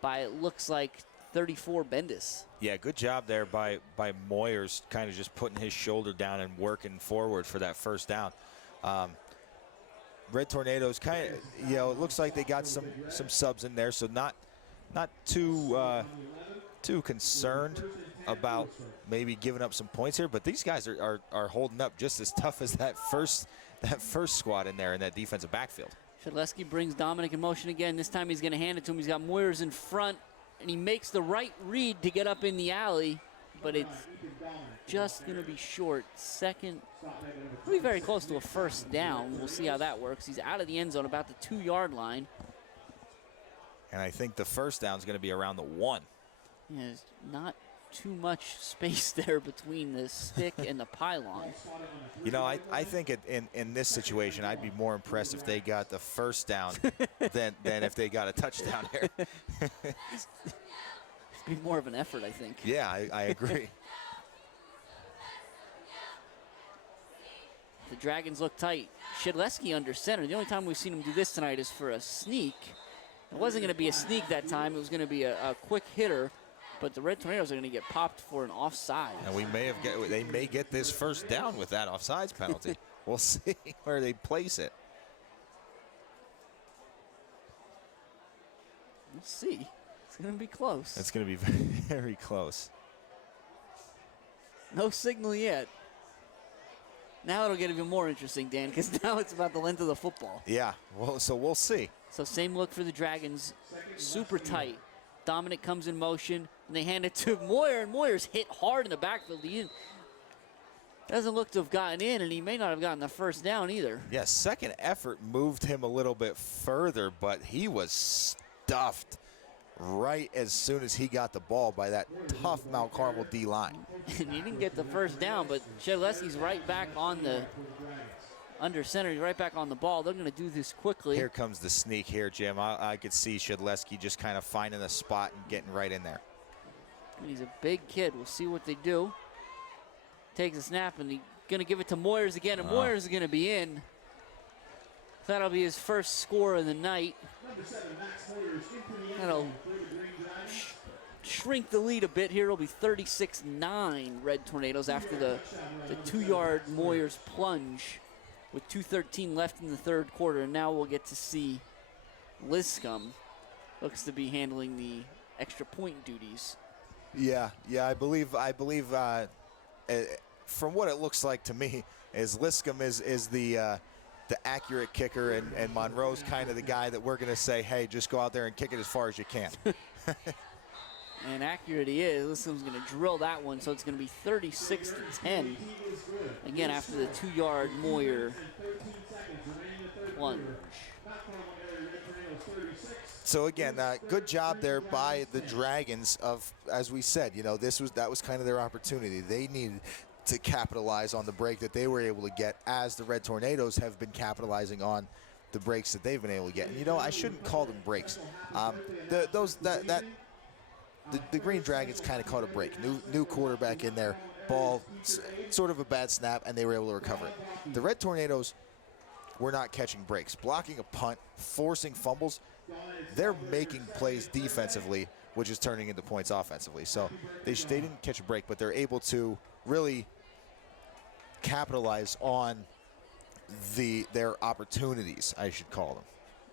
by, it looks like, 34 Bendis. Yeah, good job there by Moyers, kind of just putting his shoulder down and working forward for that first down. Red Tornadoes kind of, it looks like they got some subs in there, so not too concerned about maybe giving up some points here, but these guys are holding up just as tough as that first squad in there in that defensive backfield. Shedleski brings Dominic in motion again. This time he's going to hand it to him. He's got Moyers in front, and he makes the right read to get up in the alley, but it's just going to be short. Second, it'll be very close to a first down. We'll see how that works. He's out of the end zone about the 2-yard line. And I think the first down is going to be around the 1. Yeah, there's not too much space there between the stick and the pylon. I think in this situation, I'd be more impressed if they got the first down than if they got a touchdown here. It'd be more of an effort, I think. Yeah, I agree. The Dragons look tight. Shedleski under center. The only time we've seen him do this tonight is for a sneak. It wasn't going to be a sneak that time. It was going to be a quick hitter. But the Red Tornadoes are going to get popped for an offside. And they may get this first down with that offsides penalty. We'll see where they place it. We'll see. It's going to be close. It's going to be very, very close. No signal yet. Now it'll get even more interesting, Dan, because now it's about the length of the football. Yeah, well, so we'll see. So same look for the Dragons, super tight. Dominic comes in motion, and they hand it to Moyer, and Moyer's hit hard in the backfield. He doesn't look to have gotten in, and he may not have gotten the first down either. Yeah, second effort moved him a little bit further, but he was stuffed right as soon as he got the ball by that tough Mount Carmel D-line. And he didn't get the first down, but Shedleski's right back on the under center. He's right back on the ball. They're going to do this quickly. Here comes the sneak here, Jim. I could see Shedleski just kind of finding a spot and getting right in there. And he's a big kid. We'll see what they do. Takes a snap, and he's going to give it to Moyers again, and Moyers is going to be in. That'll be his first score of the night. That'll shrink the lead a bit here. It'll be 36-9 Red Tornadoes after the 2-yard Moyers plunge with 2:13 left in the third quarter. And now we'll get to see Liscombe looks to be handling the extra point duties. Yeah, I believe from what it looks like to me is Liscombe is the accurate kicker, and Monroe's kind of the guy that we're going to say, hey, just go out there and kick it as far as you can. And accurate he is. Liscombe's going to drill that one, so it's going to be 36-10. Again, after the 2-yard Moyer plunge. So again, good job there by the Dragons. As we said, that was kind of their opportunity. They needed to capitalize on the break that they were able to get, as the Red Tornadoes have been capitalizing on the breaks that they've been able to get. And I shouldn't call them breaks. The Green Dragons kind of caught a break. New quarterback in there, ball, sort of a bad snap, and they were able to recover it. The Red Tornadoes were not catching breaks, blocking a punt, forcing fumbles. They're making plays defensively, which is turning into points offensively. So they didn't catch a break, but they're able to really capitalize on their opportunities, I should call them.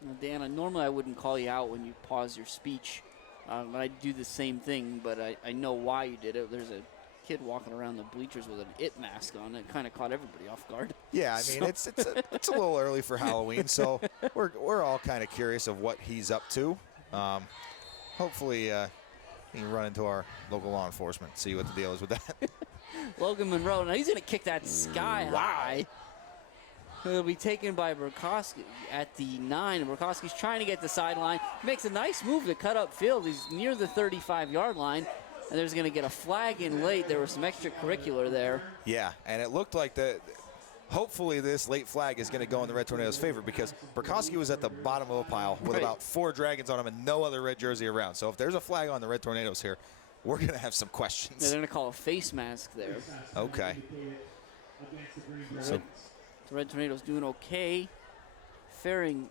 Now, Dan, normally I wouldn't call you out when you pause your speech. I do the same thing, but I know why you did it. There's a kid walking around the bleachers with an IT mask on. It kind of caught everybody off guard. Yeah, I mean, it's a little early for Halloween, so we're all kind of curious of what he's up to. Hopefully, he can run into our local law enforcement, see what the deal is with that. Logan Monroe. Now he's going to kick that sky high. It'll be taken by Burkowski at the 9. And Burkowski's trying to get the sideline. Makes a nice move to cut up field. He's near the 35-yard line. And there's going to get a flag in late. There was some extracurricular there. Yeah, and it looked like hopefully this late flag is going to go in the Red Tornadoes' favor, because Burkowski was at the bottom of a pile with about 4 Dragons on him and no other red jersey around. So if there's a flag on the Red Tornadoes here, we're going to have some questions. They're going to call a face mask there. Okay. So the Red Tornadoes doing okay, faring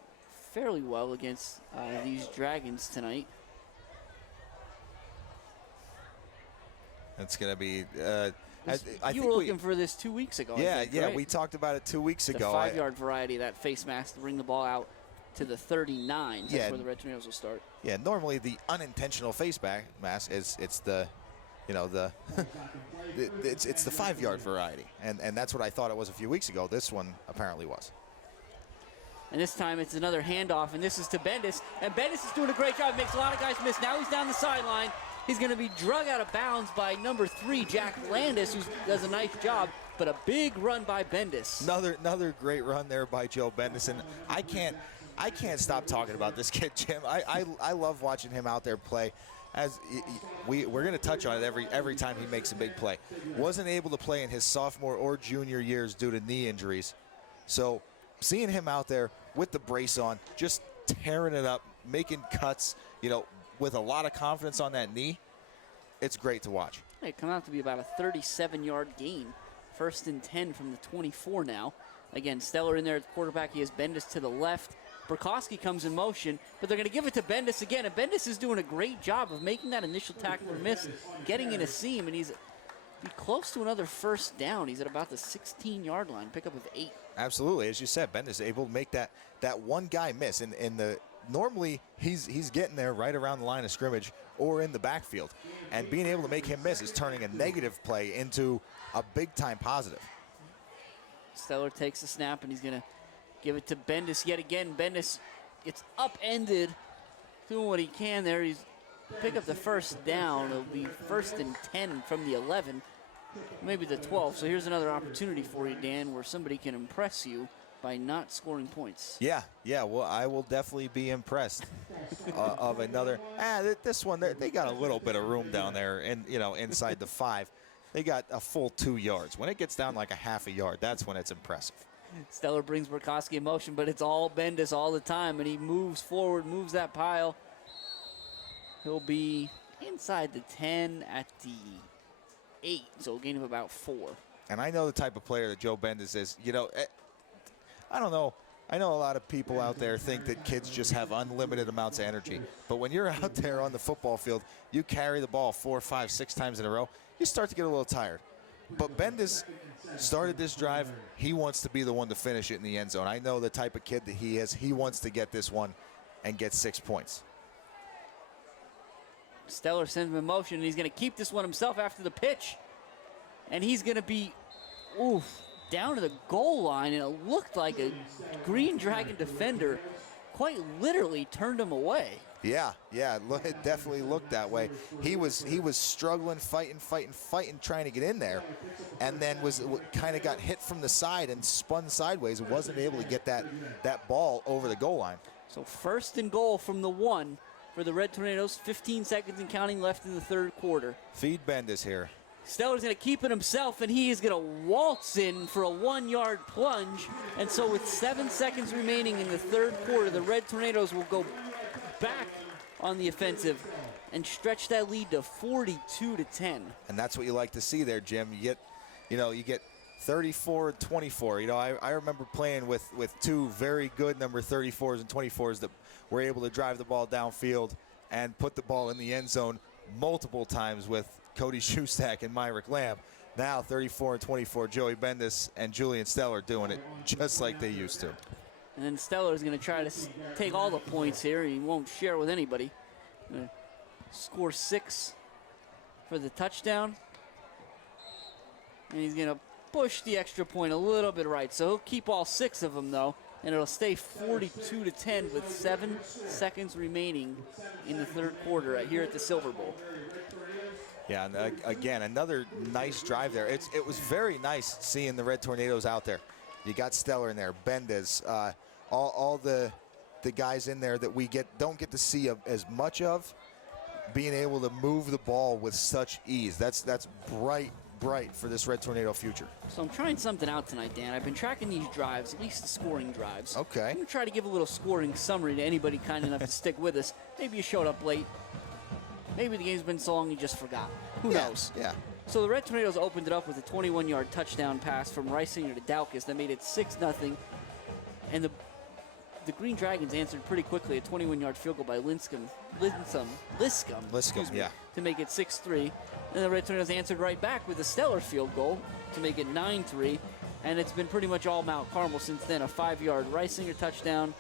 fairly well against these Dragons tonight. It's going to be. You were looking for this 2 weeks ago. Yeah, I think, yeah, right? we talked about it 2 weeks the ago. 5-yard variety, that face mask to bring the ball out to the 39. That's where the Red Tornadoes will start. Yeah, normally the unintentional face mask it's the, it's the 5-yard variety, and that's what I thought it was a few weeks ago. This one apparently was. And this time it's another handoff, and this is to Bendis. And Bendis is doing a great job. Makes a lot of guys miss. Now he's down the sideline. He's going to be drug out of bounds by number 3, Jack Landis, who does a nice job. But a big run by Bendis. Another great run there by Joe Bendis. And I can't stop talking about this kid, Jim. I love watching him out there play. As we're going to touch on it every time he makes a big play. Wasn't able to play in his sophomore or junior years due to knee injuries. So seeing him out there with the brace on, just tearing it up, making cuts, with a lot of confidence on that knee, it's great to watch. It come out to be about a 37-yard gain. 1st and 10 from the 24 now. Again, Stellar in there at the quarterback. He has Bendis to the left. Burkowski comes in motion, but they're going to give it to Bendis again. And Bendis is doing a great job of making that initial tackle or miss, getting in a seam, and he's close to another 1st down. He's at about the 16-yard line, pickup of 8. Absolutely. As you said, Bendis is able to make that one guy miss. Normally, he's getting there right around the line of scrimmage or in the backfield. And being able to make him miss is turning a negative play into a big-time positive. Stellar takes the snap, and he's going to give it to Bendis yet again. Bendis gets upended, doing what he can there. He's pick up the 1st down. It'll be 1st and 10 from the 11, maybe the 12. So here's another opportunity for you, Dan, where somebody can impress you by not scoring points. Yeah, well, I will definitely be impressed of another. This one, they got a little bit of room down there, and inside the 5. They got a full 2 yards. When it gets down like a half a yard, that's when it's impressive. Stellar brings Burkowski in motion, but it's all Bendis all the time, and he moves forward, moves that pile. He'll be inside the 10 at the 8, so a gain of about 4. And I know the type of player that Joe Bendis is. I don't know. I know a lot of people out there think that kids just have unlimited amounts of energy. But when you're out there on the football field, you carry the ball 4, 5, 6 times in a row, you start to get a little tired. But Bendis started this drive. He wants to be the one to finish it in the end zone. I know the type of kid that he is. He wants to get this one and get 6 points. Stellar sends him in motion, and he's going to keep this one himself after the pitch. And he's going to be, down to the goal line, and it looked like a Green Dragon defender quite literally turned him away. Yeah, it definitely looked that way. He was struggling, fighting, trying to get in there, and then kind of got hit from the side and spun sideways and wasn't able to get that ball over the goal line. So 1st and goal from the 1 for the Red Tornadoes. 15 seconds and counting left in the 3rd quarter. Feed Bendis here. Stellar's going to keep it himself, and he is going to waltz in for a 1-yard plunge. And so with 7 seconds remaining in the 3rd quarter, the Red Tornadoes will go back on the offensive and stretch that lead to 42-10. And that's what you like to see there, Jim. You get 34-24. I remember playing with 2 very good number 34s and 24s that were able to drive the ball downfield and put the ball in the end zone multiple times with Cody Shustak and Myrick Lamb. Now 34 and 24, Joey Bendis and Julian Stellar doing it just like they used to. And then Stellar is going to try to take all the points here. He won't share with anybody. Score 6 for the touchdown. And he's going to push the extra point a little bit right. So he'll keep all 6 of them, though. And it'll stay 42-10 with 7 seconds remaining in the 3rd quarter here at the Silver Bowl. Yeah, and again, another nice drive there. It was very nice seeing the Red Tornadoes out there. You got Stellar in there, Bendis, all the guys in there that we don't get to see as much of, being able to move the ball with such ease. That's bright for this Red Tornado future. So I'm trying something out tonight, Dan. I've been tracking these drives, at least the scoring drives. Okay. I'm going to try to give a little scoring summary to anybody kind enough to stick with us. Maybe you showed up late. Maybe the game's been so long you just forgot. Who knows? Yeah. So the Red Tornadoes opened it up with a 21-yard touchdown pass from Reisinger to Daukus that made it 6-0. And the the Green Dragons answered pretty quickly. A 21-yard field goal by Liscum, yeah. to make it 6-3. And the Red Tornadoes answered right back with a stellar field goal to make it 9-3. And it's been pretty much all Mount Carmel since then. A 5-yard Reisinger touchdown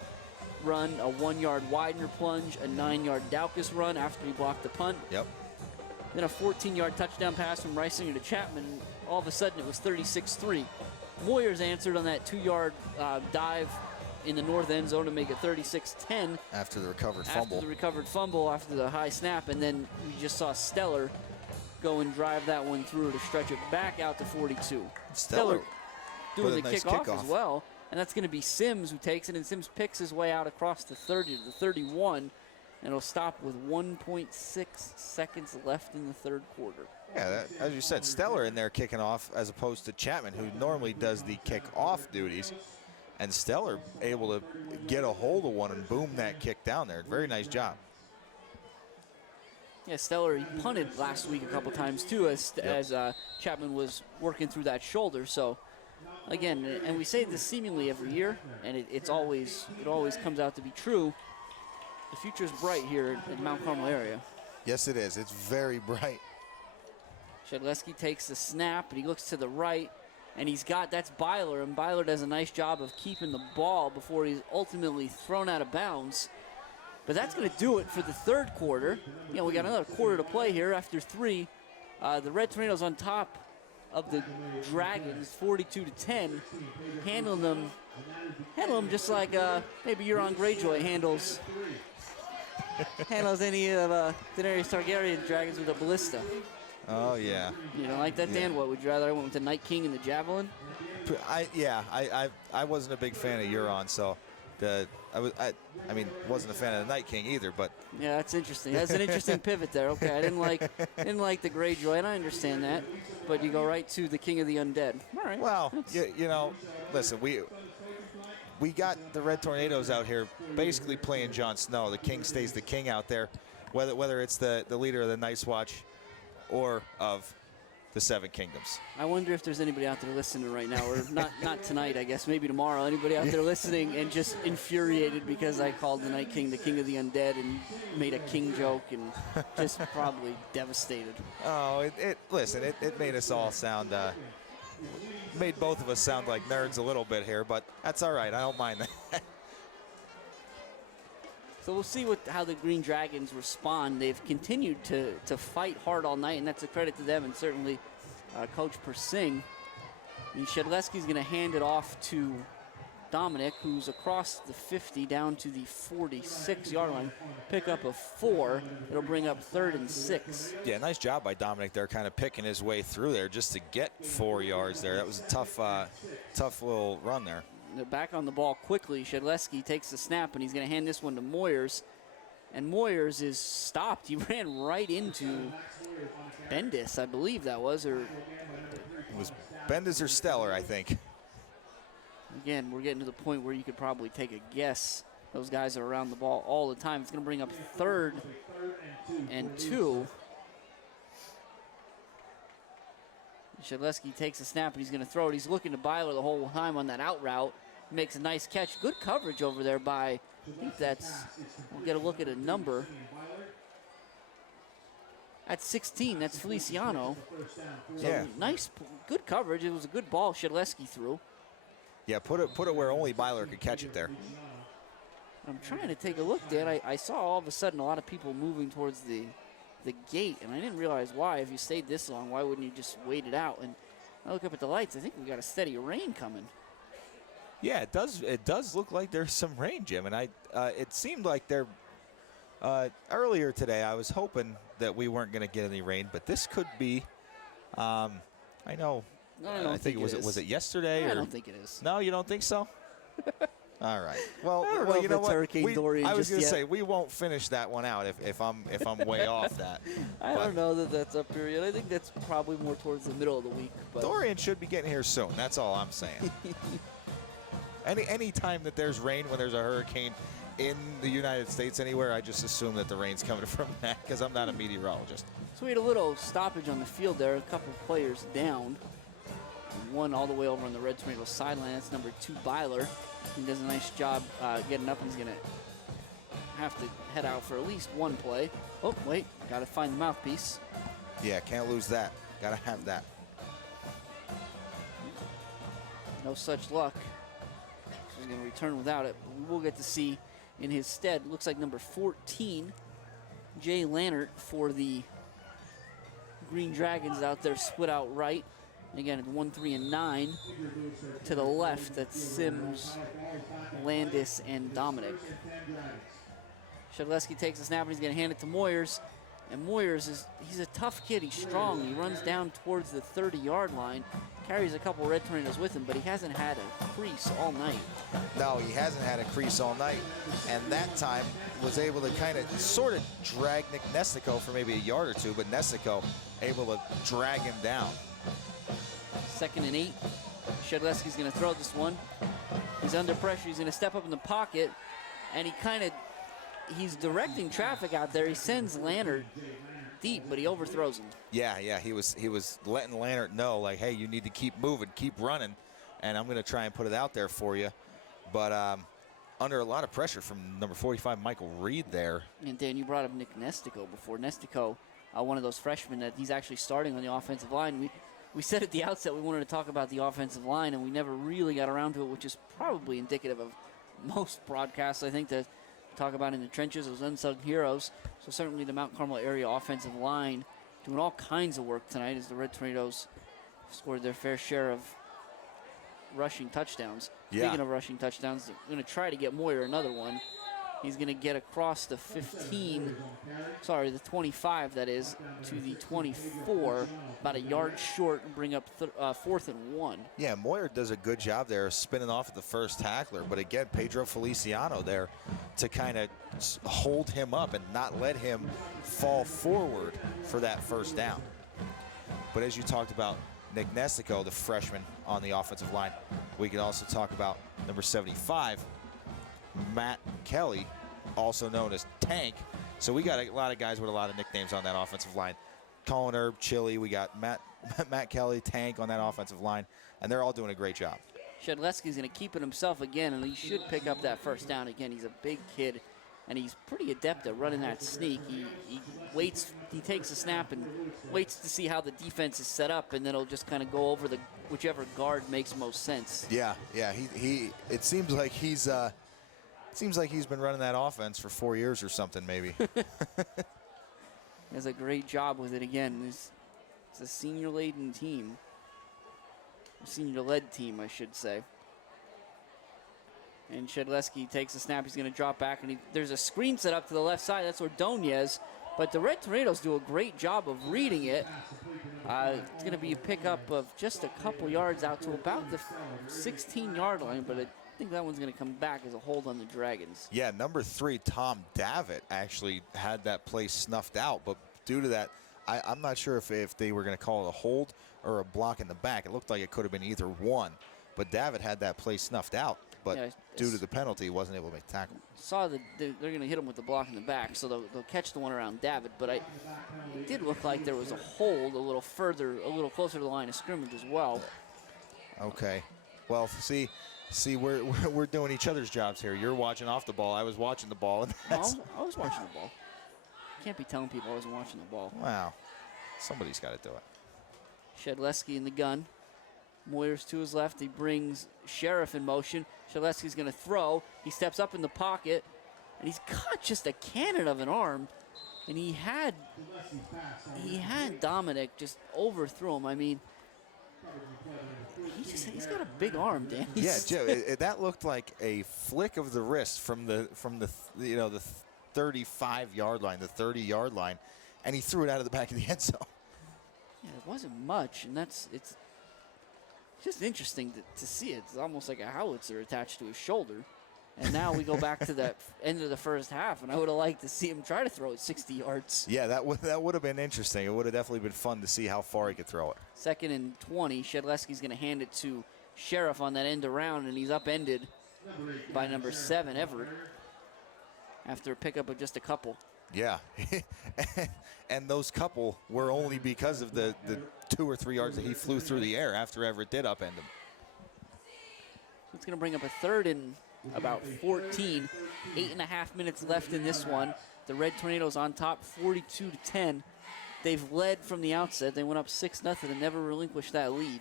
run, a 1-yard Widener plunge, a 9-yard Daukus run after he blocked the punt. Yep. Then a 14-yard touchdown pass from Reisinger to Chapman. All of a sudden, it was 36-3. Moyers answered on that 2-yard dive in the north end zone to make it 36-10. After the recovered fumble. After the high snap, and then we just saw Stellar go and drive that one through to stretch it back out to 42. Stellar doing the nice kickoff as well, and that's going to be Sims who takes it, and Sims picks his way out across the 30 to the 31, and it'll stop with 1.6 seconds left in the third quarter. Yeah, as you said, Stellar in there kicking off as opposed to Chapman, who normally does the kick-off duties. And Stellar able to get a hold of one and boom that kick down there. Very nice job. Yeah, Stellar, he punted last week a couple times too as Chapman was working through that shoulder. So, again, and we say this seemingly every year, and it always comes out to be true. The future's bright here in Mount Carmel area. Yes, it is. It's very bright. Shedleski takes the snap, and he looks to the right, and that's Byler, and Byler does a nice job of keeping the ball before he's ultimately thrown out of bounds. But that's going to do it for the third quarter. You know, we got another quarter to play here after 3. The Red Tornadoes on top of the Dragons, 42-10, handling them just like maybe Euron Greyjoy handles any of Daenerys Targaryen dragons with a ballista. Oh, yeah. You know, like that, yeah. Dan? What, would you rather I went with the Night King and the Javelin? I wasn't a big fan of Euron, so wasn't a fan of the Night King either, but yeah, that's interesting. That's an interesting pivot there. Okay, I didn't like the Greyjoy, and I understand that, but you go right to the King of the Undead. All right. Well, you know, listen, we got the Red Tornadoes out here basically playing Jon Snow. The King stays the King out there, whether it's the leader of the Night's Watch or of the Seven Kingdoms. I wonder if there's anybody out there listening right now, or not tonight, I guess, maybe tomorrow. Anybody out there listening and just infuriated because I called the Night King the King of the Undead and made a king joke and just probably devastated. Oh, it made us all sound, made both of us sound like nerds a little bit here, but that's all right. I don't mind that. So we'll see how the Green Dragons respond. They've continued to fight hard all night, and that's a credit to them, and certainly Coach Persing. And Shedleski's going to hand it off to Dominic, who's across the 50 down to the 46-yard line. Pick up a 4. It'll bring up 3rd and 6. Yeah, nice job by Dominic there, kind of picking his way through there just to get 4 yards there. That was a tough little run there. They're back on the ball quickly. Shedleski takes the snap, and he's going to hand this one to Moyers. And Moyers is stopped. He ran right into Bendis, I believe that was. Or it was Bendis or Stellar, I think. Again, we're getting to the point where you could probably take a guess. Those guys are around the ball all the time. It's going to bring up 3rd and 2. Shedleski takes a snap, and he's going to throw it. He's looking to Byler the whole time on that out route. Makes a nice catch. Good coverage over there by, I think we'll get a look at a number. At 16, that's Feliciano. So yeah. Nice, good coverage. It was a good ball Shedleski threw. Yeah, put it where only Byler could catch it there. I'm trying to take a look, Dan. I saw all of a sudden a lot of people moving towards the gate, and I didn't realize why. If you stayed this long, why wouldn't you just wait it out? And I look up at the lights. I think we got a steady rain coming. Yeah, it does. It does look like there's some rain, Jim. And it seemed like there earlier today. I was hoping that we weren't going to get any rain, but this could be. I know. I think was it yesterday? I don't think it is. No, you don't think so? All right. Well, I don't know you know if it's what? Hurricane Dorian I was going to say we won't finish that one out if I'm way off that. I don't know that that's up here yet. I think that's probably more towards the middle of the week. But Dorian should be getting here soon. That's all I'm saying. Any time that there's rain when there's a hurricane in the United States anywhere, I just assume that the rain's coming from that because I'm not a meteorologist. So we had a little stoppage on the field there, a couple players down. One all the way over on the Red Tornadoes sideline. That's number 2, Byler. He does a nice job getting up, and he's going to have to head out for at least one play. Oh, wait, got to find the mouthpiece. Yeah, can't lose that. Got to have that. No such luck. He's going to return without it. But we will get to see in his stead, looks like number 14, Jay Lannert for the Green Dragons out there, split out right. And again, it's 1, 3, and 9. To the left, that's Sims, Landis, and Dominic. Shedleski takes the snap, and he's going to hand it to Moyers. And Moyers he's a tough kid. He's strong. He runs down towards the 30-yard line, carries a couple Red Tornadoes with him, but he hasn't had a crease all night. No, he hasn't had a crease all night. And that time was able to kind of sort of drag Nick Nestico for maybe a yard or two, but Nestico able to drag him down. 2nd and 8. Shedleski's going to throw this one. He's under pressure. He's going to step up in the pocket, and he's directing traffic out there. He sends Lannert deep, but he overthrows him. Yeah, he was letting Lannert know, like, hey, you need to keep moving, keep running, and I'm going to try and put it out there for you. But under a lot of pressure from number 45, Michael Reed there. And Dan, you brought up Nick Nestico before. Nestico, one of those freshmen that he's actually starting on the offensive line. We said at the outset we wanted to talk about the offensive line, and we never really got around to it, which is probably indicative of most broadcasts, I think, to talk about in the trenches, those unsung heroes. So certainly the Mount Carmel area offensive line doing all kinds of work tonight as the Red Tornadoes scored their fair share of rushing touchdowns. Yeah. Speaking of rushing touchdowns, they're going to try to get Moyer another one. He's going to get across the the 25, that is, to the 24, about a yard short, and bring up 4th and 1. Yeah, Moyer does a good job there spinning off at the first tackler. But again, Pedro Feliciano there to kind of hold him up and not let him fall forward for that first down. But as you talked about Nick Nestico, the freshman on the offensive line, we can also talk about number 75, Matt Kelly, also known as Tank. So we got a lot of guys with a lot of nicknames on that offensive line. Colin Herb, Chili, we got Matt Kelly, Tank on that offensive line, and they're all doing a great job. Shedleski's going to keep it himself again, and he should pick up that first down again. He's a big kid, and he's pretty adept at running that sneak. He waits, he takes a snap and waits to see how the defense is set up, and then he'll just kind of go over whichever guard makes most sense. Yeah. It seems like he's been running that offense for 4 years or something, maybe. He does a great job with it again. It's a senior-laden team. Senior-led team, I should say. And Shedleski takes a snap. He's going to drop back, and there's a screen set up to the left side. That's Ordonez. But the Red Tornadoes do a great job of reading it. It's going to be a pickup of just a couple yards out to about the 16-yard line, but I think that one's going to come back as a hold on the Dragons. Yeah, number 3, Tom Davitt, actually had that play snuffed out, but due to that, I'm not sure if they were going to call it a hold or a block in the back. It looked like it could have been either one, but Davitt had that play snuffed out, but due to the penalty, he wasn't able to make the tackle. Saw that they're going to hit him with the block in the back, so they'll catch the one around Davitt, but it did look like there was a hold a little closer to the line of scrimmage as well. Okay, well, see, we're doing each other's jobs here. You're watching off the ball. I was watching the ball. And I was watching the ball. Can't be telling people I wasn't watching the ball. Wow. Somebody's got to do it. Shedleski in the gun. Moyers to his left. He brings Sheriff in motion. Shedleski's going to throw. He steps up in the pocket, and he's got just a cannon of an arm. And he had Dominic just overthrow him. I mean, he's got a big arm, Dan. Yeah, Joe, that looked like a flick of the wrist from the 35-yard line, the 30-yard line, and he threw it out of the back of the end zone. Yeah, it wasn't much, and it's just interesting to see it. It's almost like a howitzer attached to his shoulder. And now we go back to that end of the first half, and I would have liked to see him try to throw it 60 yards. Yeah, that would have been interesting. It would have definitely been fun to see how far he could throw it. 2nd and 20. Shedleski's going to hand it to Sheriff on that end around, and he's upended by number 7, Everett, after a pickup of just a couple. Yeah. And those couple were only because of the 2 or 3 yards that he flew through the air after Everett did upend him. It's going to bring up a third and about 14. 8.5 minutes left in this one. The Red Tornadoes on top, 42-10. They've led from the outset. They went up 6-0 and never relinquished that lead.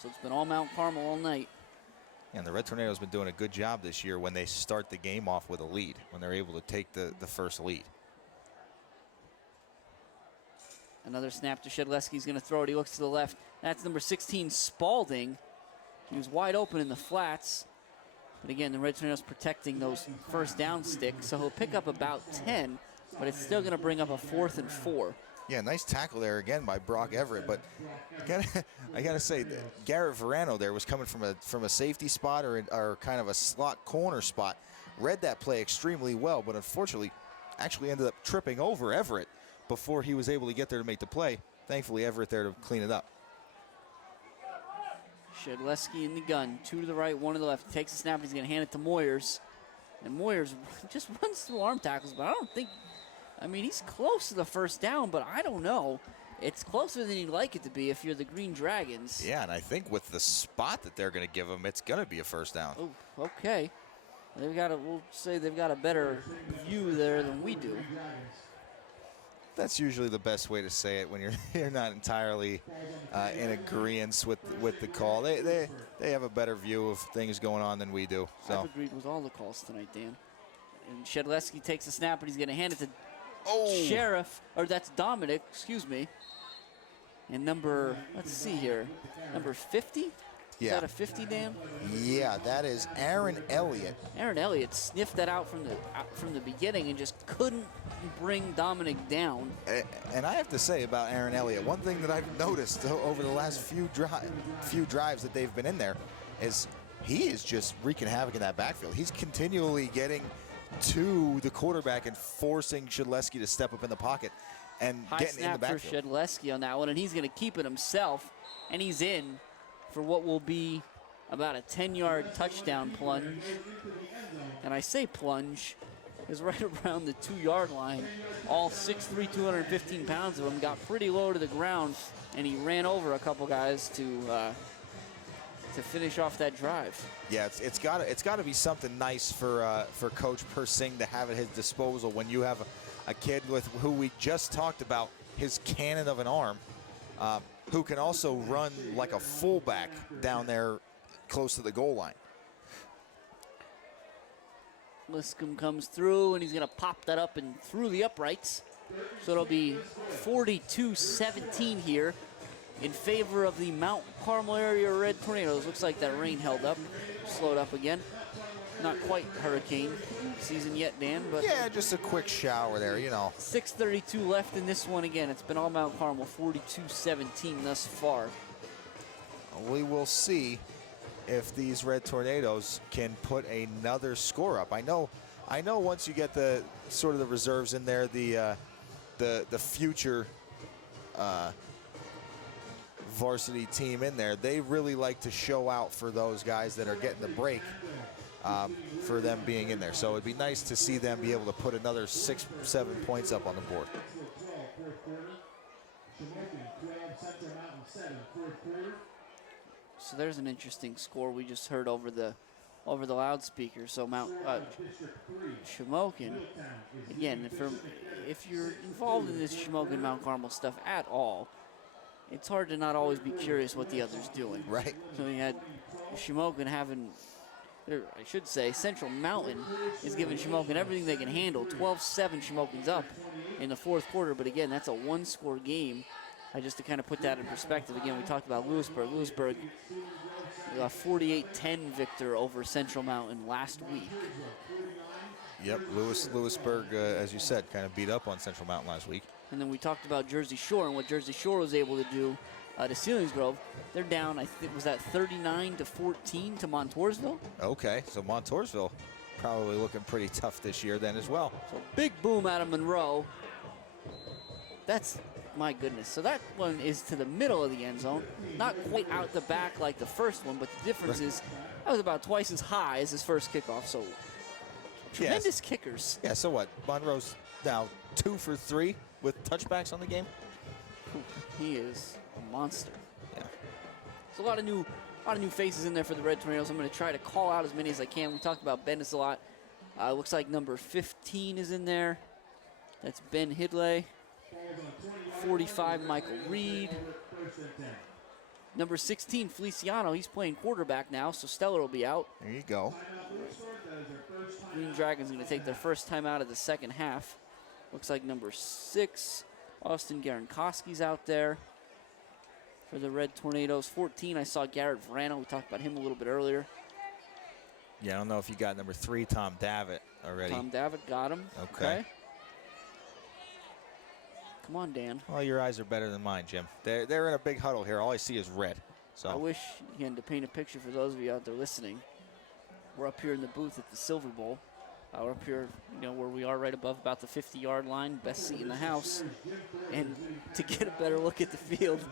So it's been all Mount Carmel all night. And the Red Tornadoes been doing a good job this year when they start the game off with a lead, when they're able to take the first lead. Another snap to Shedleski's going to throw it. He looks to the left. That's number 16, Spalding. He was wide open in the flats. But again, the Red Tornadoes protecting those first down sticks. So he'll pick up about 10, but it's still going to bring up a 4th and 4. Yeah, nice tackle there again by Brock Everett. But I gotta say, Garrett Verano there was coming from a safety spot or kind of a slot corner spot. Read that play extremely well, but unfortunately actually ended up tripping over Everett before he was able to get there to make the play. Thankfully, Everett there to clean it up. Shedleski in the gun. 2 to the right, 1 to the left. He takes the snap. He's going to hand it to Moyers. And Moyers just runs through arm tackles, but I don't think, I mean, he's close to the first down, but I don't know. It's closer than you'd like it to be if you're the Green Dragons. Yeah, and I think with the spot that they're going to give him, it's going to be a first down. Oh, okay. We'll say they've got a better view there than we do. That's usually the best way to say it when you're not entirely in agreement with the call. They have a better view of things going on than we do. So I've agreed with all the calls tonight, Dan. And Shedleski takes the snap, and he's going to hand it to Sheriff, or that's Dominic, excuse me. And let's see here, number 50? Yeah. Is that a 50, Dan? Yeah, that is Aaron Elliott. Aaron Elliott sniffed that out from the beginning and just couldn't bring Dominic down. And I have to say about Aaron Elliott, one thing that I've noticed over the last few drives that they've been in there is he is just wreaking havoc in that backfield. He's continually getting to the quarterback and forcing Shedleski to step up in the pocket and getting in the backfield. High snap for Shedleski on that one, and he's going to keep it himself, and he's in for what will be about a 10-yard touchdown plunge. And I say plunge is right around the 2-yard line. All 6'3", 215 pounds of him got pretty low to the ground, and he ran over a couple guys to finish off that drive. Yeah, it's got to be something nice for Coach Persing to have at his disposal when you have a kid with who we just talked about, his cannon of an arm, who can also run like a fullback down there close to the goal line. Liscombe comes through, and he's going to pop that up and through the uprights. So it'll be 42-17 here in favor of the Mount Carmel area Red Tornadoes. Looks like that rain held up, slowed up again. Not quite hurricane season yet, Dan, but yeah, just a quick shower there, you know. 6:32 left in this one again. It's been all Mount Carmel, 42-17 thus far. We will see if these Red Tornadoes can put another score up. I know once you get the sort of the reserves in there, the future varsity team in there, they really like to show out for those guys that are getting the break for them being in there. So it'd be nice to see them be able to put another 6-7 points up on the board. So there's an interesting score we just heard over the loudspeaker. So Shamokin, again, if you're involved in this Shamokin Mount Carmel stuff at all, it's hard to not always be curious what the other's doing. Right. So we had Shamokin having, I should say, Central Mountain is giving Shamokin everything they can handle. 12-7 Shamokin's up in the fourth quarter, but again, that's a one-score game. Just to kind of put that in perspective, again, we talked about Lewisburg. Lewisburg, a 48-10 victor over Central Mountain last week. Yep, Lewisburg, as you said, kind of beat up on Central Mountain last week. And then we talked about Jersey Shore and what Jersey Shore was able to do to Selinsgrove. They're down, I think, was that 39-14 to Montoursville? Okay, so Montoursville probably looking pretty tough this year then as well. So big boom out of Monroe. That's, my goodness. So that one is to the middle of the end zone. Not quite out the back like the first one, but the difference is that was about twice as high as his first kickoff. So Tremendous kickers. Yeah, so what? Monroe's now 2 for 3 with touchbacks on the game. He is a monster. Yeah. There's a lot of new faces in there for the Red Tornadoes. I'm going to try to call out as many as I can. We talked about Bendis a lot. Looks like number 15 is in there. That's Ben Hidley. 45, Michael Reed. Number 16, Feliciano. He's playing quarterback now, so Stellar will be out. There you go. Green Dragons going to take their first time out of the second half. Looks like number 6, Austin Garankowski's out there for the Red Tornadoes. 14, I saw Garrett Verano. We talked about him a little bit earlier. Yeah, I don't know if you got number 3, Tom Davitt, already. Tom Davitt got him. Okay. Come on, Dan. Well, your eyes are better than mine, Jim. They're in a big huddle here. All I see is red. So I wish, again, to paint a picture for those of you out there listening, we're up here in the booth at the Silver Bowl. We're up here, where we are right above about the 50-yard line, best seat in the house. And to get a better look at the field,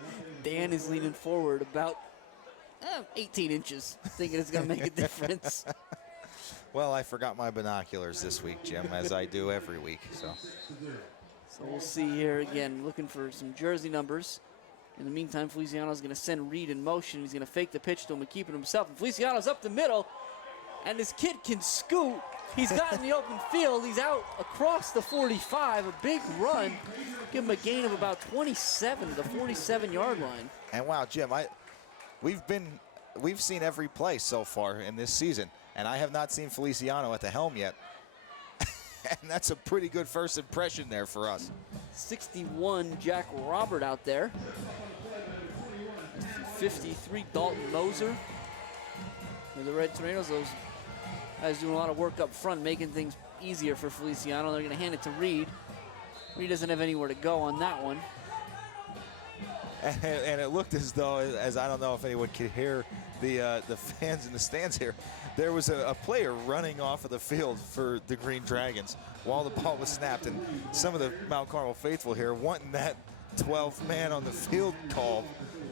Dan is leaning forward about 18 inches, thinking it's going to make a difference. Well, I forgot my binoculars this week, Jim, as I do every week. So we'll see here again, looking for some jersey numbers. In the meantime, Feliciano's going to send Reed in motion. He's going to fake the pitch to him and keep it himself. And Feliciano's up the middle, and this kid can scoot. He's got in the open field. He's out across the 45, a big run. Give him a gain of about 27 to the 47-yard line. And wow, Jim, we've seen every play so far in this season, and I have not seen Feliciano at the helm yet. And that's a pretty good first impression there for us. 61, Jack Robert out there. 53, Dalton Moser. The Red Tornadoes, those guys doing a lot of work up front, making things easier for Feliciano. They're going to hand it to Reed. Reed doesn't have anywhere to go on that one. And it looked as though, as I don't know if anyone could hear the fans in the stands here, there was a player running off of the field for the Green Dragons while the ball was snapped. And some of the Mount Carmel faithful here wanting that 12th man on the field called.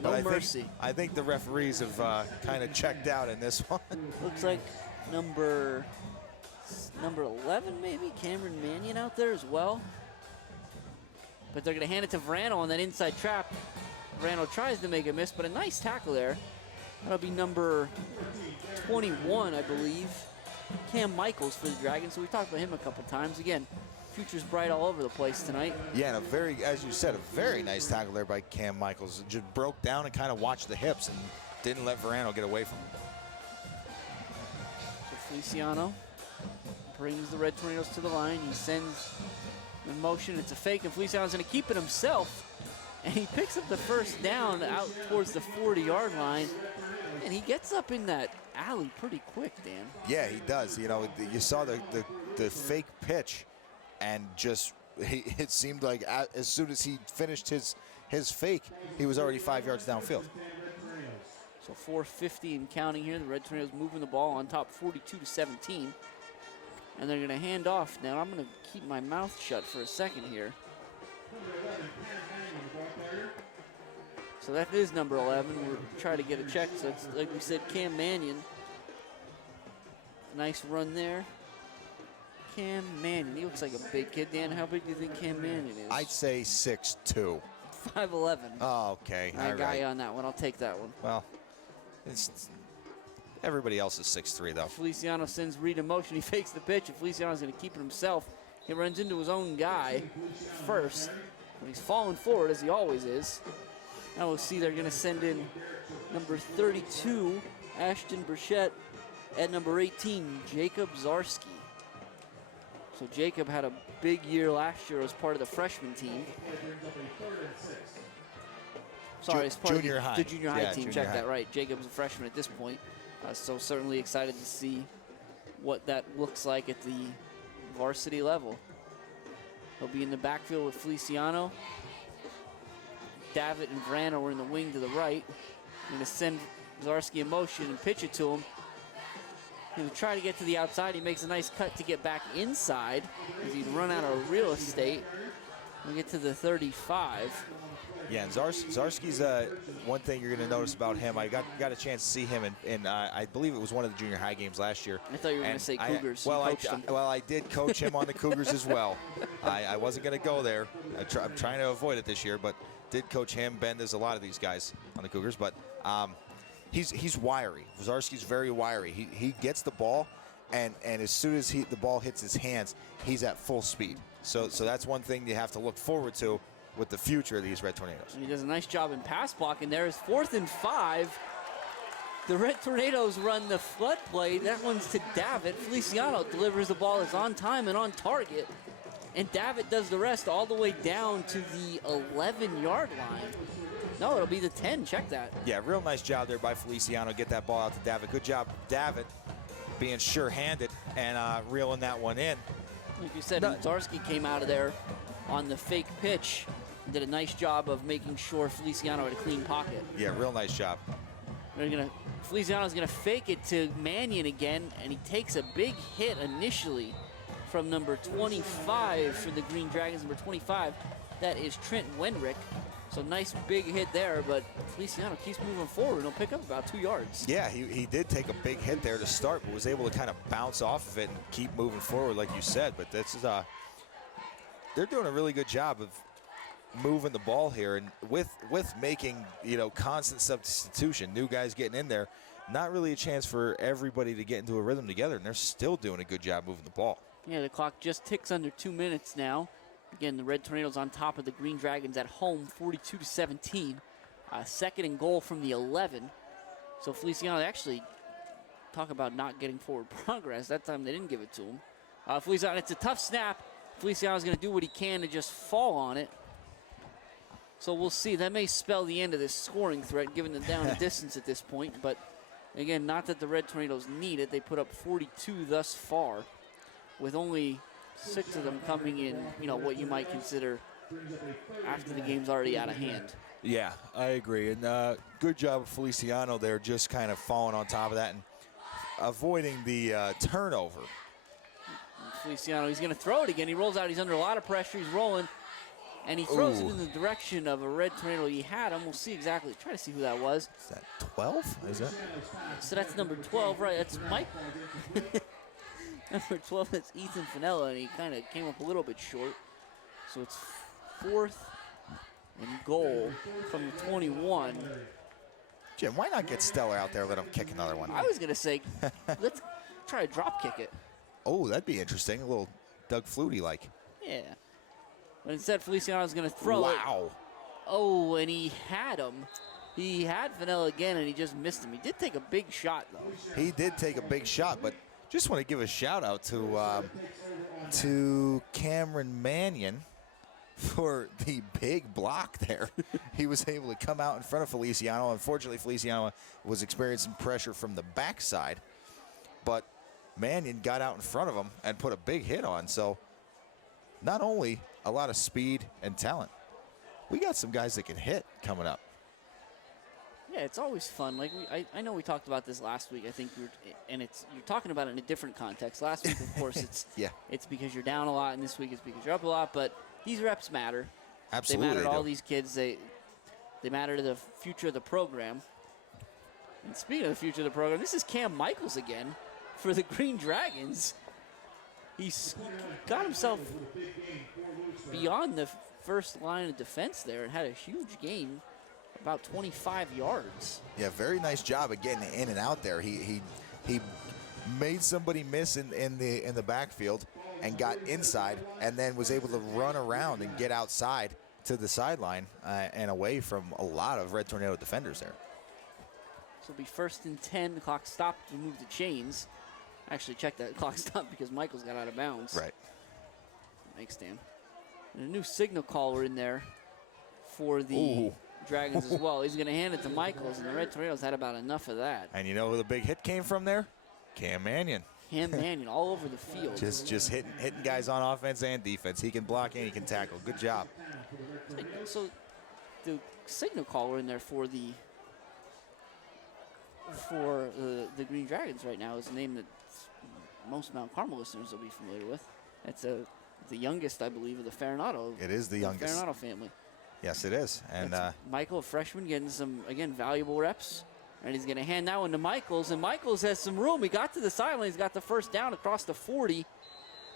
But No mercy. I think the referees have kind of checked out in this one. Looks like number 11 maybe, Cameron Mannion out there as well. But they're going to hand it to Verano on that inside trap. Verano tries to make a miss, but a nice tackle there. That'll be number 21, I believe. Cam Michaels for the Dragons. So we talked about him a couple times. Again, future's bright all over the place tonight. Yeah, and as you said, a very nice tackle there by Cam Michaels. Just broke down and kind of watched the hips and didn't let Verano get away from him. So Feliciano brings the Red Tornadoes to the line. He sends in motion. It's a fake, and Feliciano's going to keep it himself. And he picks up the first down out towards the 40-yard line. And he gets up in that alley pretty quick, Dan. Yeah, he does. You saw the fake pitch, and just it seemed like as soon as he finished his fake, he was already 5 yards downfield. So 4:50 and counting here. The Red Tornadoes moving the ball on top 42-17. And they're going to hand off. Now I'm going to keep my mouth shut for a second here. So that is number 11. We're trying to get a check. So it's, like we said, Cam Mannion. Nice run there. Cam Mannion. He looks like a big kid. Dan, how big do you think Cam Mannion is? I'd say 6'2". 5'11". Oh, okay. I All got right. you on that one. I'll take that one. Well, everybody else is 6'3", though. Feliciano sends Reed in motion. He fakes the pitch, and Feliciano's going to keep it himself. He runs into his own guy first. But he's falling forward, as he always is. Now we'll see they're going to send in number 32, Ashton Burchett, at number 18, Jacob Zarski. So Jacob had a big year last year as part of the freshman team. Sorry, as part junior of high. the junior high Yeah, team. junior Check high. that right. Jacob's a freshman at this point. So certainly excited to see what that looks like at the varsity level. He'll be in the backfield with Feliciano. Davitt and Verano are in the wing to the right. Going to send Zarski in motion and pitch it to him. He'll try to get to the outside. He makes a nice cut to get back inside as he'd run out of real estate. We get to the 35. Yeah, and Zarski's one thing you're going to notice about him. I got a chance to see him in I believe it was one of the junior high games last year. I thought you were going to say Cougars. I did coach him on the Cougars as well. I wasn't going to go there. I'm trying to avoid it this year, but did coach him. Ben, there's a lot of these guys on the Cougars, but he's wiry. Zarski's very wiry. He gets the ball, and as soon as the ball hits his hands, he's at full speed. So that's one thing you have to look forward to with the future of these Red Tornadoes. And he does a nice job in pass blocking. There is 4th and 5. The Red Tornadoes run the flood play. That one's to Davitt. Feliciano delivers the ball. It's on time and on target. And Davitt does the rest all the way down to the 11-yard line. No, it'll be the 10. Check that. Yeah, real nice job there by Feliciano. Get that ball out to Davitt. Good job, Davitt, being sure-handed and reeling that one in. Like you said, Zarski came out of there on the fake pitch. Did a nice job of making sure Feliciano had a clean pocket. Yeah, real nice job. Feliciano's going to fake it to Mannion again, and he takes a big hit initially from number 25 for the Green Dragons, number 25. That is Trent Wenrick. So nice big hit there, but Feliciano keeps moving forward. He'll pick up about 2 yards. Yeah, he did take a big hit there to start, but was able to kind of bounce off of it and keep moving forward, like you said. But this is they're doing a really good job of moving the ball here, and with making constant substitution, new guys getting in there, not really a chance for everybody to get into a rhythm together, and they're still doing a good job moving the ball. Yeah, the clock just ticks under 2 minutes now. Again, the Red Tornadoes on top of the Green Dragons at home, 42-17. 2nd and goal from the 11. So Feliciano actually talk about not getting forward progress. That time they didn't give it to him. Feliciano, it's a tough snap. Feliciano's going to do what he can to just fall on it. So we'll see. That may spell the end of this scoring threat, given the down and distance at this point. But again, not that the Red Tornadoes need it. They put up 42 thus far, with only 6 of them coming in, what you might consider after the game's already out of hand. Yeah, I agree. And good job of Feliciano there, just kind of falling on top of that and avoiding the turnover. Feliciano, he's going to throw it again. He rolls out. He's under a lot of pressure. He's rolling. And he throws it in the direction of a Red Tornado he had him. We'll see exactly. Try to see who that was. Is that 12? Is that? So that's number 12, right? That's Mike. Number 12, that's Ethan Finella, and he kind of came up a little bit short. So it's 4th and goal from the 21. Jim, why not get Stellar out there, let him kick another one? I was going to say, let's try to drop kick it. Oh, that'd be interesting. A little Doug Flutie-like. Yeah. But instead, Feliciano's going to throw it. Wow. Oh, and he had him. He had Finella again, and he just missed him. He did take a big shot, though. He did take a big shot, but just want to give a shout-out to Cameron Mannion for the big block there. He was able to come out in front of Feliciano. Unfortunately, Feliciano was experiencing pressure from the backside, but Mannion got out in front of him and put a big hit on. So not only a lot of speed and talent, we got some guys that can hit coming up. Yeah, it's always fun. Like I know we talked about this last week. I think you're talking about it in a different context. Last week, of course, it's it's because you're down a lot, and this week it's because you're up a lot. But these reps matter. Absolutely, they matter to all these kids. They matter to the future of the program. And speaking of the future of the program, this is Cam Michaels again for the Green Dragons. He's got himself beyond the first line of defense there and had a huge gain, about 25 yards. Yeah, very nice job of getting in and out there. He made somebody miss in the backfield and got inside, and then was able to run around and get outside to the sideline and away from a lot of Red Tornado defenders there. So it'll be 1st and 10. The clock stopped to move the chains. Actually, check that clock stopped because Michaels got out of bounds. Right. Thanks, Dan. And a new signal caller in there for the Dragons as well. He's going to hand it to Michaels, and the Red Tornadoes had about enough of that. And you know who the big hit came from there? Cam Mannion. Cam Mannion all over the field. Just hitting guys on offense and defense. He can block and he can tackle. Good job. So the signal caller in there for the Green Dragons right now is a name that most Mount Carmel listeners will be familiar with. That's the youngest, I believe, of the Farinado. It is the youngest. Farinado family. Yes, it is. And Michael, a freshman, getting some, again, valuable reps. And he's going to hand that one to Michaels. And Michaels has some room. He got to the sideline. He's got the first down across the 40.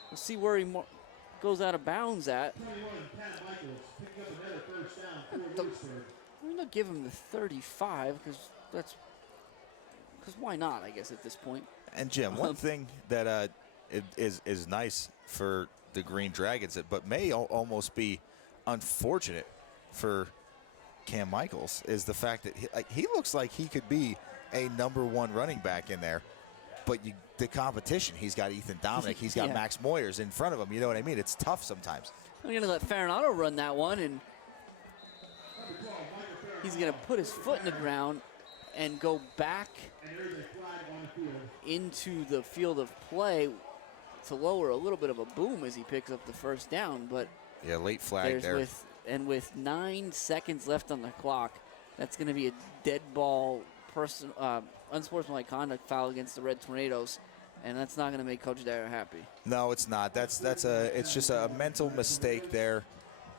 We'll see where he goes out of bounds at. I'm going to give him the 35 because why not, I guess, at this point. And, Jim, one thing that is nice for the Green Dragons, but may almost be unfortunate for Cam Michaels, is the fact that he looks like he could be a #1 running back in there, but the competition, he's got Ethan Dominic, he's got Max Moyers in front of him. You know what I mean? It's tough sometimes. I'm going to let Farinado run that one, and he's going to put his foot in the ground and go back into the field of play to lower a little bit of a boom as he picks up the first down. But yeah, late flag there. With 9 seconds left on the clock, that's going to be a dead ball, unsportsmanlike conduct foul against the Red Tornadoes, and that's not going to make Coach Dyer happy. No, it's not. It's just a mental mistake there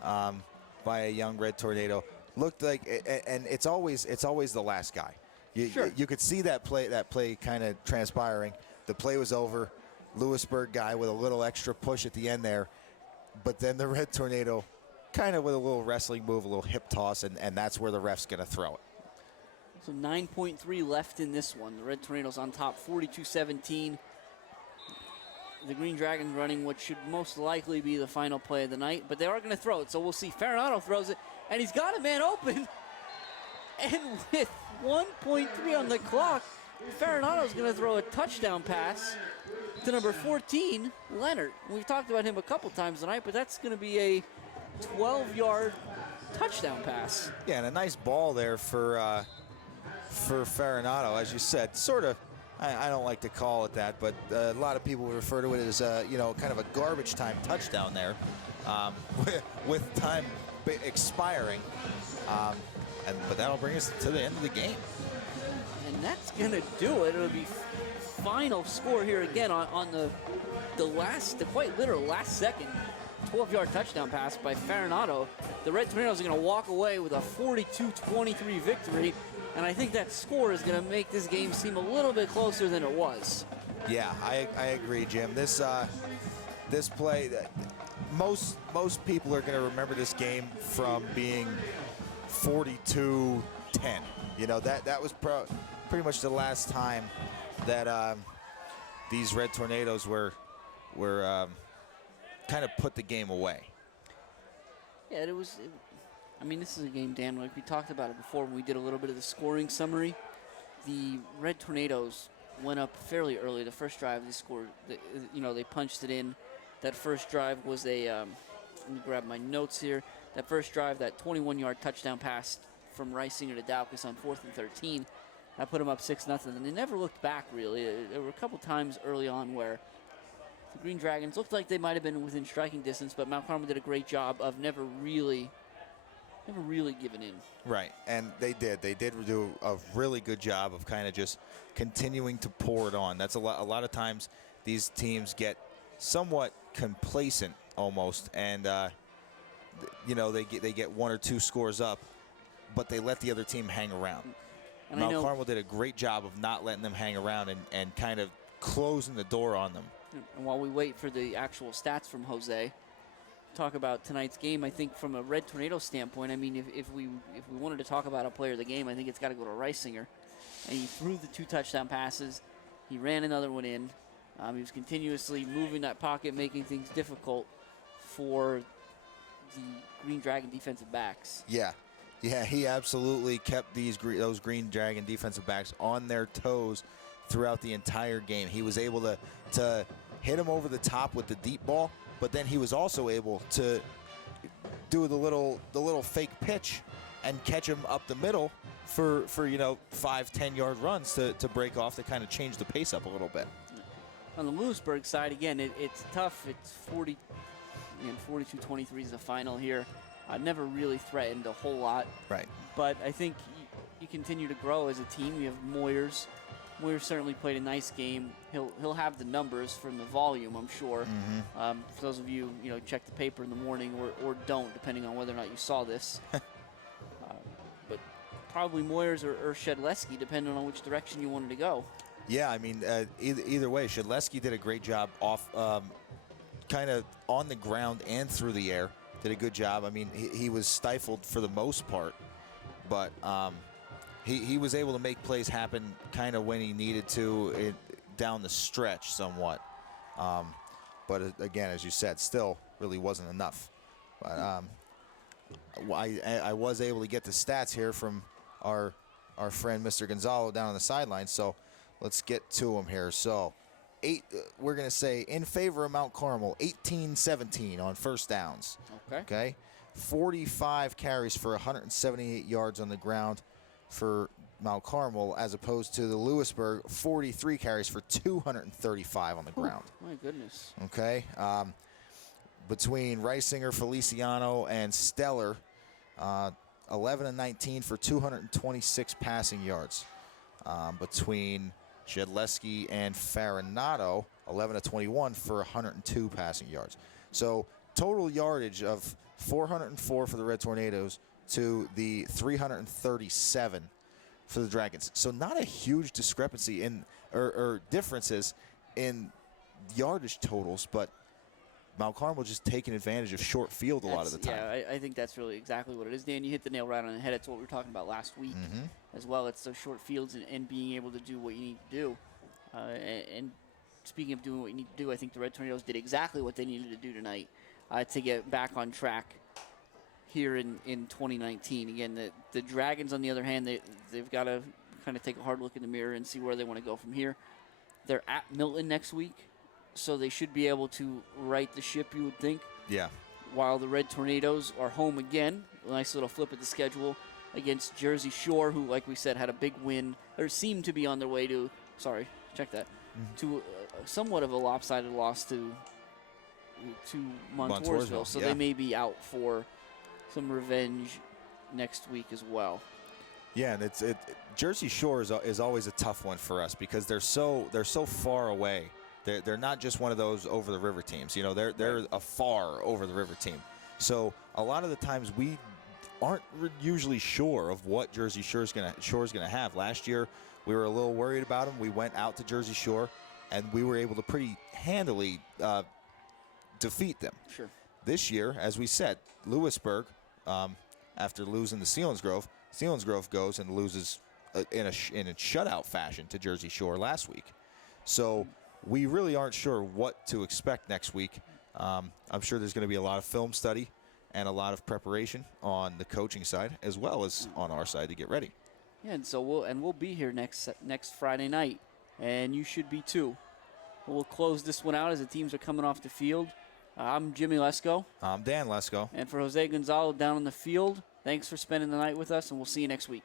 by a young Red Tornado. Looked like, and it's always the last guy. You could see that play kind of transpiring. The play was over. Lewisburg guy with a little extra push at the end there, but then the Red Tornado kind of with a little wrestling move, a little hip toss, and that's where the ref's going to throw it. So 9.3 left in this one. The Red Tornadoes on top, 42-17. The Green Dragons running what should most likely be the final play of the night, but they are going to throw it, so we'll see. Farinado throws it, and he's got a man open. And with 1.3 on the clock, Farinado's going to throw a touchdown pass to number 14, Leonard. We've talked about him a couple times tonight, but that's going to be a 12-yard touchdown pass. Yeah, and a nice ball there for Farinado, as you said. Sort of, I don't like to call it that, but a lot of people would refer to it as kind of a garbage time touchdown there, with time expiring. But that'll bring us to the end of the game. And that's going to do it. It'll be final score here again on the quite literal last second 12-yard touchdown pass by Farinado. The Red Tornadoes are going to walk away with a 42-23 victory, and I think that score is going to make this game seem a little bit closer than it was. Yeah, I agree, Jim. This play, most people are going to remember this game from being 42-10. You know, that was pretty much the last time that these Red Tornadoes were kind of put the game away. Yeah, I mean, this is a game, Dan, like we talked about it before when we did a little bit of the scoring summary. The Red Tornadoes went up fairly early. The first drive they scored, they punched it in. That first drive was let me grab my notes here. That first drive, that 21-yard touchdown pass from Reisinger to Daukus on 4th and 13, that put them up 6-0, and they never looked back, really. There were a couple times early on where the Green Dragons looked like they might have been within striking distance, but Mount Carmel did a great job of never really giving in. Right, and they did. They did do a really good job of kind of just continuing to pour it on. That's a lot of times these teams get somewhat complacent almost, and they get 1 or 2 scores up, but they let the other team hang around. And Mount Carmel did a great job of not letting them hang around and kind of closing the door on them. And while we wait for the actual stats from Jose, talk about tonight's game, I think from a Red Tornado standpoint, I mean, if we wanted to talk about a player of the game, I think it's got to go to Reisinger. And he threw the 2 touchdown passes. He ran another one in. He was continuously moving that pocket, making things difficult for the Green Dragon defensive backs. Yeah, he absolutely kept those Green Dragon defensive backs on their toes throughout the entire game. He was able to hit him over the top with the deep ball, but then he was also able to do the little fake pitch and catch him up the middle for 5-10 yard runs to break off, to kind of change the pace up a little bit. On the Lewisburg side, again, it's tough. It's 42-23 is the final here. Never really threatened a whole lot. Right. But I think you continue to grow as a team. You have Moyers, Moyer certainly played a nice game. He'll have the numbers from the volume, I'm sure. For those of you, check the paper in the morning or don't, depending on whether or not you saw this. But probably Moyers or Shedleski, depending on which direction you wanted to go. Yeah, I mean, either way, Shedleski did a great job off, kind of on the ground and through the air. Did a good job. I mean, he was stifled for the most part, but he was able to make plays happen kind of when he needed to down the stretch somewhat. But again, as you said, still really wasn't enough. But I was able to get the stats here from our friend Mr. Gonzalo down on the sideline. So let's get to him here. So we're going to say in favor of Mount Carmel, 18-17 on first downs. Okay. 45 carries for 178 yards on the ground for Mount Carmel, as opposed to the Lewisburg 43 carries for 235 on the ground. My goodness. Okay. Between Reisinger, Feliciano, and Stellar, 11 and 19 for 226 passing yards. Between Shedleski and Farinato, 11 to 21 for 102 passing yards. So total yardage of 404 for the Red Tornadoes to the 337 for the Dragons. So not a huge discrepancy or differences in yardage totals, but Mount Carmel just taking advantage of short field a lot of the time. Yeah, I think that's really exactly what it is. Dan, you hit the nail right on the head. It's what we were talking about last week as well. It's those short fields and being able to do what you need to do. And speaking of doing what you need to do, I think the Red Tornadoes did exactly what they needed to do tonight to get back on track here in 2019. Again, the Dragons, on the other hand, they've got to kind of take a hard look in the mirror and see where they want to go from here. They're at Milton next week, so they should be able to right the ship, you would think. Yeah. While the Red Tornadoes are home again, a nice little flip of the schedule against Jersey Shore, who, like we said, had a big win, or seemed to be on their way to, to somewhat of a lopsided loss to Montoursville. So they may be out for some revenge next week as well. Yeah, and Jersey Shore is always a tough one for us because they're so far away. They're not just one of those over the river teams. They're a far over the river team. So a lot of the times we aren't usually sure of what Jersey Shore's gonna have. Last year we were a little worried about them. We went out to Jersey Shore, and we were able to pretty handily defeat them. Sure. This year, as we said, Lewisburg, after losing to Selinsgrove goes and loses in a shutout fashion to Jersey Shore last week. So we really aren't sure what to expect next week. I'm sure there's going to be a lot of film study and a lot of preparation on the coaching side as well as on our side to get ready. Yeah, and so we'll be here next Friday night, and you should be too. We'll close this one out as the teams are coming off the field. I'm Jimmy Lesko. I'm Dan Lesko. And for Jose Gonzalo down on the field, thanks for spending the night with us, and we'll see you next week.